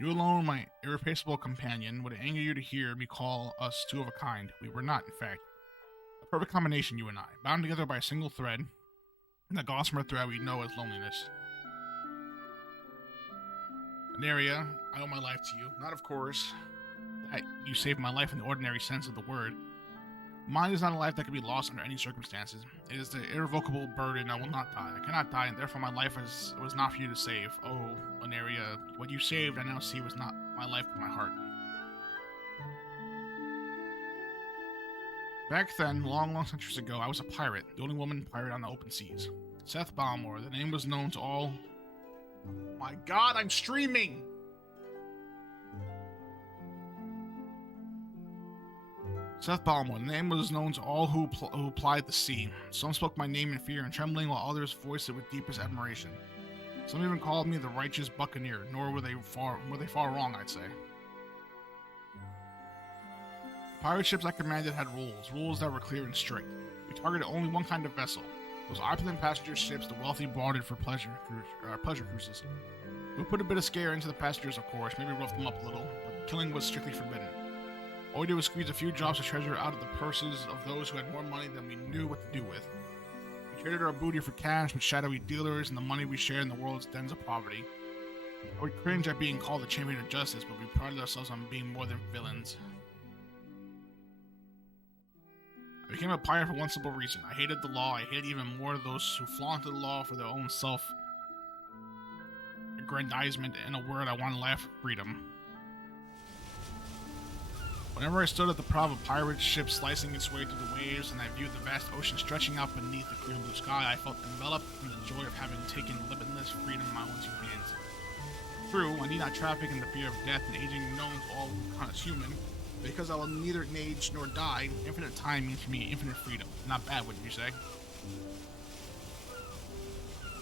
You alone, my irreplaceable companion, would it anger you to hear me call us two of a kind. We were not, in fact. A perfect combination, you and I, bound together by a single thread, and the gossamer thread we know as loneliness. An area, I owe my life to you. Not, of course, that you saved my life in the ordinary sense of the word. Mine is not a life that can be lost under any circumstances. It is the irrevocable burden. I will not die. I cannot die, and therefore my life was not for you to save. Oh, Oneria, what you saved I now see was not my life but my heart. Back then, long, long centuries ago, I was a pirate, the only woman pirate on the open seas. Seth Balmore, the name was known to all... Oh my god, I'm streaming! Seth Balmore, the name was known to all who plied the sea. Some spoke my name in fear and trembling, while others voiced it with deepest admiration. Some even called me the righteous buccaneer, nor were they far wrong, I'd say. The pirate ships I commanded had rules that were clear and strict. We targeted only one kind of vessel, those opulent passenger ships the wealthy boarded for pleasure cruises. We put a bit of scare into the passengers, of course, maybe rough them up a little, but killing was strictly forbidden. All we did was squeeze a few drops of treasure out of the purses of those who had more money than we knew what to do with. We traded our booty for cash with shadowy dealers and the money we shared in the world's dens of poverty. I would cringe at being called the champion of justice, but we prided ourselves on being more than villains. I became a pirate for one simple reason. I hated the law. I hated even more those who flaunted the law for their own self-aggrandizement. In a word, I wanted life freedom. Whenever I stood at the prow of a pirate ship slicing its way through the waves and I viewed the vast ocean stretching out beneath the clear blue sky, I felt enveloped in the joy of having taken limitless freedom in my own two hands. True, I need not traffic in the fear of death and aging known to all kinds human, because I will neither age nor die. Infinite time means for me infinite freedom. Not bad, wouldn't you say?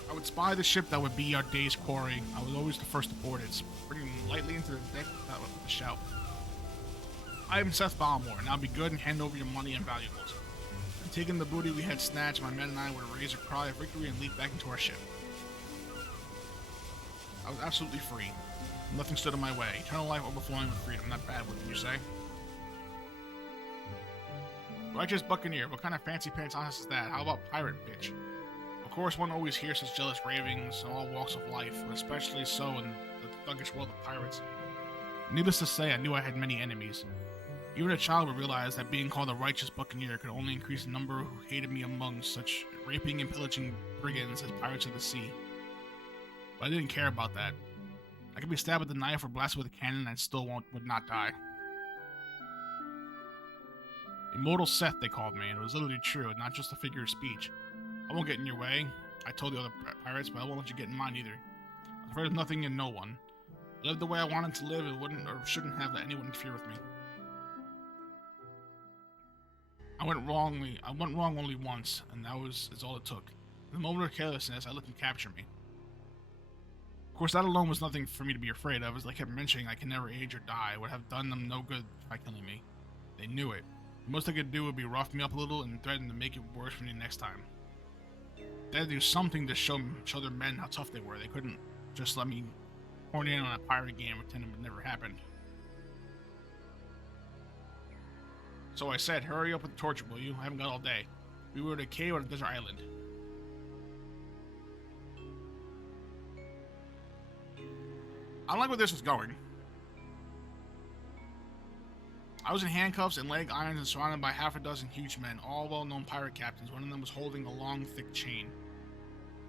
I would spy the ship that would be our day's quarry. I was always the first to board it, springing lightly into the deck with a shout. I am Seth Balmore, now be good and hand over your money and valuables. And taking the booty we had snatched, my men and I would raise a cry of victory and leap back into our ship. I was absolutely free. Nothing stood in my way. Eternal life overflowing with freedom. Not bad, wouldn't you say? Righteous buccaneer, what kind of fancy pants honest is that? How about pirate bitch? Of course, one always hears such jealous ravings in all walks of life, but especially so in the thuggish world of pirates. Needless to say, I knew I had many enemies. Even a child would realize that being called a righteous buccaneer could only increase the number who hated me among such raping and pillaging brigands as pirates of the sea. But I didn't care about that. I could be stabbed with a knife or blasted with a cannon and I still would not die. Immortal Seth, they called me, and it was literally true, not just a figure of speech. I won't get in your way. I told the other pirates, but I won't let you get in mine either. I'm afraid of nothing and no one. I lived the way I wanted to live and wouldn't or shouldn't have let anyone interfere with me. I went wrong only once, and that was all it took. In the moment of carelessness, I let them capture me. Of course, that alone was nothing for me to be afraid of, as they kept mentioning I can never age or die. It would have done them no good by killing me. They knew it. The most they could do would be rough me up a little and threaten to make it worse for me next time. They had to do something to show their men how tough they were. They couldn't just let me horn in on a pirate game and pretend it never happened. So I said, hurry up with the torture, will you? I haven't got all day. We were at a cave on a desert island. I don't like where this was going. I was in handcuffs and leg irons and surrounded by half a dozen huge men, all well-known pirate captains. One of them was holding a long, thick chain.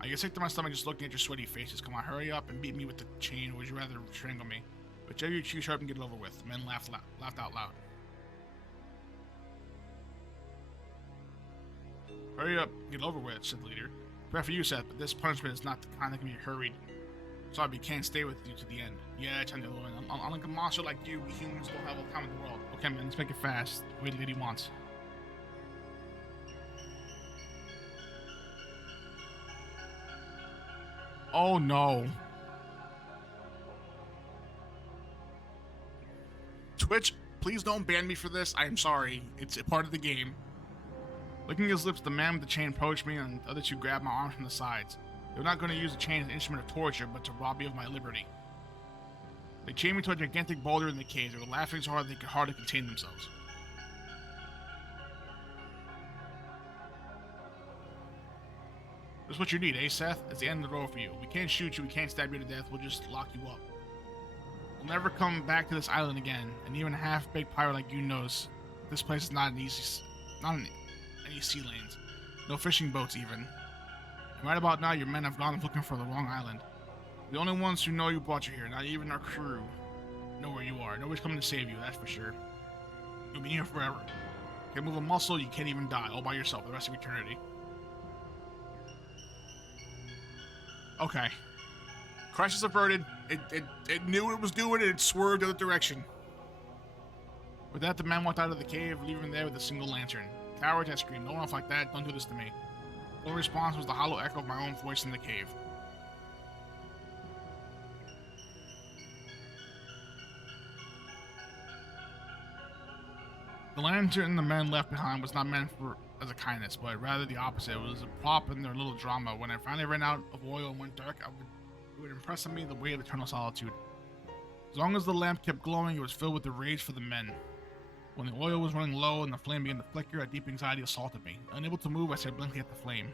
I get sick to my stomach just looking at your sweaty faces. Come on, hurry up and beat me with the chain, or would you rather strangle me? Whichever you choose, hurry up and get it over with. The men laughed out loud. Hurry up, get it over with, said the leader. Bad for you, Seth, but this punishment is not the kind that can be hurried. So I can't stay with you to the end. Yeah, chimed the woman. Unlike a monster like you, we humans don't have all the time in the world. Okay, man, let's make it fast. The way the lady wants. Oh no. Twitch, please don't ban me for this. I am sorry. It's a part of the game. Licking his lips, the man with the chain approached me, and the other two grabbed my arms from the sides. They were not going to use the chain as an instrument of torture, but to rob me of my liberty. They chained me to a gigantic boulder in the cave. They were laughing so hard they could hardly contain themselves. This is what you need, eh, Seth? It's the end of the road for you. We can't shoot you, we can't stab you to death, we'll just lock you up. We'll never come back to this island again, and even a half-baked pirate like you knows this place is not any sea lanes. No fishing boats, even. And right about now, your men have gone looking for the wrong island. The only ones who know you brought you here, not even our crew, know where you are. Nobody's coming to save you, that's for sure. You'll be here forever. You can't move a muscle, you can't even die, all by yourself the rest of eternity. Okay. Crisis averted. It knew it was doing it, it swerved the other direction. With that, the man walked out of the cave, leaving there with a single lantern. Cowards, I screamed. No one off like that, don't do this to me. The response was the hollow echo of my own voice in the cave. The lantern the men left behind was not meant as a kindness, but rather the opposite. It was a prop in their little drama. When I finally ran out of oil and went dark, it would impress on me the way of eternal solitude. As long as the lamp kept glowing, it was filled with the rage for the men. When the oil was running low and the flame began to flicker, a deep anxiety assaulted me. Unable to move, I stared blankly at the flame.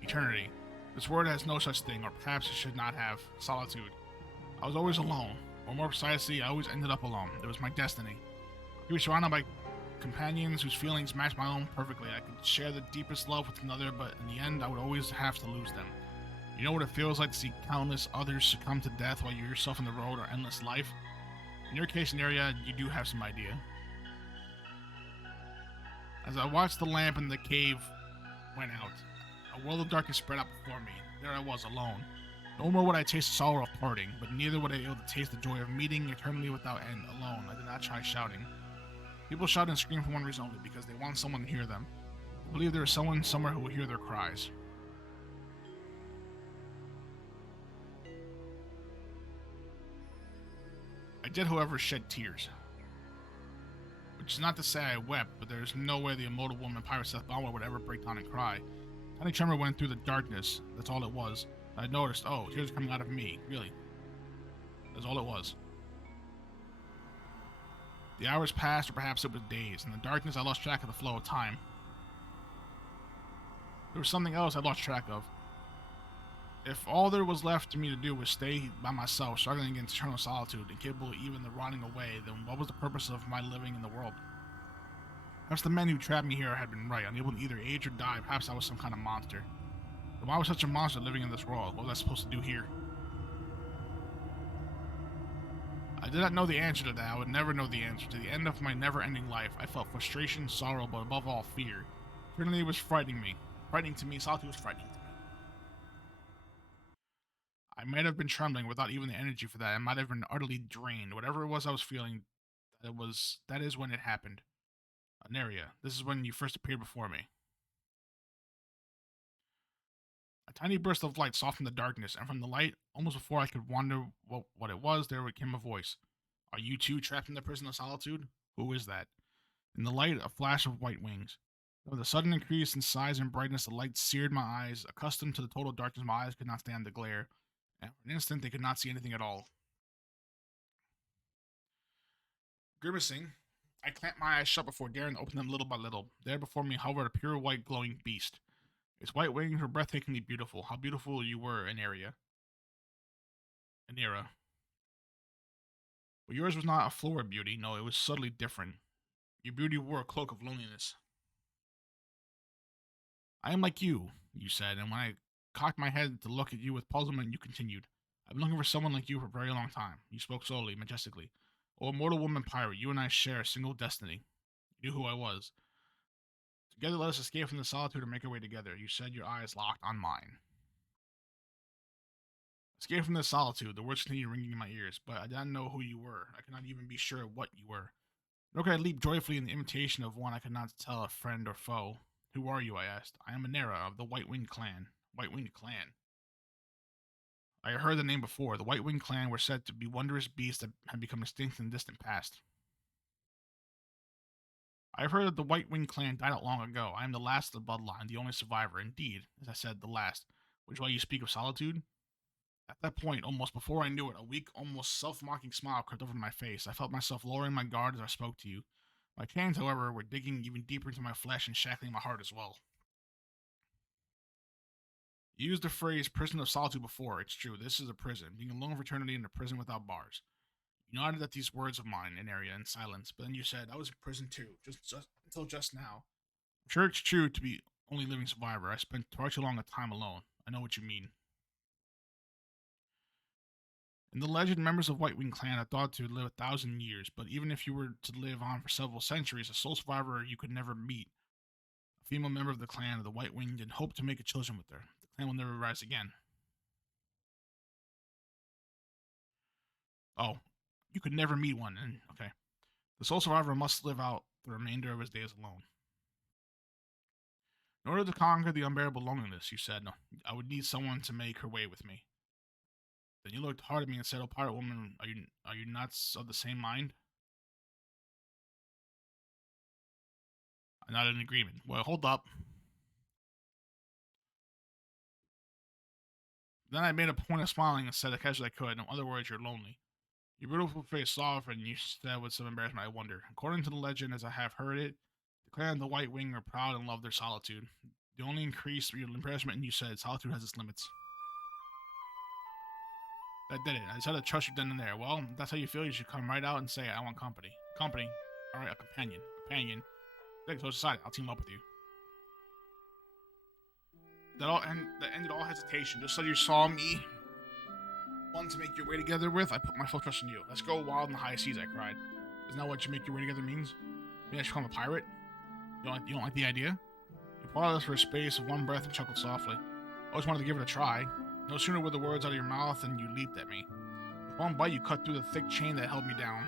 Eternity. This word has no such thing, or perhaps it should not have. Solitude. I was always alone, or more precisely, I always ended up alone. It was my destiny. He was surrounded by companions whose feelings matched my own perfectly. I could share the deepest love with another, but in the end, I would always have to lose them. You know what it feels like to see countless others succumb to death while you yourself on the road or endless life? In your case scenario, you do have some idea. As I watched the lamp in the cave went out, a world of darkness spread out before me. There I was, alone. No more would I taste the sorrow of parting, but neither would I be able to taste the joy of meeting eternally without end, alone. I did not try shouting. People shout and scream for one reason only, because they want someone to hear them. I believe there is someone somewhere who will hear their cries. I did, however, shed tears. Which is not to say I wept, but there is no way the immortal woman pirate Seth Bauer would ever break down and cry. Tiny tremor went through the darkness, that's all it was. I noticed, oh, tears are coming out of me, really. That's all it was. The hours passed, or perhaps it was days. In the darkness, I lost track of the flow of time. There was something else I lost track of. If all there was left to me to do was stay by myself, struggling against eternal solitude, incapable of even the rotting away, then what was the purpose of my living in the world? Perhaps the men who trapped me here had been right, unable to either age or die. Perhaps I was some kind of monster. But why was such a monster living in this world? What was I supposed to do here? I did not know the answer to that. I would never know the answer. To the end of my never-ending life, I felt frustration, sorrow, but above all, fear. Eternity was frightening me. Frightening to me. Solitude was frightening to me. I might have been trembling without even the energy for that. I might have been utterly drained. Whatever it was I was feeling, that is when it happened. An area. This is when you first appeared before me. A tiny burst of light softened the darkness, and from the light, almost before I could wonder what it was, there came a voice. Are you too trapped in the prison of solitude? Who is that? In the light, a flash of white wings. With a sudden increase in size and brightness, the light seared my eyes. Accustomed to the total darkness, my eyes could not stand the glare, and for an instant they could not see anything at all. Grimacing, I clamped my eyes shut before daring to open them little by little. There before me hovered a pure white glowing beast. Its white wings were breathtakingly beautiful. How beautiful you were, Anera. But yours was not a florid beauty. No, it was subtly different. Your beauty wore a cloak of loneliness. I am like you said, and when I cocked my head to look at you with puzzlement, you continued. I've been looking for someone like you for a very long time. You spoke slowly, majestically. O immortal woman pirate, you and I share a single destiny. You knew who I was. Together let us escape from the solitude and make our way together. You said, your eyes locked on mine. Escape from this solitude, the words continued ringing in my ears, but I did not know who you were. I could not even be sure what you were. Nor could I leap joyfully in the imitation of one I could not tell a friend or foe. Who are you? I asked. I am Anera of the White-Winged Clan. White-Winged Clan. I had heard the name before. The White-Winged Clan were said to be wondrous beasts that had become extinct in the distant past. I have heard that the White-Winged Clan died out long ago. I am the last of the bloodline, the only survivor. Indeed, as I said, the last. Which is why you speak of solitude? At that point, almost before I knew it, a weak, almost self-mocking smile crept over my face. I felt myself lowering my guard as I spoke to you. My chains, however, were digging even deeper into my flesh and shackling my heart as well. You used the phrase prison of solitude before. It's true, this is a prison, being alone for eternity in a prison without bars. You nodded at these words of mine in area in silence, but then you said, I was in prison too, just until just now. I'm sure it's true to be only living survivor. I spent far too long a time alone. I know what you mean. In the legend, members of White-Winged Clan are thought to live 1,000 years, but even if you were to live on for several centuries, a sole survivor you could never meet, a female member of the clan of the White-Winged, and hope to make a children with her. The clan will never rise again. Oh, you could never meet one, and okay. The sole survivor must live out the remainder of his days alone. In order to conquer the unbearable loneliness, you said, I would need someone to make her way with me. Then you looked hard at me and said, "Oh, pirate woman, are you not of the same mind?" I'm not in agreement. Well, hold up. Then I made a point of smiling and said as casually as I could, in other words, you're lonely. Your beautiful face softened, and you said with some embarrassment, I wonder. According to the legend, as I have heard it, the clan of the White Wing are proud and love their solitude. The only increased your embarrassment, and you said solitude has its limits. That did it. I decided to trust you then and there. Well, if that's how you feel, you should come right out and say, I want company. Company. Alright, a companion. Companion. Take close aside. I'll team up with you. That ended all hesitation. Just so you saw me, one to make your way together with, I put my full trust in you. Let's go wild in the high seas, I cried. Isn't that what you make your way together means? Maybe I should become a pirate? You don't like the idea? You paused for a space of one breath and chuckled softly. I always wanted to give it a try. No sooner were the words out of your mouth than you leaped at me. With one bite, you cut through the thick chain that held me down.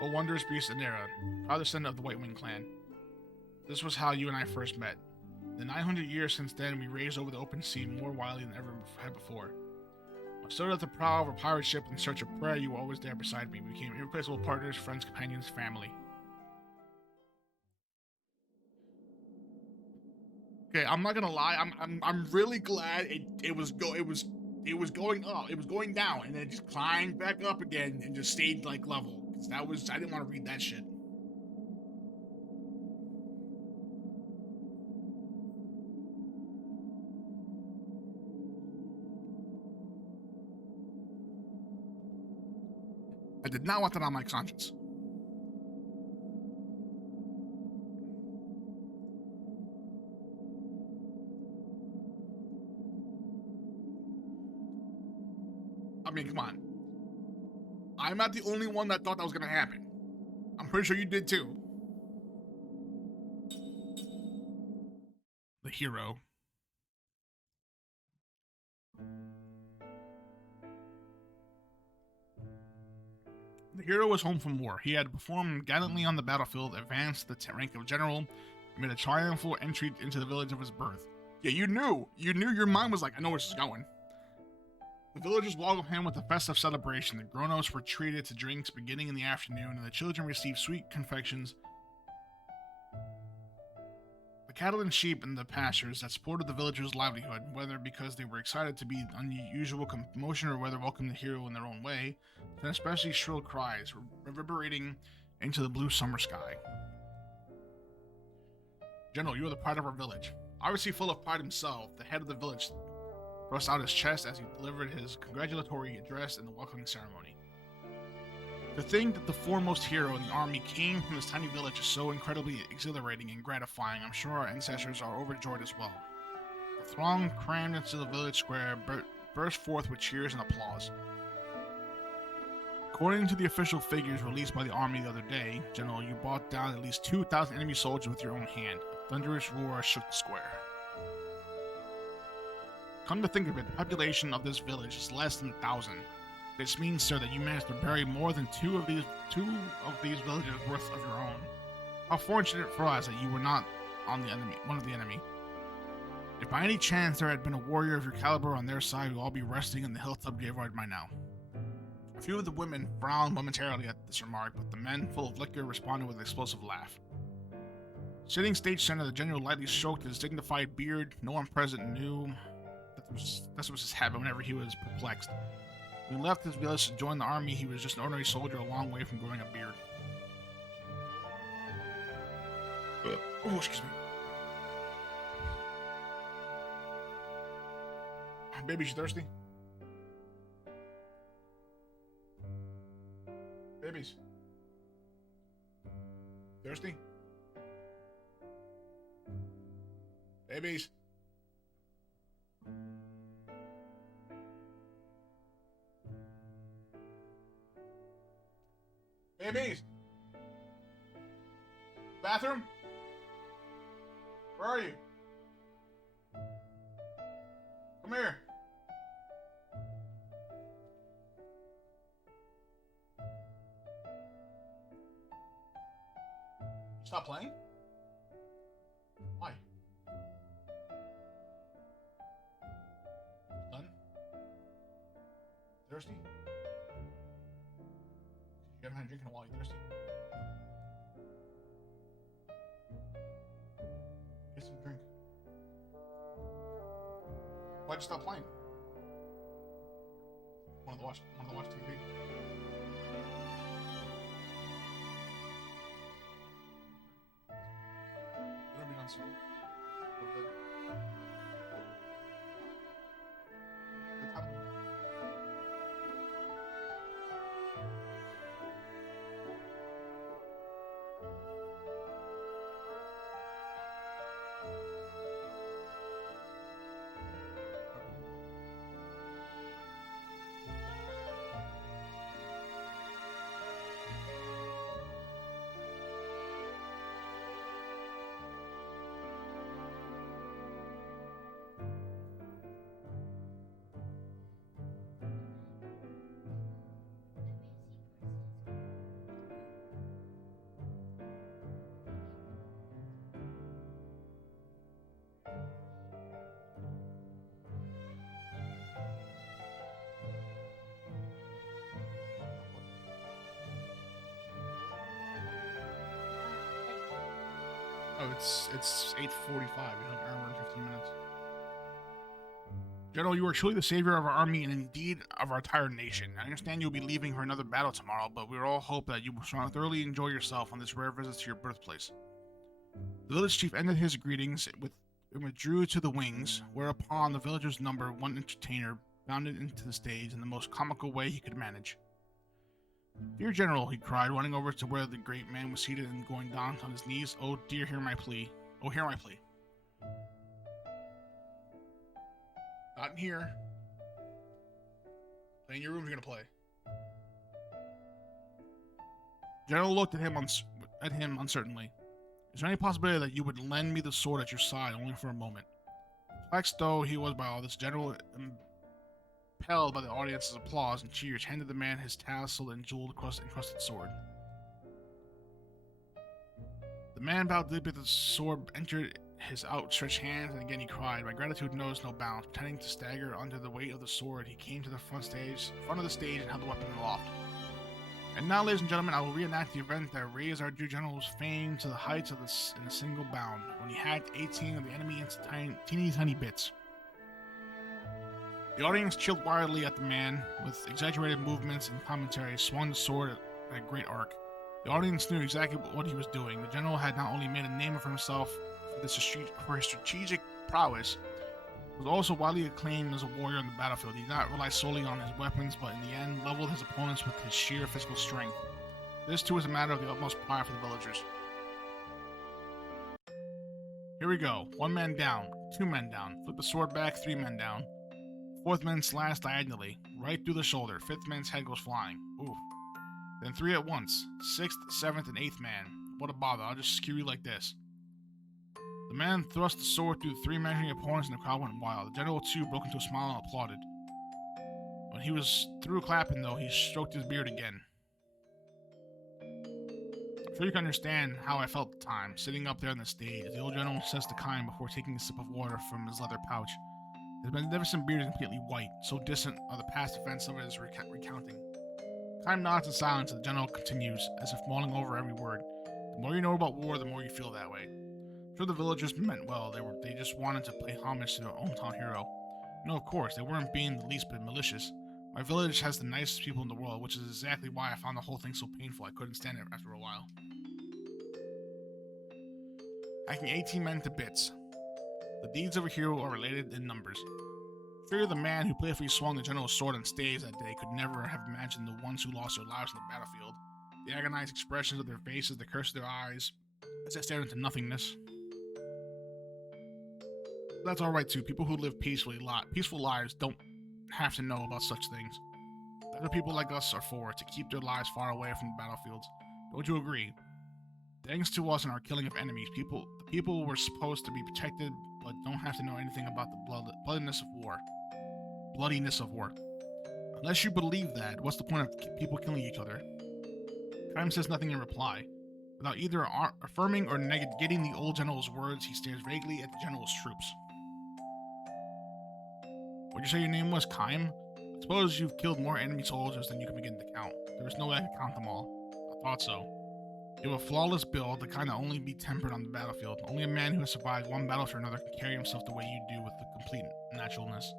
O wondrous beast Anera, proud descendant of the White-Winged Clan. This was how you and I first met. In the 900 years since then, we raged over the open sea more wildly than ever had before. I stood at the prow of a pirate ship in search of prey. You were always there beside me. We became irreplaceable partners, friends, companions, family. Okay, I'm not gonna lie. I'm really glad it was going up. It was going down, and then it just climbed back up again and just stayed like level. Cause I didn't want to read that shit. I did not want that on my conscience. I mean, come on. I'm not the only one that thought that was gonna happen. I'm pretty sure you did too. The hero. The hero was home from war. He had performed gallantly on the battlefield, advanced to the rank of general, and made a triumphal entry into the village of his birth. Yeah, you knew. Your mind was like, I know where this is going. The villagers welcomed him with a festive celebration. The grown-ups were treated to drinks beginning in the afternoon, and the children received sweet confections. The cattle and sheep in the pastures that supported the villagers' livelihood, whether because they were excited to be unusual commotion or whether welcomed the hero in their own way, sent especially shrill cries reverberating into the blue summer sky. General, you are the pride of our village. Obviously full of pride himself, the head of the village thrust out his chest as he delivered his congratulatory address in the welcoming ceremony. To think that the foremost hero in the army came from this tiny village is so incredibly exhilarating and gratifying. I'm sure our ancestors are overjoyed as well. The throng crammed into the village square burst forth with cheers and applause. According to the official figures released by the army the other day, General, you brought down at least 2,000 enemy soldiers with your own hand. A thunderous roar shook the square. Come to think of it, the population of this village is less than 1,000. This means, sir, that you managed to bury more than two of these villages worth of your own. How fortunate for us that you were not on the enemy, one of the enemy. If by any chance there had been a warrior of your caliber on their side, we'd all be resting in the hilltop graveyard by now. A few of the women frowned momentarily at this remark, but the men, full of liquor, responded with an explosive laugh. Sitting stage center, the general lightly stroked his dignified beard. No one present knew that was his habit whenever he was perplexed. When he left his village to join the army, he was just an ordinary soldier a long way from growing a beard. Oh, excuse me. Baby, you thirsty? Babies. Thirsty? Babies. Babies. Bathroom? Where are you? Come here. Stop playing? Why? Done? Thirsty? You haven't had a drink in a while, you thirsty? Get some drink. Why'd you stop playing? Wanted to watch TV? It'll be done soon. Good time. Oh, it's 8:45. We have an hour and 15 minutes. General, you are truly the savior of our army and indeed of our entire nation. I understand you'll be leaving for another battle tomorrow, but we all hope that you will thoroughly enjoy yourself on this rare visit to your birthplace. The village chief ended his greetings and withdrew to the wings, whereupon the villagers' number one entertainer bounded into the stage in the most comical way he could manage. Dear General, he cried, running over to where the great man was seated and going down on his knees. Oh dear, hear my plea. Oh, hear my plea. Not in here. Play in your room if you're gonna play. General looked at him uncertainly. Is there any possibility that you would lend me the sword at your side only for a moment? Perplexed though he was by all this, General repelled by the audience's applause and cheers, handed the man his tasseled and jeweled encrusted sword. The man bowed deeply as the sword entered his outstretched hands, and again he cried, "My gratitude knows no bounds." Pretending to stagger under the weight of the sword, he came to the front of the stage, and held the weapon aloft. And now, ladies and gentlemen, I will reenact the event that raised our dear general's fame to the heights in a single bound, when he hacked 18 of the enemy into teeny tiny bits. The audience cheered wildly at the man, with exaggerated movements and commentary, swung the sword at a great arc. The audience knew exactly what he was doing. The general had not only made a name for himself for his strategic prowess, but was also widely acclaimed as a warrior on the battlefield. He did not rely solely on his weapons, but in the end leveled his opponents with his sheer physical strength. This too was a matter of the utmost pride for the villagers. Here we go. 1 man down, 2 men down, flip the sword back, 3 men down. 4th man slashed diagonally, right through the shoulder. 5th man's head goes flying. Oof. Then 3 at once. 6th, 7th, and 8th man. What a bother, I'll just skew you like this. The man thrust the sword through 3 imaginary opponents, and the crowd went wild. The general too broke into a smile and applauded. When he was through clapping, though, he stroked his beard again. I'm sure you can understand how I felt at the time, sitting up there on the stage. The old general says to Kime before taking a sip of water from his leather pouch. His magnificent beard is completely white, so distant are the past events of his recounting. Kime nods in silence, and the general continues, as if mulling over every word. The more you know about war, the more you feel that way. I'm sure the villagers meant well. They just wanted to pay homage to their hometown hero. No, of course, they weren't being the least bit malicious. My village has the nicest people in the world, which is exactly why I found the whole thing so painful I couldn't stand it after a while. Hacking 18 men to bits. The deeds of a hero are related in numbers. Sure, the man who playfully swung the general's sword on stage that day could never have imagined the ones who lost their lives on the battlefield. The agonized expressions of their faces, the curse of their eyes, as they stared into nothingness. That's alright too. People who live peaceful lives don't have to know about such things. That's what people like us are for, to keep their lives far away from the battlefields. Don't you agree? Thanks to us and our killing of enemies, the people were supposed to be protected, but don't have to know anything about the bloodiness of war. Bloodiness of war. Unless you believe that, what's the point of people killing each other? Kime says nothing in reply. Without either affirming or negating the old general's words, he stares vaguely at the general's troops. Would you say your name was Kime? I suppose you've killed more enemy soldiers than you can begin to count. There is no way I could count them all. I thought so. You have a flawless build, the kind that only be tempered on the battlefield. Only a man who has survived one battle to another can carry himself the way you do with the complete naturalness.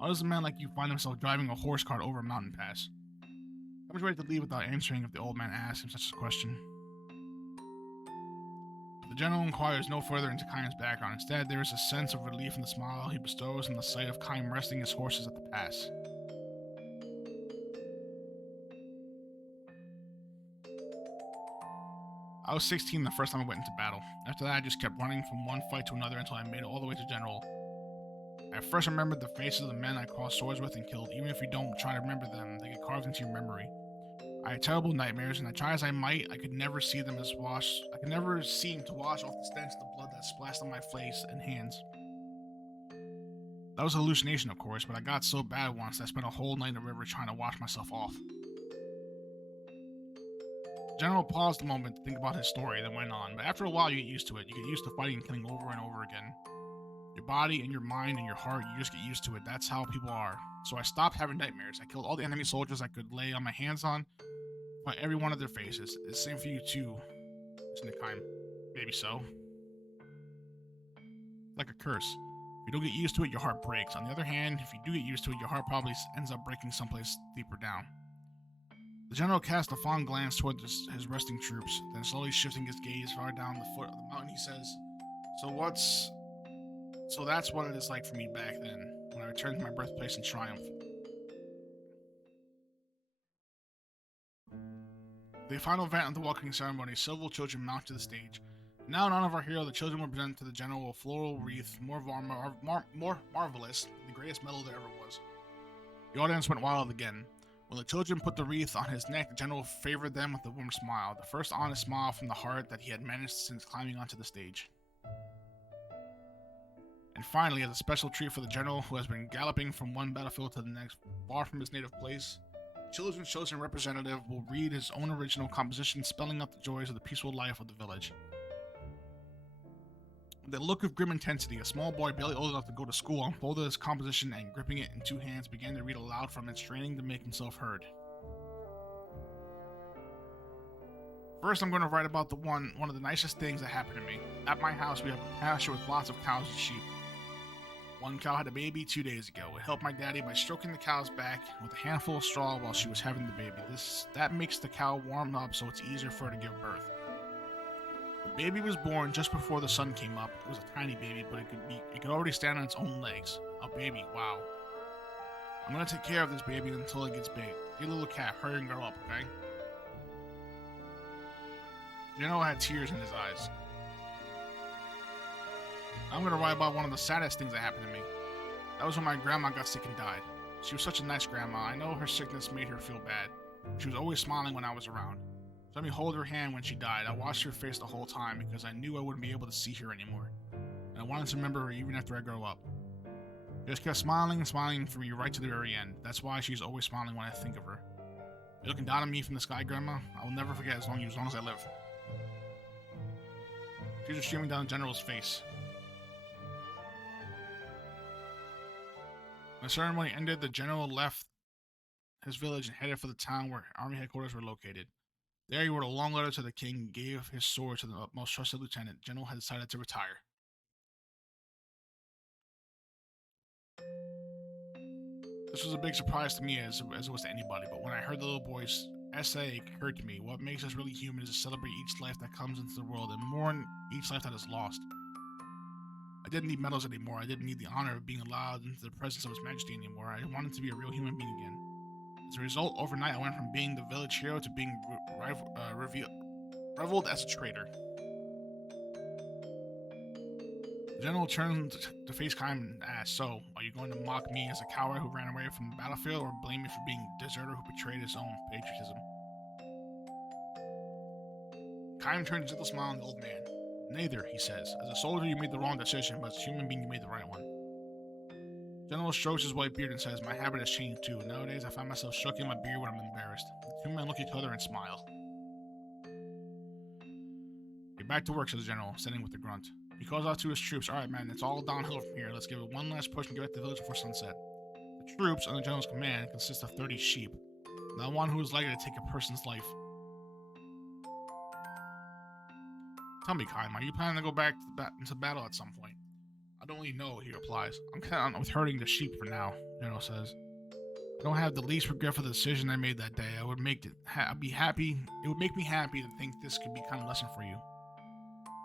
How does a man like you find himself driving a horse cart over a mountain pass? I was ready to leave without answering if the old man asked him such a question. The general inquires no further into Kime's background. Instead, there is a sense of relief in the smile he bestows in the sight of Kime resting his horses at the pass. I was 16 the first time I went into battle. After that, I just kept running from one fight to another until I made it all the way to general. I first remembered the faces of the men I crossed swords with and killed. Even if you don't try to remember them, they get carved into your memory. I had terrible nightmares, and I try as I might, I could never see them I could never seem to wash off the stench of the blood that splashed on my face and hands. That was a hallucination, of course, but I got so bad once that I spent a whole night in the river trying to wash myself off. The general paused a moment to think about his story, then went on, but after a while you get used to it. You get used to fighting and killing over and over again. Your body and your mind and your heart, you just get used to it. That's how people are. So I stopped having nightmares. I killed all the enemy soldiers I could lay on my hands on, by every one of their faces. It's the same for you too, isn't it, Kime? Maybe so. Like a curse. If you don't get used to it, your heart breaks. On the other hand, if you do get used to it, your heart probably ends up breaking someplace deeper down. The general cast a fond glance toward his resting troops, then slowly shifting his gaze far down the foot of the mountain, he says, So that's what it is like for me back then, when I returned to my birthplace in triumph. The final event of the welcoming ceremony, several children mount to the stage. Now in honor of our hero, the children will present to the general a floral wreath more marvelous than the greatest medal there ever was. The audience went wild again. When the children put the wreath on his neck, the general favored them with a warm smile, the first honest smile from the heart that he had managed since climbing onto the stage. And finally, as a special treat for the general who has been galloping from one battlefield to the next, far from his native place, Children's chosen representative will read his own original composition, spelling out the joys of the peaceful life of the village. With a look of grim intensity, a small boy barely old enough to go to school unfolded his composition and, gripping it in two hands, began to read aloud from it, straining to make himself heard. First, I'm going to write about one of the nicest things that happened to me. At my house, we have a pasture with lots of cows and sheep. One cow had a baby 2 days ago. It helped my daddy by stroking the cow's back with a handful of straw while she was having the baby. That makes the cow warm up so it's easier for her to give birth. The baby was born just before the sun came up. It was a tiny baby, but it could already stand on its own legs. A baby, wow. I'm gonna take care of this baby until it gets big. You little cat, hurry and grow up, okay? General had tears in his eyes. I'm gonna write about one of the saddest things that happened to me. That was when my grandma got sick and died. She was such a nice grandma. I know her sickness made her feel bad. She was always smiling when I was around. So let me hold her hand when she died. I watched her face the whole time because I knew I wouldn't be able to see her anymore. And I wanted to remember her even after I grow up. She just kept smiling and smiling for me right to the very end. That's why she's always smiling when I think of her. You're looking down at me from the sky, Grandma. I will never forget as long as I live. Tears are streaming down the General's face. When the ceremony ended, the General left his village and headed for the town where army headquarters were located. There he wrote a long letter to the king and gave his sword to the most trusted lieutenant. General had decided to retire. This was a big surprise to me as it was to anybody, but when I heard the little boy's essay, it occurred to me, what makes us really human is to celebrate each life that comes into the world and mourn each life that is lost. I didn't need medals anymore. I didn't need the honor of being allowed into the presence of His Majesty anymore. I wanted to be a real human being again. As a result, overnight I went from being the village hero to being reveled as a traitor. The general turned to face Kaim and asked, "So, are you going to mock me as a coward who ran away from the battlefield, or blame me for being a deserter who betrayed his own patriotism?" Kaim turned a gentle smile on the old man. "Neither," he says. "As a soldier, you made the wrong decision, but as a human being, you made the right one." General strokes his white beard and says, "My habit has changed too. Nowadays, I find myself stroking my beard when I'm embarrassed." The two men look at each other and smile. "Get back to work," says the general, sitting with a grunt. He calls out to his troops, "All right, men, it's all downhill from here. Let's give it one last push and get back to the village before sunset." The troops, under the general's command, consist of 30 sheep. Not one who is likely to take a person's life. "Tell me, Kaim, are you planning to go back into battle at some point?" "I don't really know," he replies. "I'm content with herding the sheep for now," the general says. "I don't have the least regret for the decision I made that day. It would make me happy to think this could be kind of a lesson for you."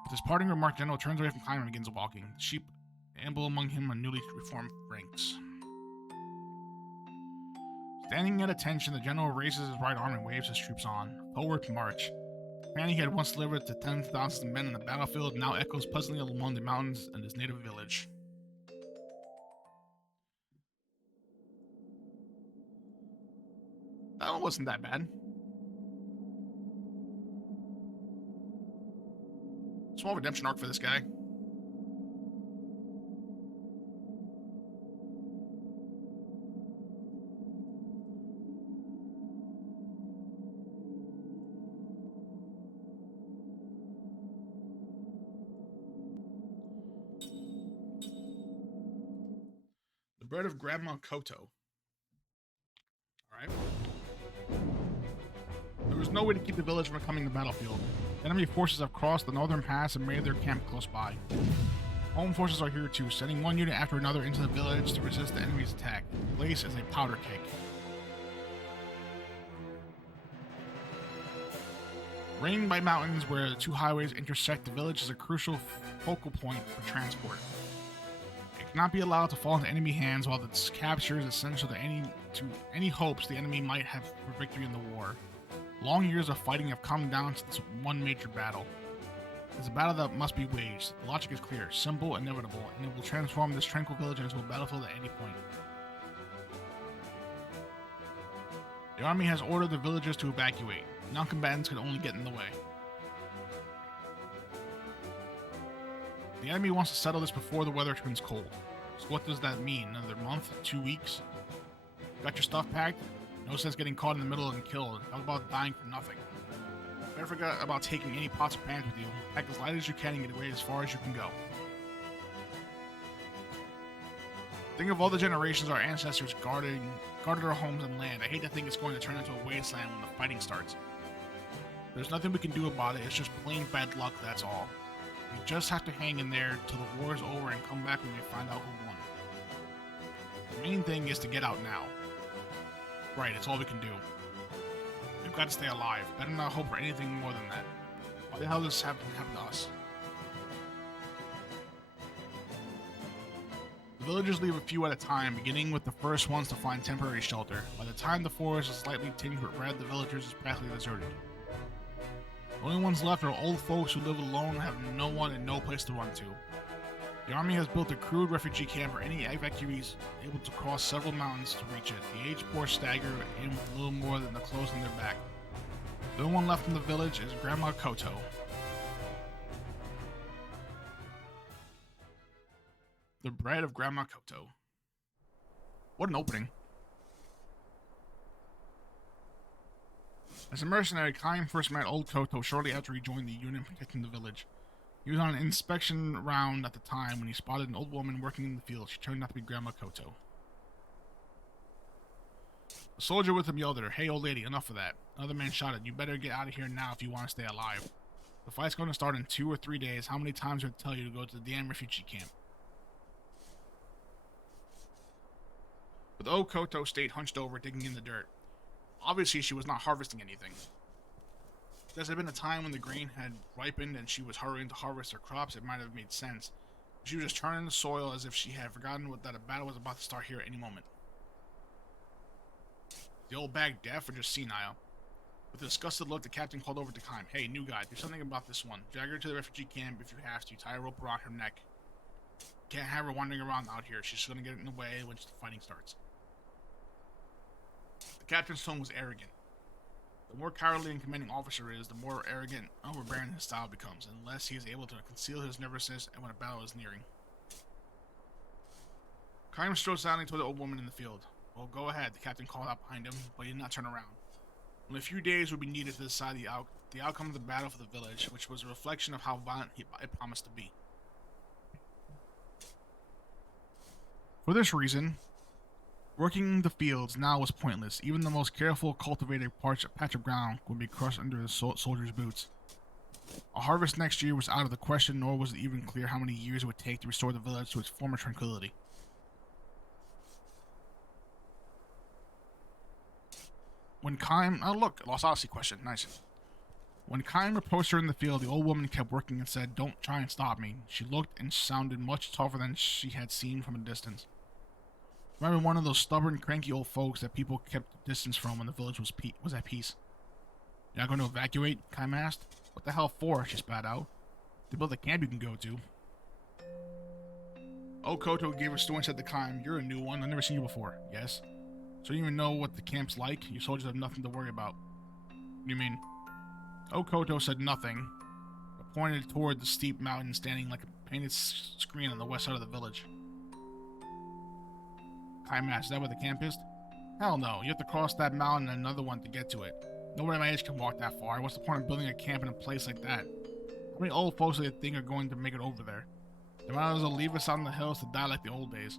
With his parting remark, General turns away from Kaim and begins walking. The sheep amble among him on newly reformed ranks. Standing at attention, the general raises his right arm and waves his troops on. Forward march. The command he had once delivered to tens of thousands of men on the battlefield now echoes pleasantly among the mountains in his native village. That one wasn't that bad. Small redemption arc for this guy. The bread of Grandma Koto. Alright. There was no way to keep the village from becoming the battlefield. Enemy forces have crossed the northern pass and made their camp close by. Home forces are here too, sending one unit after another into the village to resist the enemy's attack. The place is a powder keg. Ringed by mountains where the two highways intersect, the village is a crucial focal point for transport. It cannot be allowed to fall into enemy hands, while its capture is essential to any hopes the enemy might have for victory in the war. Long years of fighting have come down to this one major battle. It's a battle that must be waged. The logic is clear, simple, inevitable, and it will transform this tranquil village into a battlefield at any point. The army has ordered the villagers to evacuate. Non-combatants can only get in the way. The enemy wants to settle this before the weather turns cold. So what does that mean? Another month? 2 weeks? Got your stuff packed? No sense getting caught in the middle and killed. How about dying for nothing? Never forget about taking any pots or pans with you. Pack as light as you can and get away as far as you can go. Think of all the generations our ancestors guarded our homes and land. I hate to think it's going to turn into a wasteland when the fighting starts. There's nothing we can do about it. It's just plain bad luck, that's all. We just have to hang in there till the war is over and come back when we find out who won. The main thing is to get out now. Right, it's all we can do. We've got to stay alive. Better not hope for anything more than that. Why the hell does this happen to us? The villagers leave a few at a time, beginning with the first ones to find temporary shelter. By the time the forest is slightly tinged with red, the villagers is practically deserted. The only ones left are old folks who live alone and have no one and no place to run to. The army has built a crude refugee camp for any evacuees able to cross several mountains to reach it. The aged poor stagger in with little more than the clothes on their back. The only one left in the village is Grandma Koto. The bread of Grandma Koto. What an opening. As a mercenary, Kaim first met old Koto shortly after he joined the unit protecting the village. He was on an inspection round at the time when he spotted an old woman working in the field. She turned out to be Grandma Koto. A soldier with him yelled at her, "Hey old lady, enough of that." Another man shouted, "You better get out of here now if you want to stay alive. The fight's going to start in 2 or 3 days. How many times do I tell you to go to the damn refugee camp?" But old Koto stayed hunched over, digging in the dirt. Obviously, she was not harvesting anything. If there had been a time when the grain had ripened and she was hurrying to harvest her crops, it might have made sense. She was just turning the soil as if she had forgotten that a battle was about to start here at any moment. The old bag deaf or just senile? With a disgusted look, the captain called over to Kaim. "Hey, new guy, do something about this one. Drag her to the refugee camp if you have to. Tie a rope around her neck. Can't have her wandering around out here. She's gonna get in the way when the fighting starts." The captain's tone was arrogant. The more cowardly and commanding officer is, the more arrogant and overbearing his style becomes, unless he is able to conceal his nervousness and when a battle is nearing. Kaim strode silently toward the old woman in the field. "Well, go ahead," the captain called out behind him, but he did not turn around. Only a few days would be needed to decide the outcome of the battle for the village, which was a reflection of how violent it promised to be. For this reason, working the fields now was pointless. Even the most careful, cultivated patch of ground would be crushed under the soldiers' boots. A harvest next year was out of the question, nor was it even clear how many years it would take to restore the village to its former tranquility. When Kaim... Oh, look, Lost Odyssey question. Nice. When Kaim approached her in the field, the old woman kept working and said, "Don't try and stop me." She looked and sounded much tougher than she had seen from a distance. Remember one of those stubborn, cranky old folks that people kept distance from when the village was at peace. "You're not going to evacuate?" Kaim asked. "What the hell for?" she spat out. "They built a camp you can go to." Old Koto gave her story and said to Kaim, "You're a new one. I've never seen you before." "Yes." "So you even know what the camp's like? Your soldiers have nothing to worry about." "What do you mean?" Old Koto said nothing, but pointed toward the steep mountain standing like a painted screen on the west side of the village. Kaim asked, "Is that where the camp is?" "Hell no. You have to cross that mountain and another one to get to it. Nobody my age can walk that far. What's the point of building a camp in a place like that? How many old folks do they think are going to make it over there? They might as well leave us out in the hills to die like the old days."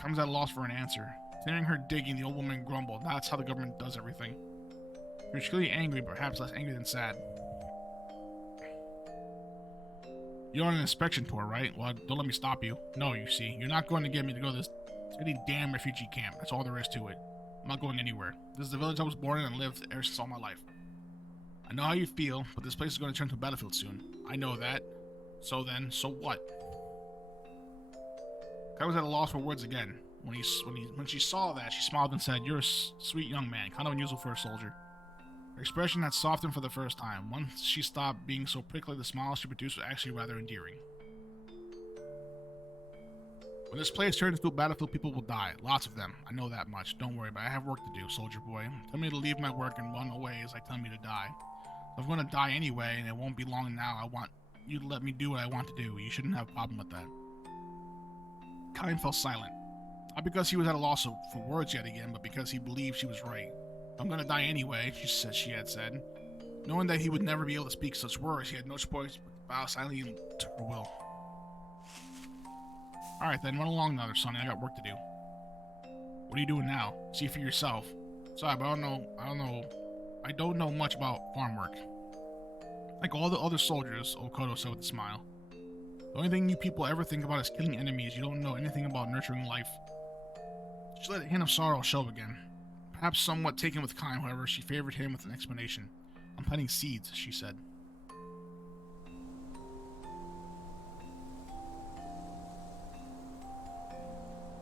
Kaim's at a loss for an answer. Continuing her digging, the old woman grumbled. "That's how the government does everything." She was clearly angry, but perhaps less angry than sad. "You're on an inspection tour, right? Well, don't let me stop you." "No, you see, you're not going to get me to go to this any damn refugee camp. That's all there is to it. I'm not going anywhere. This is the village I was born in and lived ever since all my life. I know how you feel, but this place is going to turn into a battlefield soon. I know that. So then, so what?" Kai was at a loss for words again. When she saw that, she smiled and said, "You're a sweet young man, kind of unusual for a soldier." Her expression had softened for the first time. Once she stopped being so prickly, the smile she produced was actually rather endearing. "When this place turns into a battlefield, people will die. Lots of them. I know that much. Don't worry, but I have work to do, soldier boy. Tell me to leave my work and run away as I tell me to die. If I'm going to die anyway, and it won't be long now, I want you to let me do what I want to do. You shouldn't have a problem with that. Kine fell silent. Not because he was at a loss for words yet again, but because he believed she was right. I'm gonna die anyway, she had said. Knowing that he would never be able to speak such words, he had no choice but to bow silently to her will. Alright then, run along now, Sonny. I got work to do. What are you doing now? See for yourself. Sorry, but I don't know much about farm work. Like all the other soldiers, Okoto said with a smile. The only thing you people ever think about is killing enemies. You don't know anything about nurturing life. She let a hint of sorrow show again. Perhaps somewhat taken with Kine, however, she favored him with an explanation. I'm planting seeds, she said.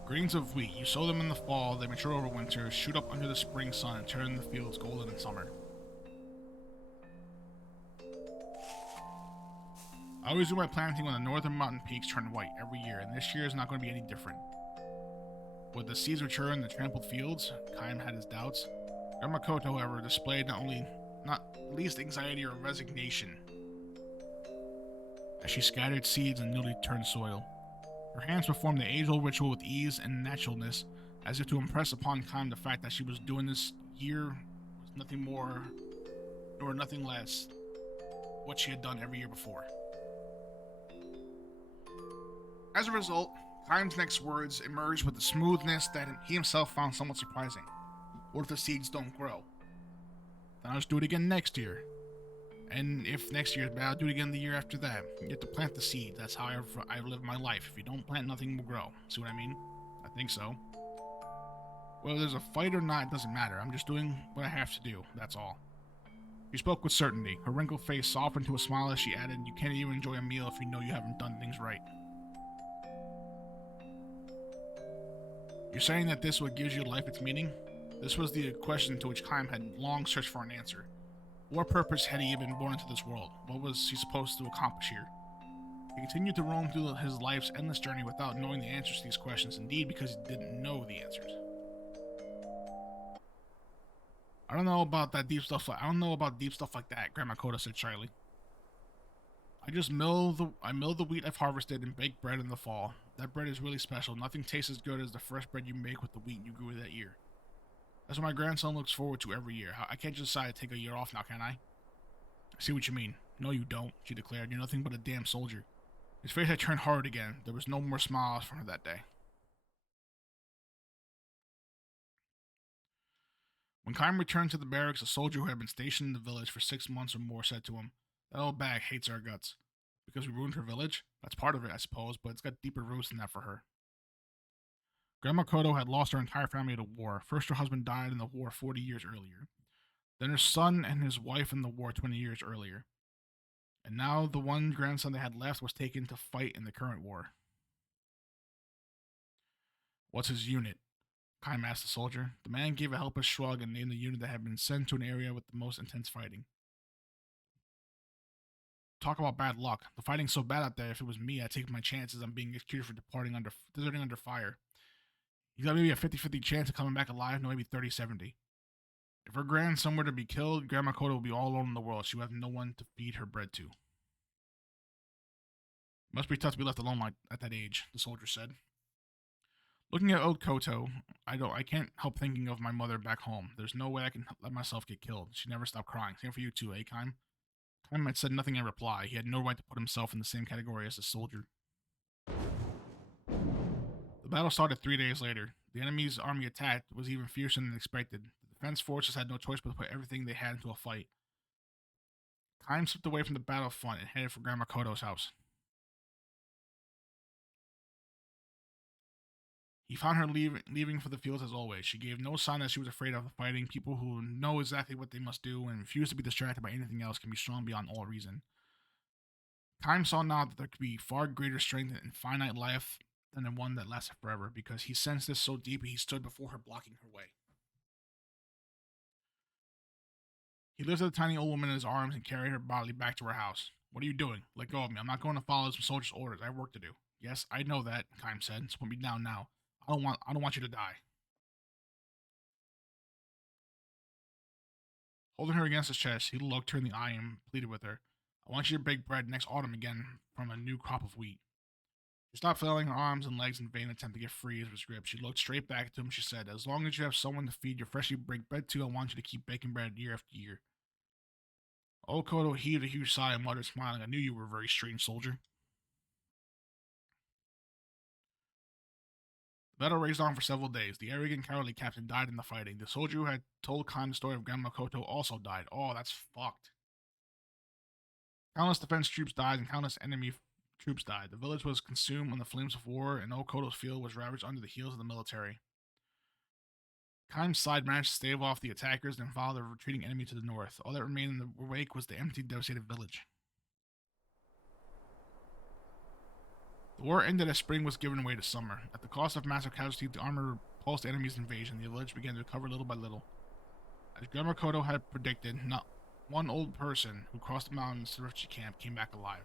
Grains of wheat. You sow them in the fall, they mature over winter, shoot up under the spring sun, and turn the fields golden in summer. I always do my planting when the northern mountain peaks turn white every year, and this year is not going to be any different. Would the seeds mature in the trampled fields? Kine had his doubts. Grandma Koto, however, displayed not least anxiety or resignation as she scattered seeds in newly turned soil. Her hands performed the age-old ritual with ease and naturalness, as if to impress upon Kine the fact that she was doing this year was nothing more nor nothing less what she had done every year before. As a result, Kine's next words emerged with a smoothness that he himself found somewhat surprising. What if the seeds don't grow? Then I'll just do it again next year. And if next year is bad, I'll do it again the year after that. You have to plant the seed. That's how I live my life. If you don't plant, nothing will grow. See what I mean? I think so. Whether there's a fight or not, it doesn't matter. I'm just doing what I have to do. That's all. She spoke with certainty. Her wrinkled face softened to a smile as she added, you can't even enjoy a meal if you know you haven't done things right. You're saying that this is what gives your life its meaning? This was the question to which Kime had long searched for an answer. What purpose had he even born into this world? What was he supposed to accomplish here? He continued to roam through his life's endless journey without knowing the answers to these questions, indeed because he didn't know the answers. I don't know about deep stuff like that, Grandma Koda said shyly. I mill the wheat I've harvested and bake bread in the fall. That bread is really special. Nothing tastes as good as the fresh bread you make with the wheat you grew that year. That's what my grandson looks forward to every year. I can't just decide to take a year off now, can I? I see what you mean. No, you don't, she declared. You're nothing but a damn soldier. His face had turned hard again. There was no more smiles from her that day. When Kime returned to the barracks, a soldier who had been stationed in the village for 6 months or more said to him, that old bag hates our guts. Because we ruined her village? That's part of it, I suppose, but it's got deeper roots than that for her. Grandma Koto had lost her entire family to war. First, her husband died in the war 40 years earlier. Then her son and his wife in the war 20 years earlier. And now the one grandson they had left was taken to fight in the current war. What's his unit? Kime asked the soldier. The man gave a helpless shrug and named the unit that had been sent to an area with the most intense fighting. Talk about bad luck. The fighting's so bad out there, if it was me, I'd take my chances on being executed for deserting under fire. He's got maybe a 50-50 chance of coming back alive, no, maybe 30-70. If her grandson were to be killed, Grandma Koda would be all alone in the world. She would have no one to feed her bread to. It must be tough to be left alone at that age, the soldier said. Looking at old Koto, I can't help thinking of my mother back home. There's no way I can let myself get killed. She never stopped crying. Same for you too, eh, Kime? Kime had said nothing in reply. He had no right to put himself in the same category as a soldier. The battle started 3 days later. The enemy's army attack was even fiercer than expected. The defense forces had no choice but to put everything they had into a fight. Kime slipped away from the battlefront and headed for Grandma Koto's house. He found her leaving for the fields as always. She gave no sign that she was afraid of the fighting. People who know exactly what they must do and refuse to be distracted by anything else can be strong beyond all reason. Kime saw now that there could be far greater strength in finite life than in one that lasted forever, because he sensed this so deeply he stood before her, blocking her way. He lifted the tiny old woman in his arms and carried her bodily back to her house. What are you doing? Let go of me. I'm not going to follow some soldier's orders. I have work to do. Yes, I know that, Kime said. So put me down now. I don't want you to die. Holding her against his chest, he looked her in the eye and pleaded with her. I want you to bake bread next autumn again from a new crop of wheat. She stopped flailing her arms and legs in vain attempt to get free of his grip. She looked straight back at him. She said, as long as you have someone to feed your freshly baked bread to, I want you to keep baking bread year after year. Old Kodo heaved a huge sigh and muttered, smiling, I knew you were a very strange soldier. The battle raged on for several days. The arrogant, cowardly captain died in the fighting. The soldier who had told Khan the story of Grandma Koto also died. Oh, that's fucked. Countless defense troops died and countless enemy troops died. The village was consumed in the flames of war, and Old Koto's field was ravaged under the heels of the military. Kaim's side managed to stave off the attackers and follow the retreating enemy to the north. All that remained in the wake was the empty, devastated village. The war ended as spring was given way to summer. At the cost of massive casualties, the army repulsed the enemy's invasion. The village began to recover little by little. As Grandma Koto had predicted, not one old person who crossed the mountains to the refugee camp came back alive.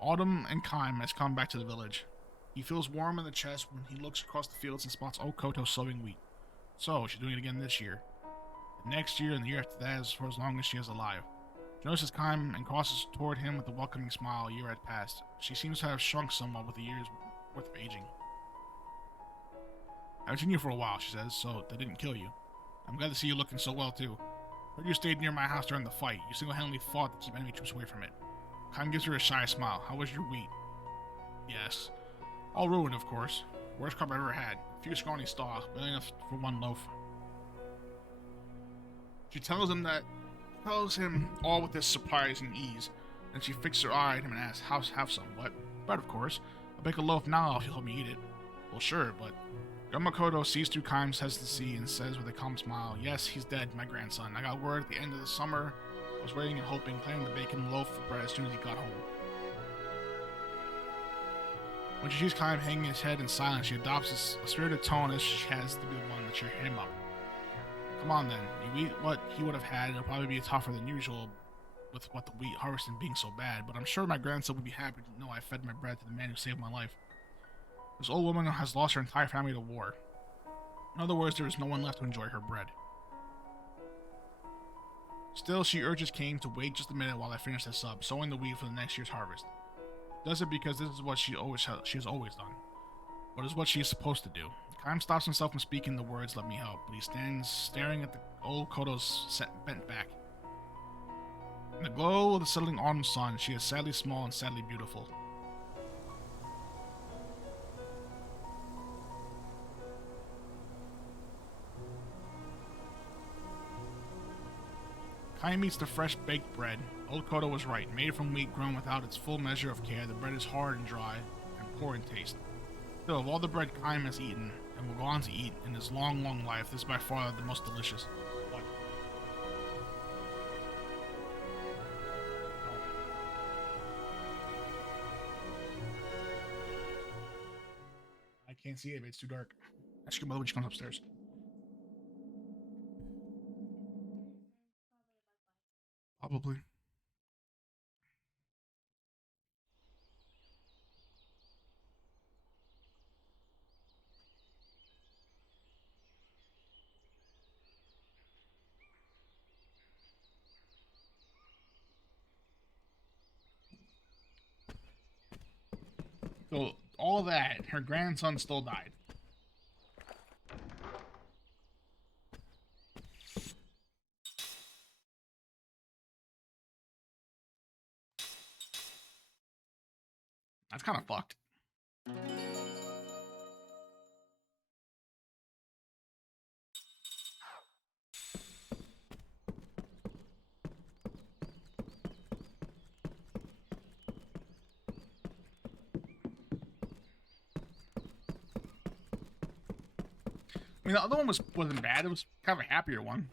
Autumn and Kaim has come back to the village. He feels warm in the chest when he looks across the fields and spots old Koto sowing wheat. So, she's doing it again this year. The next year and the year after that is for as long as she is alive. She notices Kaim and crosses toward him with a welcoming smile. A year had passed. She seems to have shrunk somewhat with a year's worth of aging. I've seen you for a while, she says, so they didn't kill you. I'm glad to see you looking so well, too. Heard you stayed near my house during the fight. You single-handedly fought to keep enemy troops away from it. Kaim gives her a shy smile. How was your wheat? Yes. All ruined, of course. Worst crop I ever had. A few scrawny stalks, barely enough for one loaf. She tells him all with this surprising ease. Then she fixes her eye at him and asks, have some. What? Bread, of course. I'll bake a loaf now if you'll help me eat it. Well, sure, but... Grandma Koto sees through Kaim's hesitancy and says with a calm smile, yes, he's dead, my grandson. I got word at the end of the summer. I was waiting and hoping, planning to bake him a loaf of bread as soon as he got home. When she sees Kaim hanging his head in silence, she adopts a spirited tone as she has to be the one to cheer him up. Come on then, you eat what he would have had. It'll probably be tougher than usual with what the wheat harvesting being so bad, but I'm sure my grandson would be happy to know I fed my bread to the man who saved my life. This old woman has lost her entire family to war. In other words, there is no one left to enjoy her bread. Still, she urges Kaim to wait just a minute while I finish this up, sowing the wheat for the next year's harvest. Does it because this is what she has always done. But it's what she is supposed to do. Kaim stops himself from speaking the words, let me help, but he stands staring at the old Koto's bent back. In the glow of the settling autumn sun, she is sadly small and sadly beautiful. Kaim eats the fresh baked bread. Old Koto was right. Made from wheat grown without its full measure of care, the bread is hard and dry and poor in taste. Still, of all the bread Kaim has eaten and will go on to eat in his long, long life, this is by far the most delicious. What? I can't see it, but it's too dark. Ask your mother when she comes upstairs. Probably. So, all that, her grandson still died. That's kind of fucked. I mean, the other one wasn't bad. It was kind of a happier one.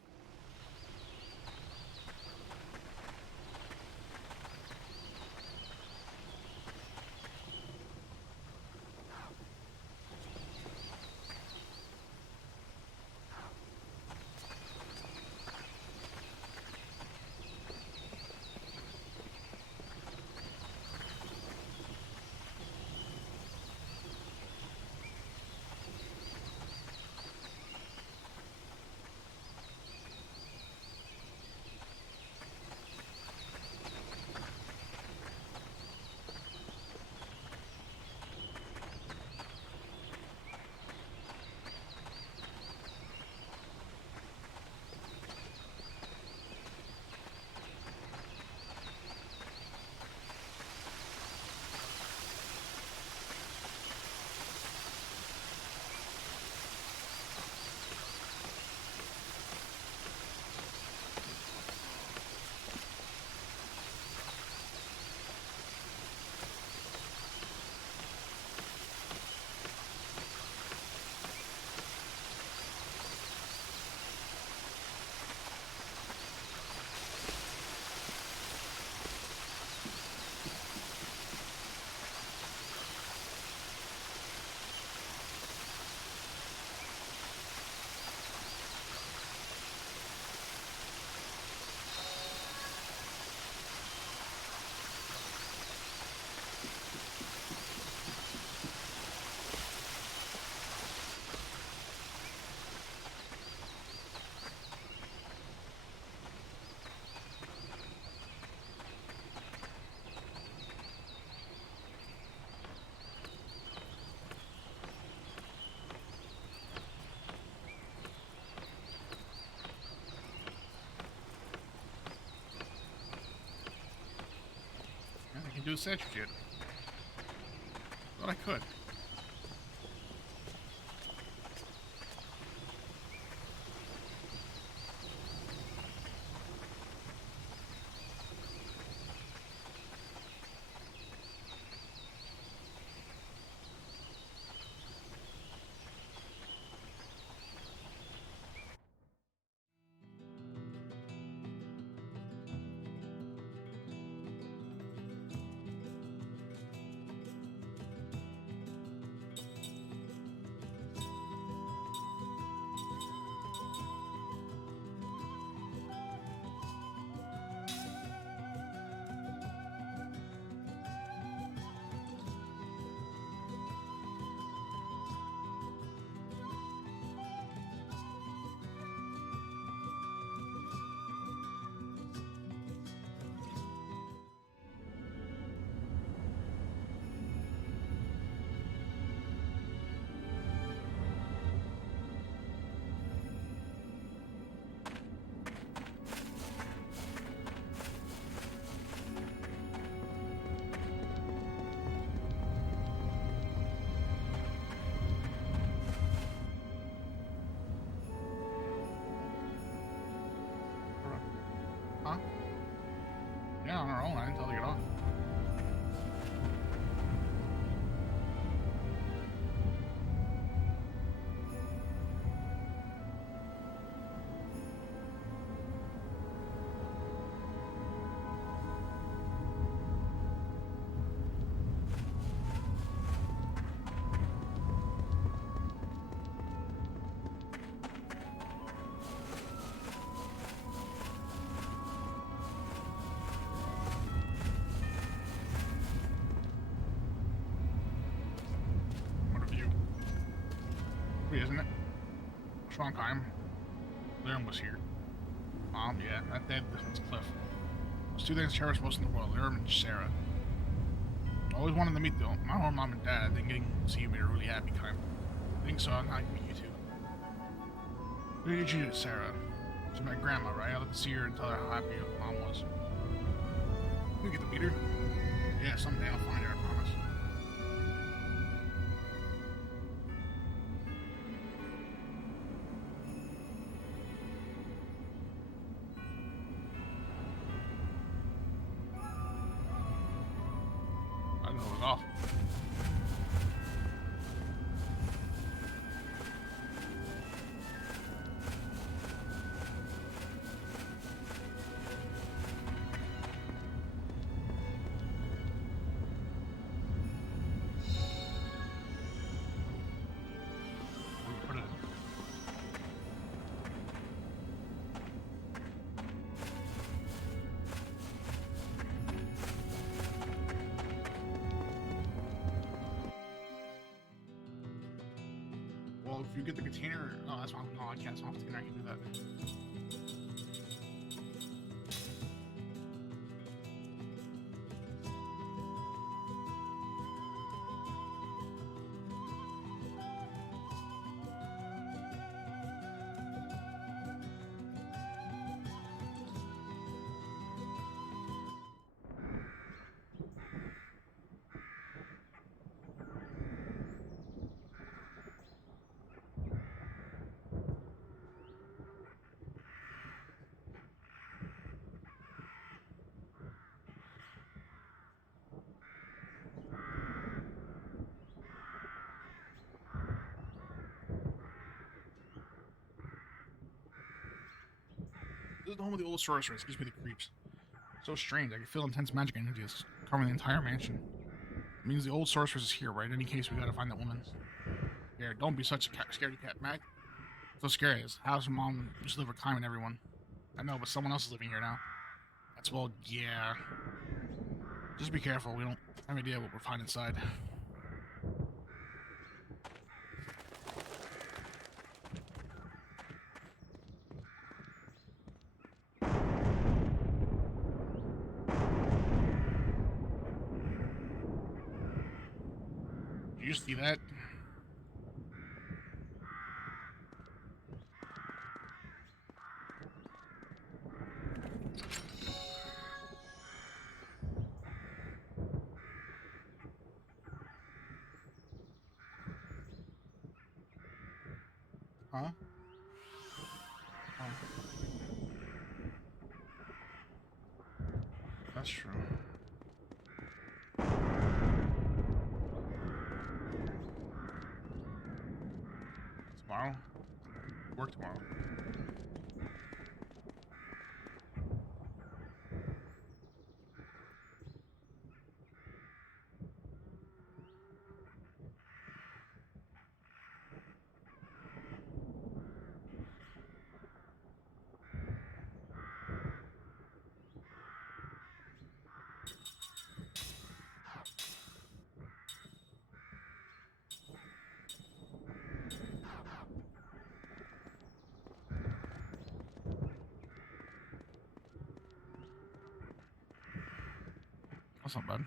do the statue shit. Thought I could. Huh? Yeah, on our own. I didn't tell her to get off. Isn't it? Wrong time. Lyrum was here. Yeah, this one's Cliff. Those two things cherish most in the world, Lyrum and Sarah. I always wanted to meet them. My own mom and dad. I think getting to see you made her really happy, kind of. I think so. I'd like to meet you two. Who did you do, Sarah? She's my grandma, right? I'd love to see her and tell her how happy your mom was. You get to meet her? Yeah, someday I'll find her, I promise. Off. Well, if you get the container, oh, that's wrong. No, I can't. It's not the container. I can do that. This is the home of the old sorceress. Gives me the creeps. So strange. I can feel intense magic energy is covering the entire mansion. It means the old sorceress is here, right? In any case, we gotta find that woman. Here, don't be such a scaredy cat, Mac. So scary. This house and mom used to live with Kime and everyone. I know, but someone else is living here now. That's, well, yeah. Just be careful. We don't have any idea what we'll find inside. Did you see that? Huh? Oh. That's true. Tomorrow? Work tomorrow. That's not bad.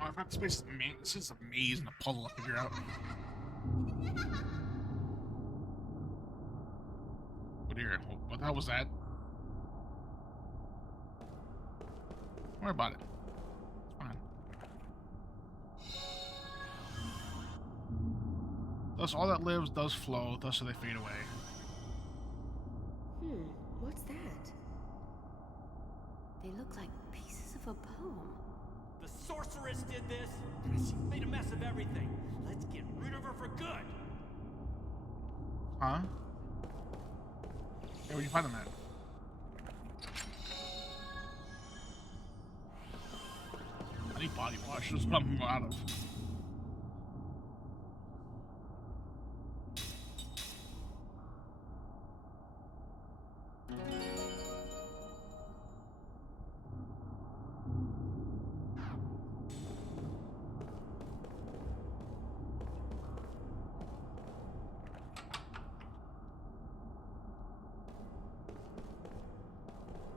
Oh, I've got the space. This is a maze and a puzzle to figure out. What here? What the hell was that? Don't worry about it. It's fine. Thus, all that lives does flow, thus do they fade away. What's that? They look like pieces of a poem. The sorceress did this. She made a mess of everything. Let's get rid of her for good. Huh? Hey, where'd you find them at? I need body wash. That's what I'm out of.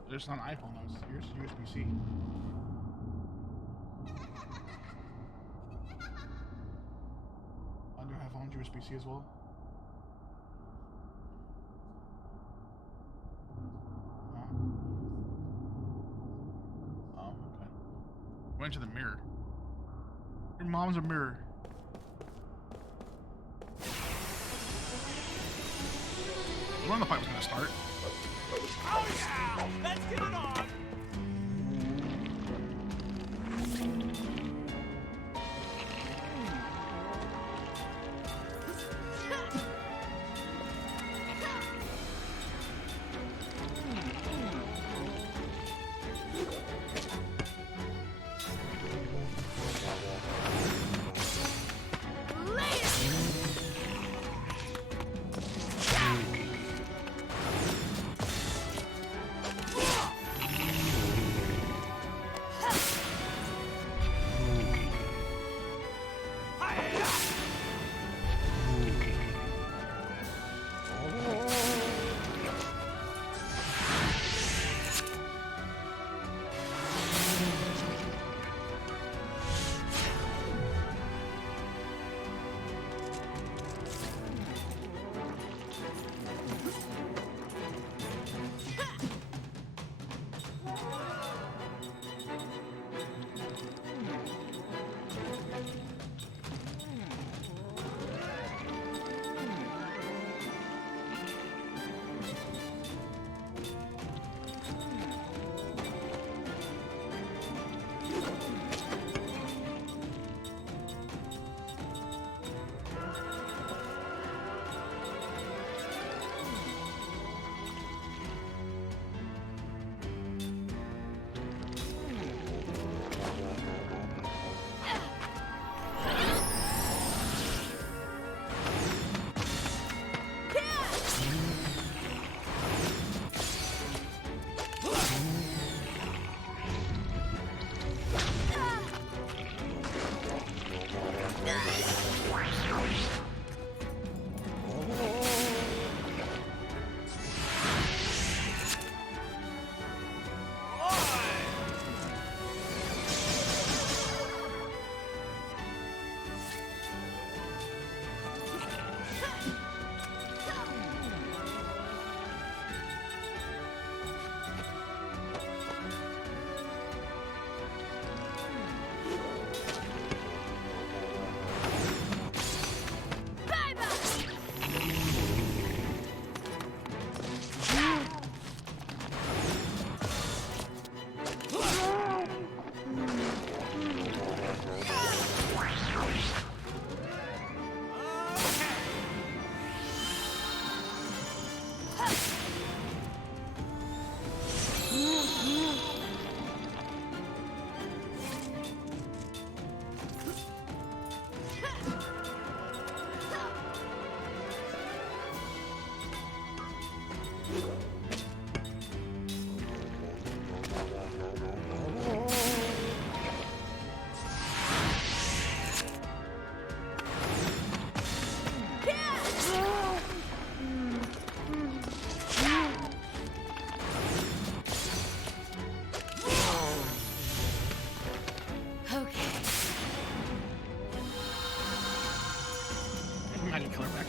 There's not an iPhone though, it's USB-C. On your iPhone, USB-C as well? Oh, okay. Went to the mirror. Your mom's a mirror. When the fight was gonna start. Oh yeah! Let's get it on!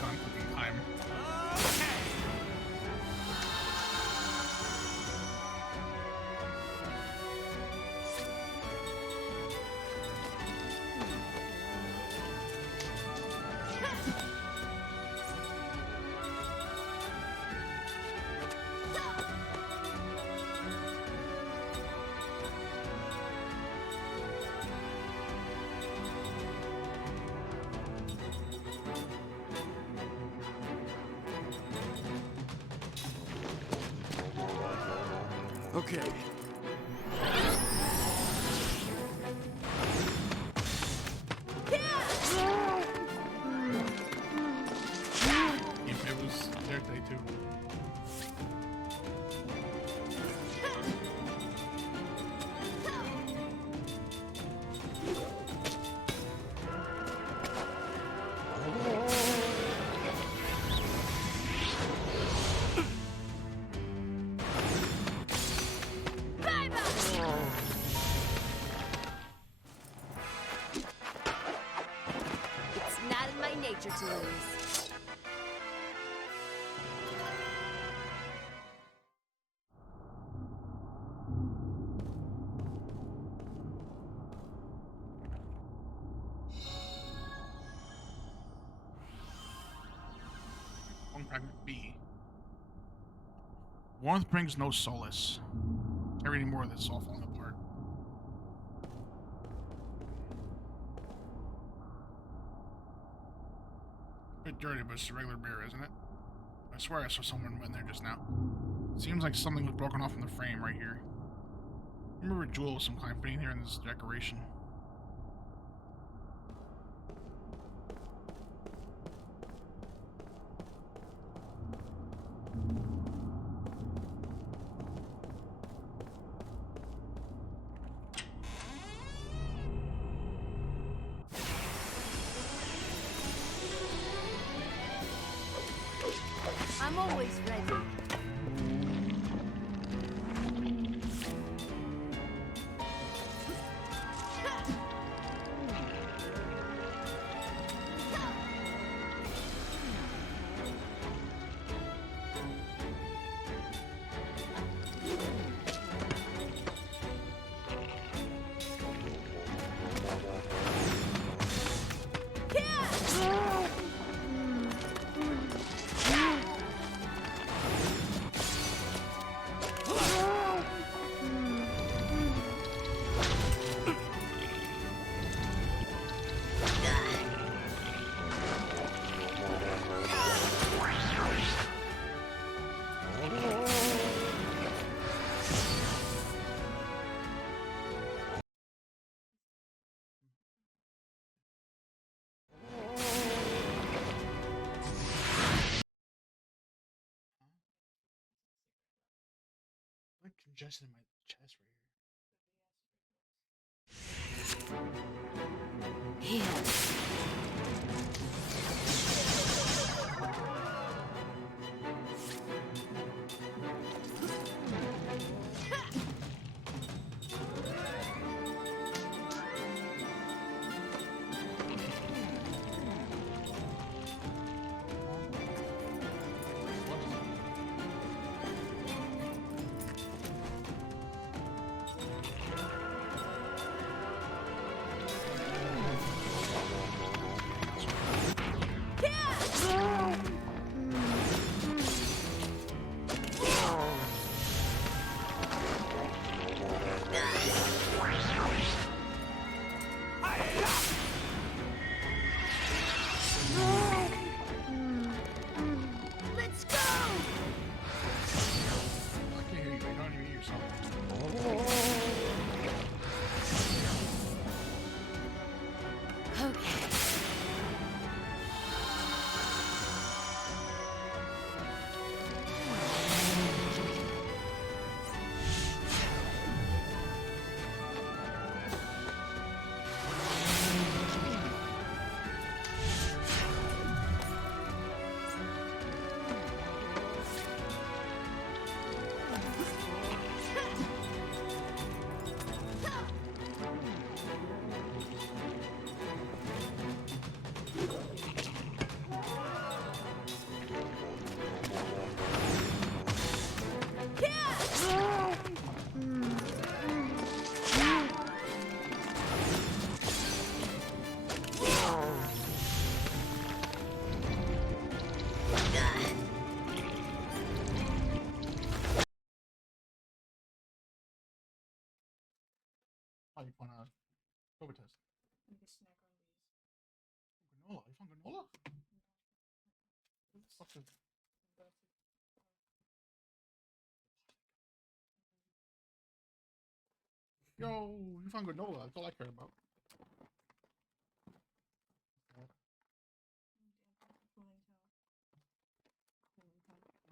on cooking time. Okay. If it was their day too. It's not in my nature to lose. B. Warmth brings no solace. Carry any more of this all falling apart. A bit dirty, but it's a regular beer, isn't it? I swear I saw someone in there just now. Seems like something was broken off from the frame right here. I remember a jewel of some kind fitting here in this decoration. I'm always ready. Like congestion in my chest right Here. Oh, you want to COVID test? Make a snack on these. Granola. You found granola? What the fuck is... Yo, you found granola. That's all I care about.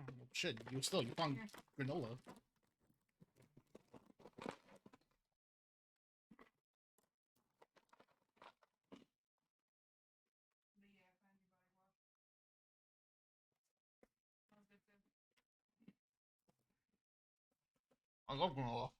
Oh, shit, you found granola. I love granola.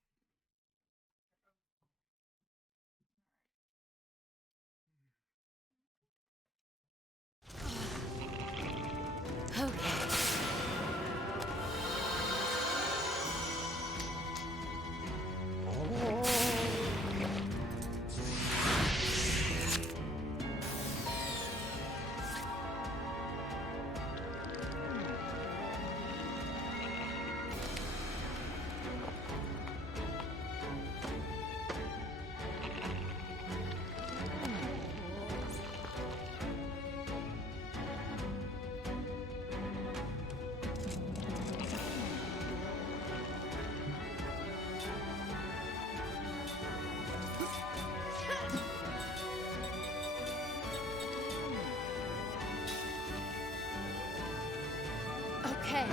Okay.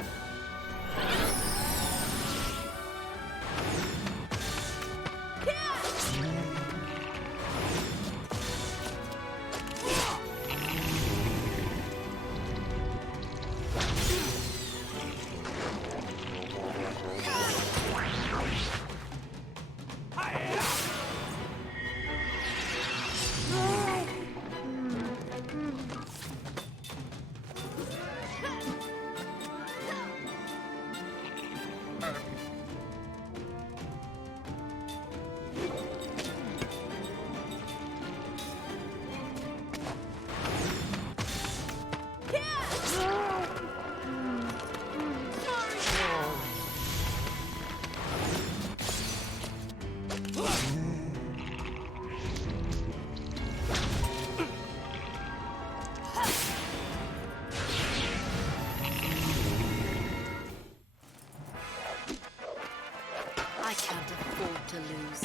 I can't afford to lose.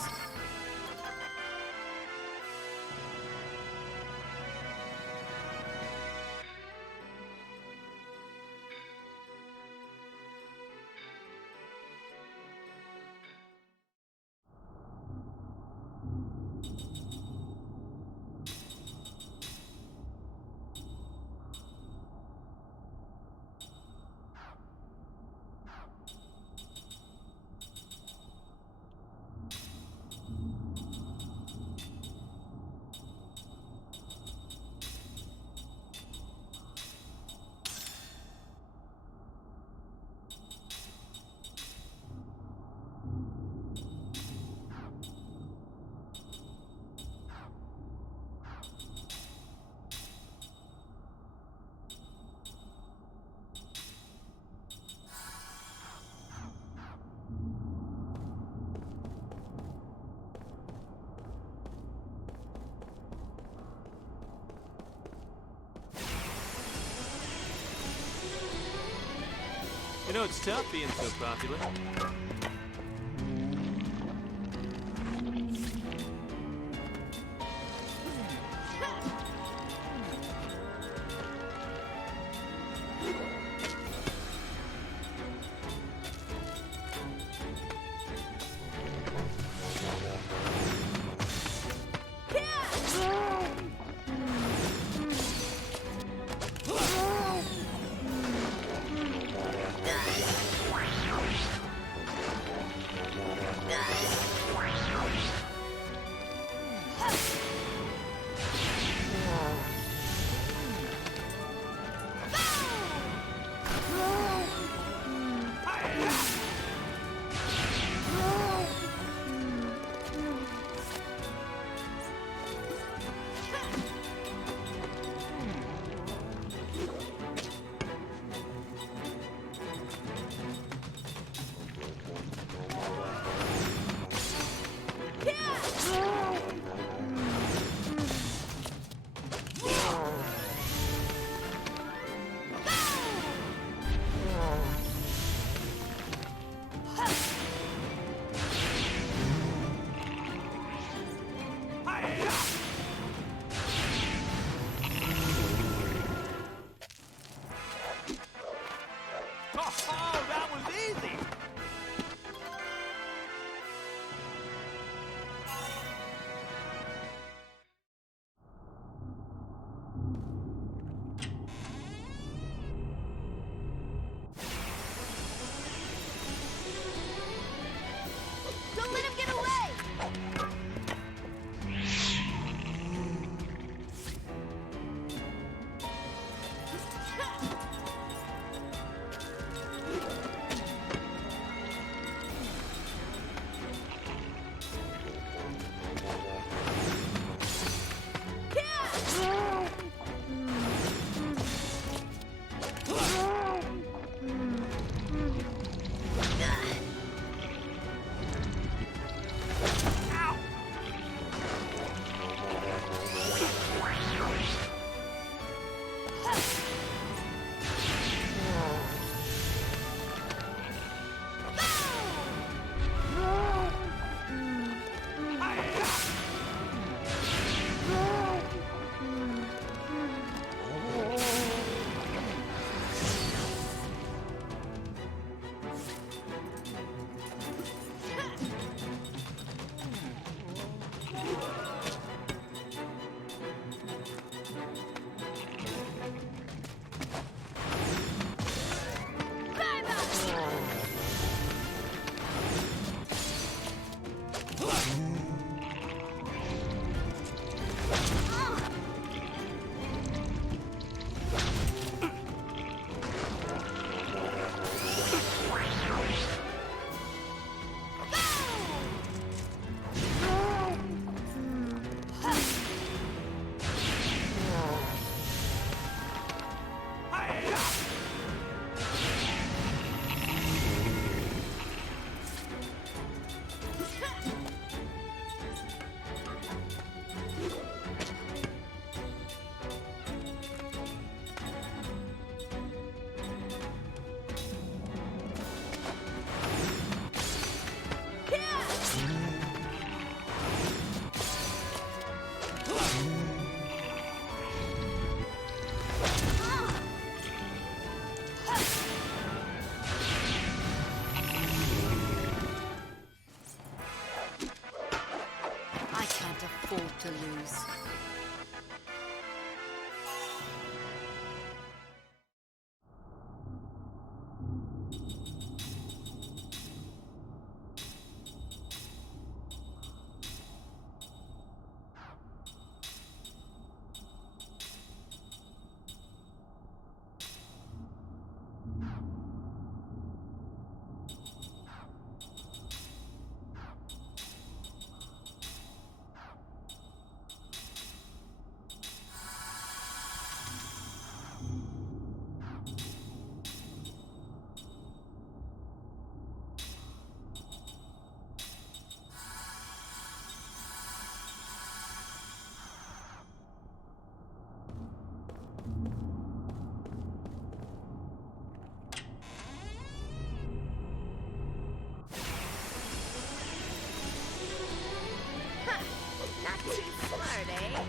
You know, it's tough being so popular. hope to lose. Not too smart, eh?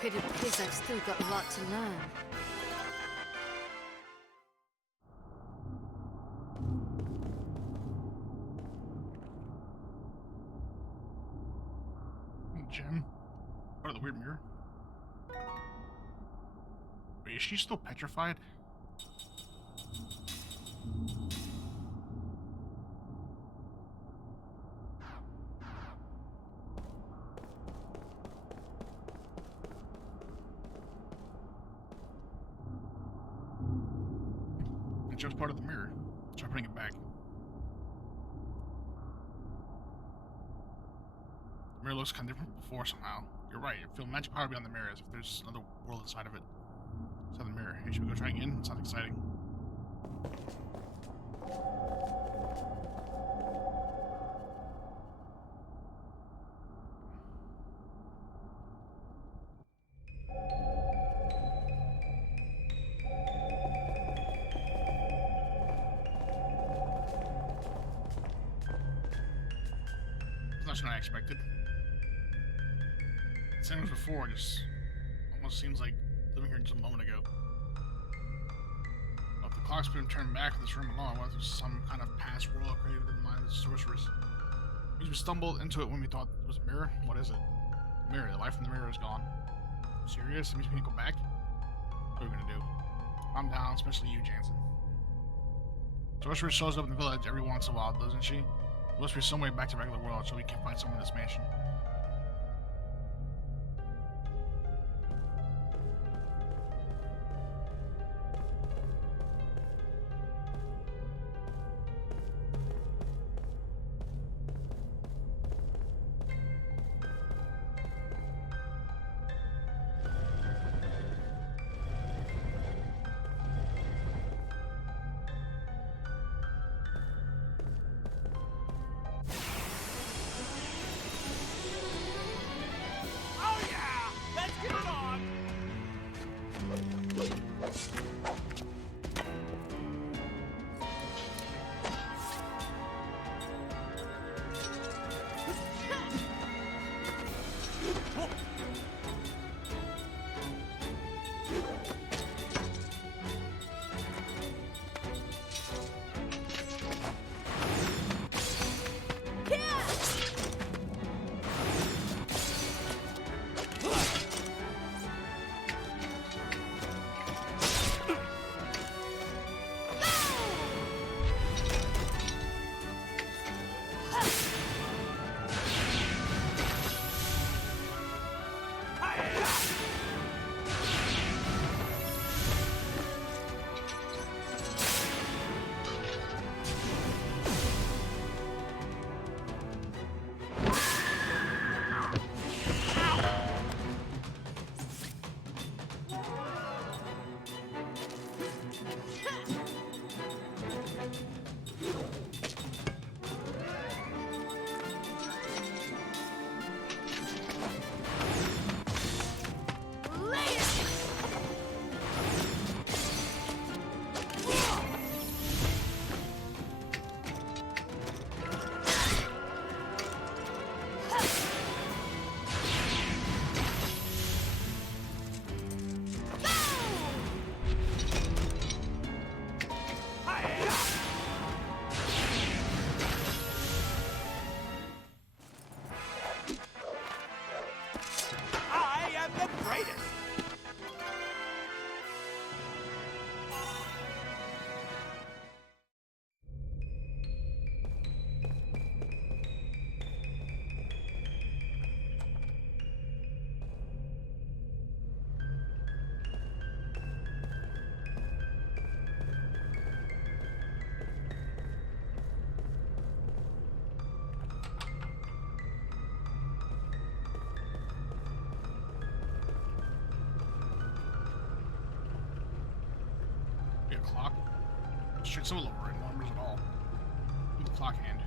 It appears I've still got a lot to learn. Gem? Part of the weird mirror? Wait, is she still petrified? It was part of the mirror. Try putting it back. mirror looks kind of different from before somehow. You're right. I feel magic power beyond the mirror as if there's another world inside of it. Inside the mirror. Hey, should we go try again? It sounds exciting. That's not what I expected. Same as before, just almost seems like living here just a moment ago. Well, if the clock's been turned back in this room alone, what if there's some kind of past world created in the mind of the sorceress? We stumbled into it when we thought it was a mirror. What is it? The mirror. The life in the mirror is gone. Serious? That means we can't go back? What are we gonna do? I'm down, especially you, Jansen. Sorceress shows up in the village every once in a while, doesn't she? There must be some way back to the regular world so we can find someone in this mansion. Clock. Straight so lower, no numbers at all. With the clock hand.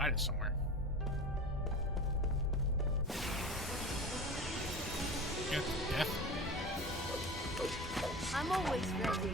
guidance somewhere. Get death. I'm always ready.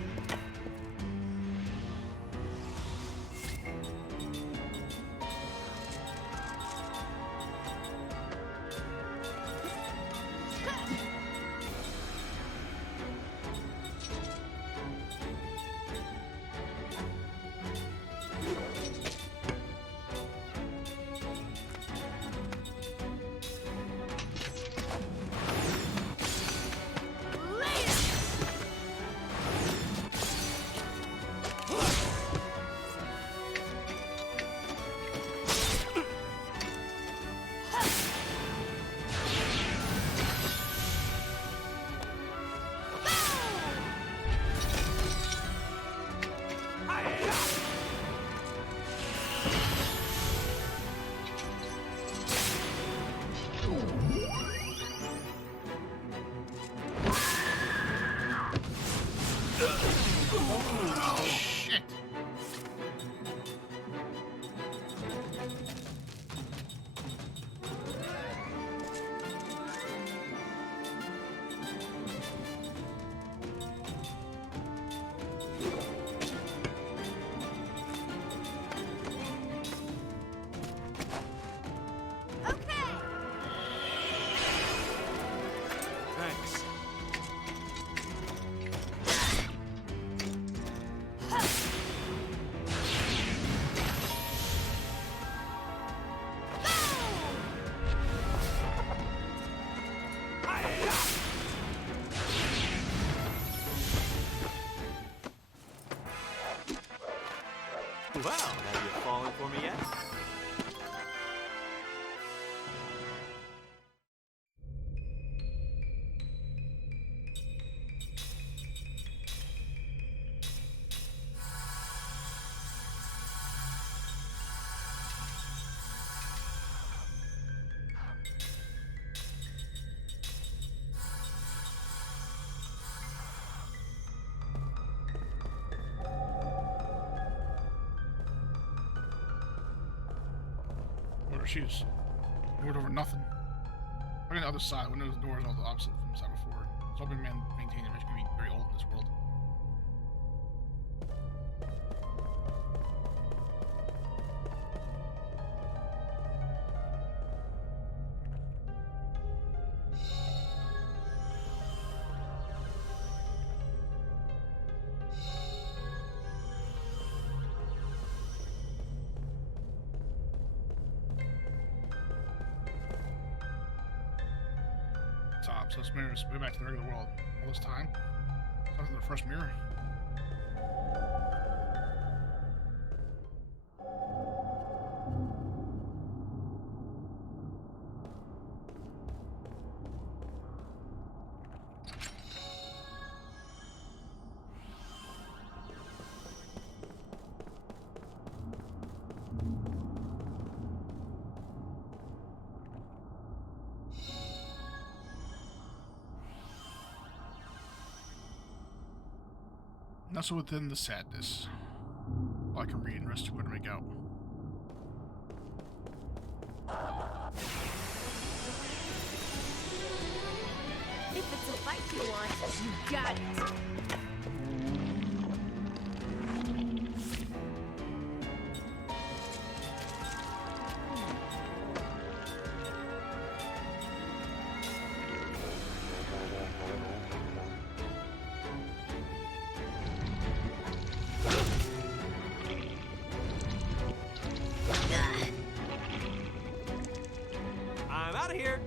Shit. Thanks. Well, have you fallen for me yet? She's moved over nothing. Look on the other side. Windows and doors all the opposite from the side before. It's all been maintained. It's going to be very old in this world. Top. So let's way back to the regular world. All this time. Something the first mirror. Nestle within the sadness. All I can read and rest where to make out. If it's a fight you want, you got it. I'm out of here.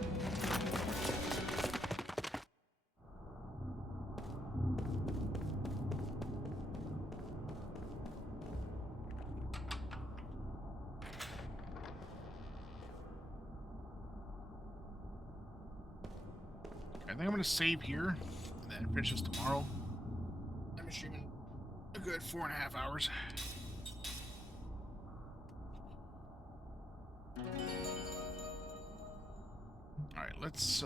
I think I'm going to save here and then finish this tomorrow. I've been streaming a good 4.5 hours. Alright, let's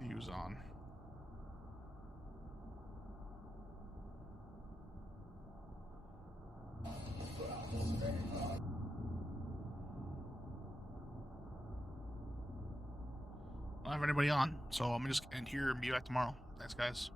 See who's on. I don't have anybody on, so I'm gonna just end here and be back tomorrow. Thanks, guys.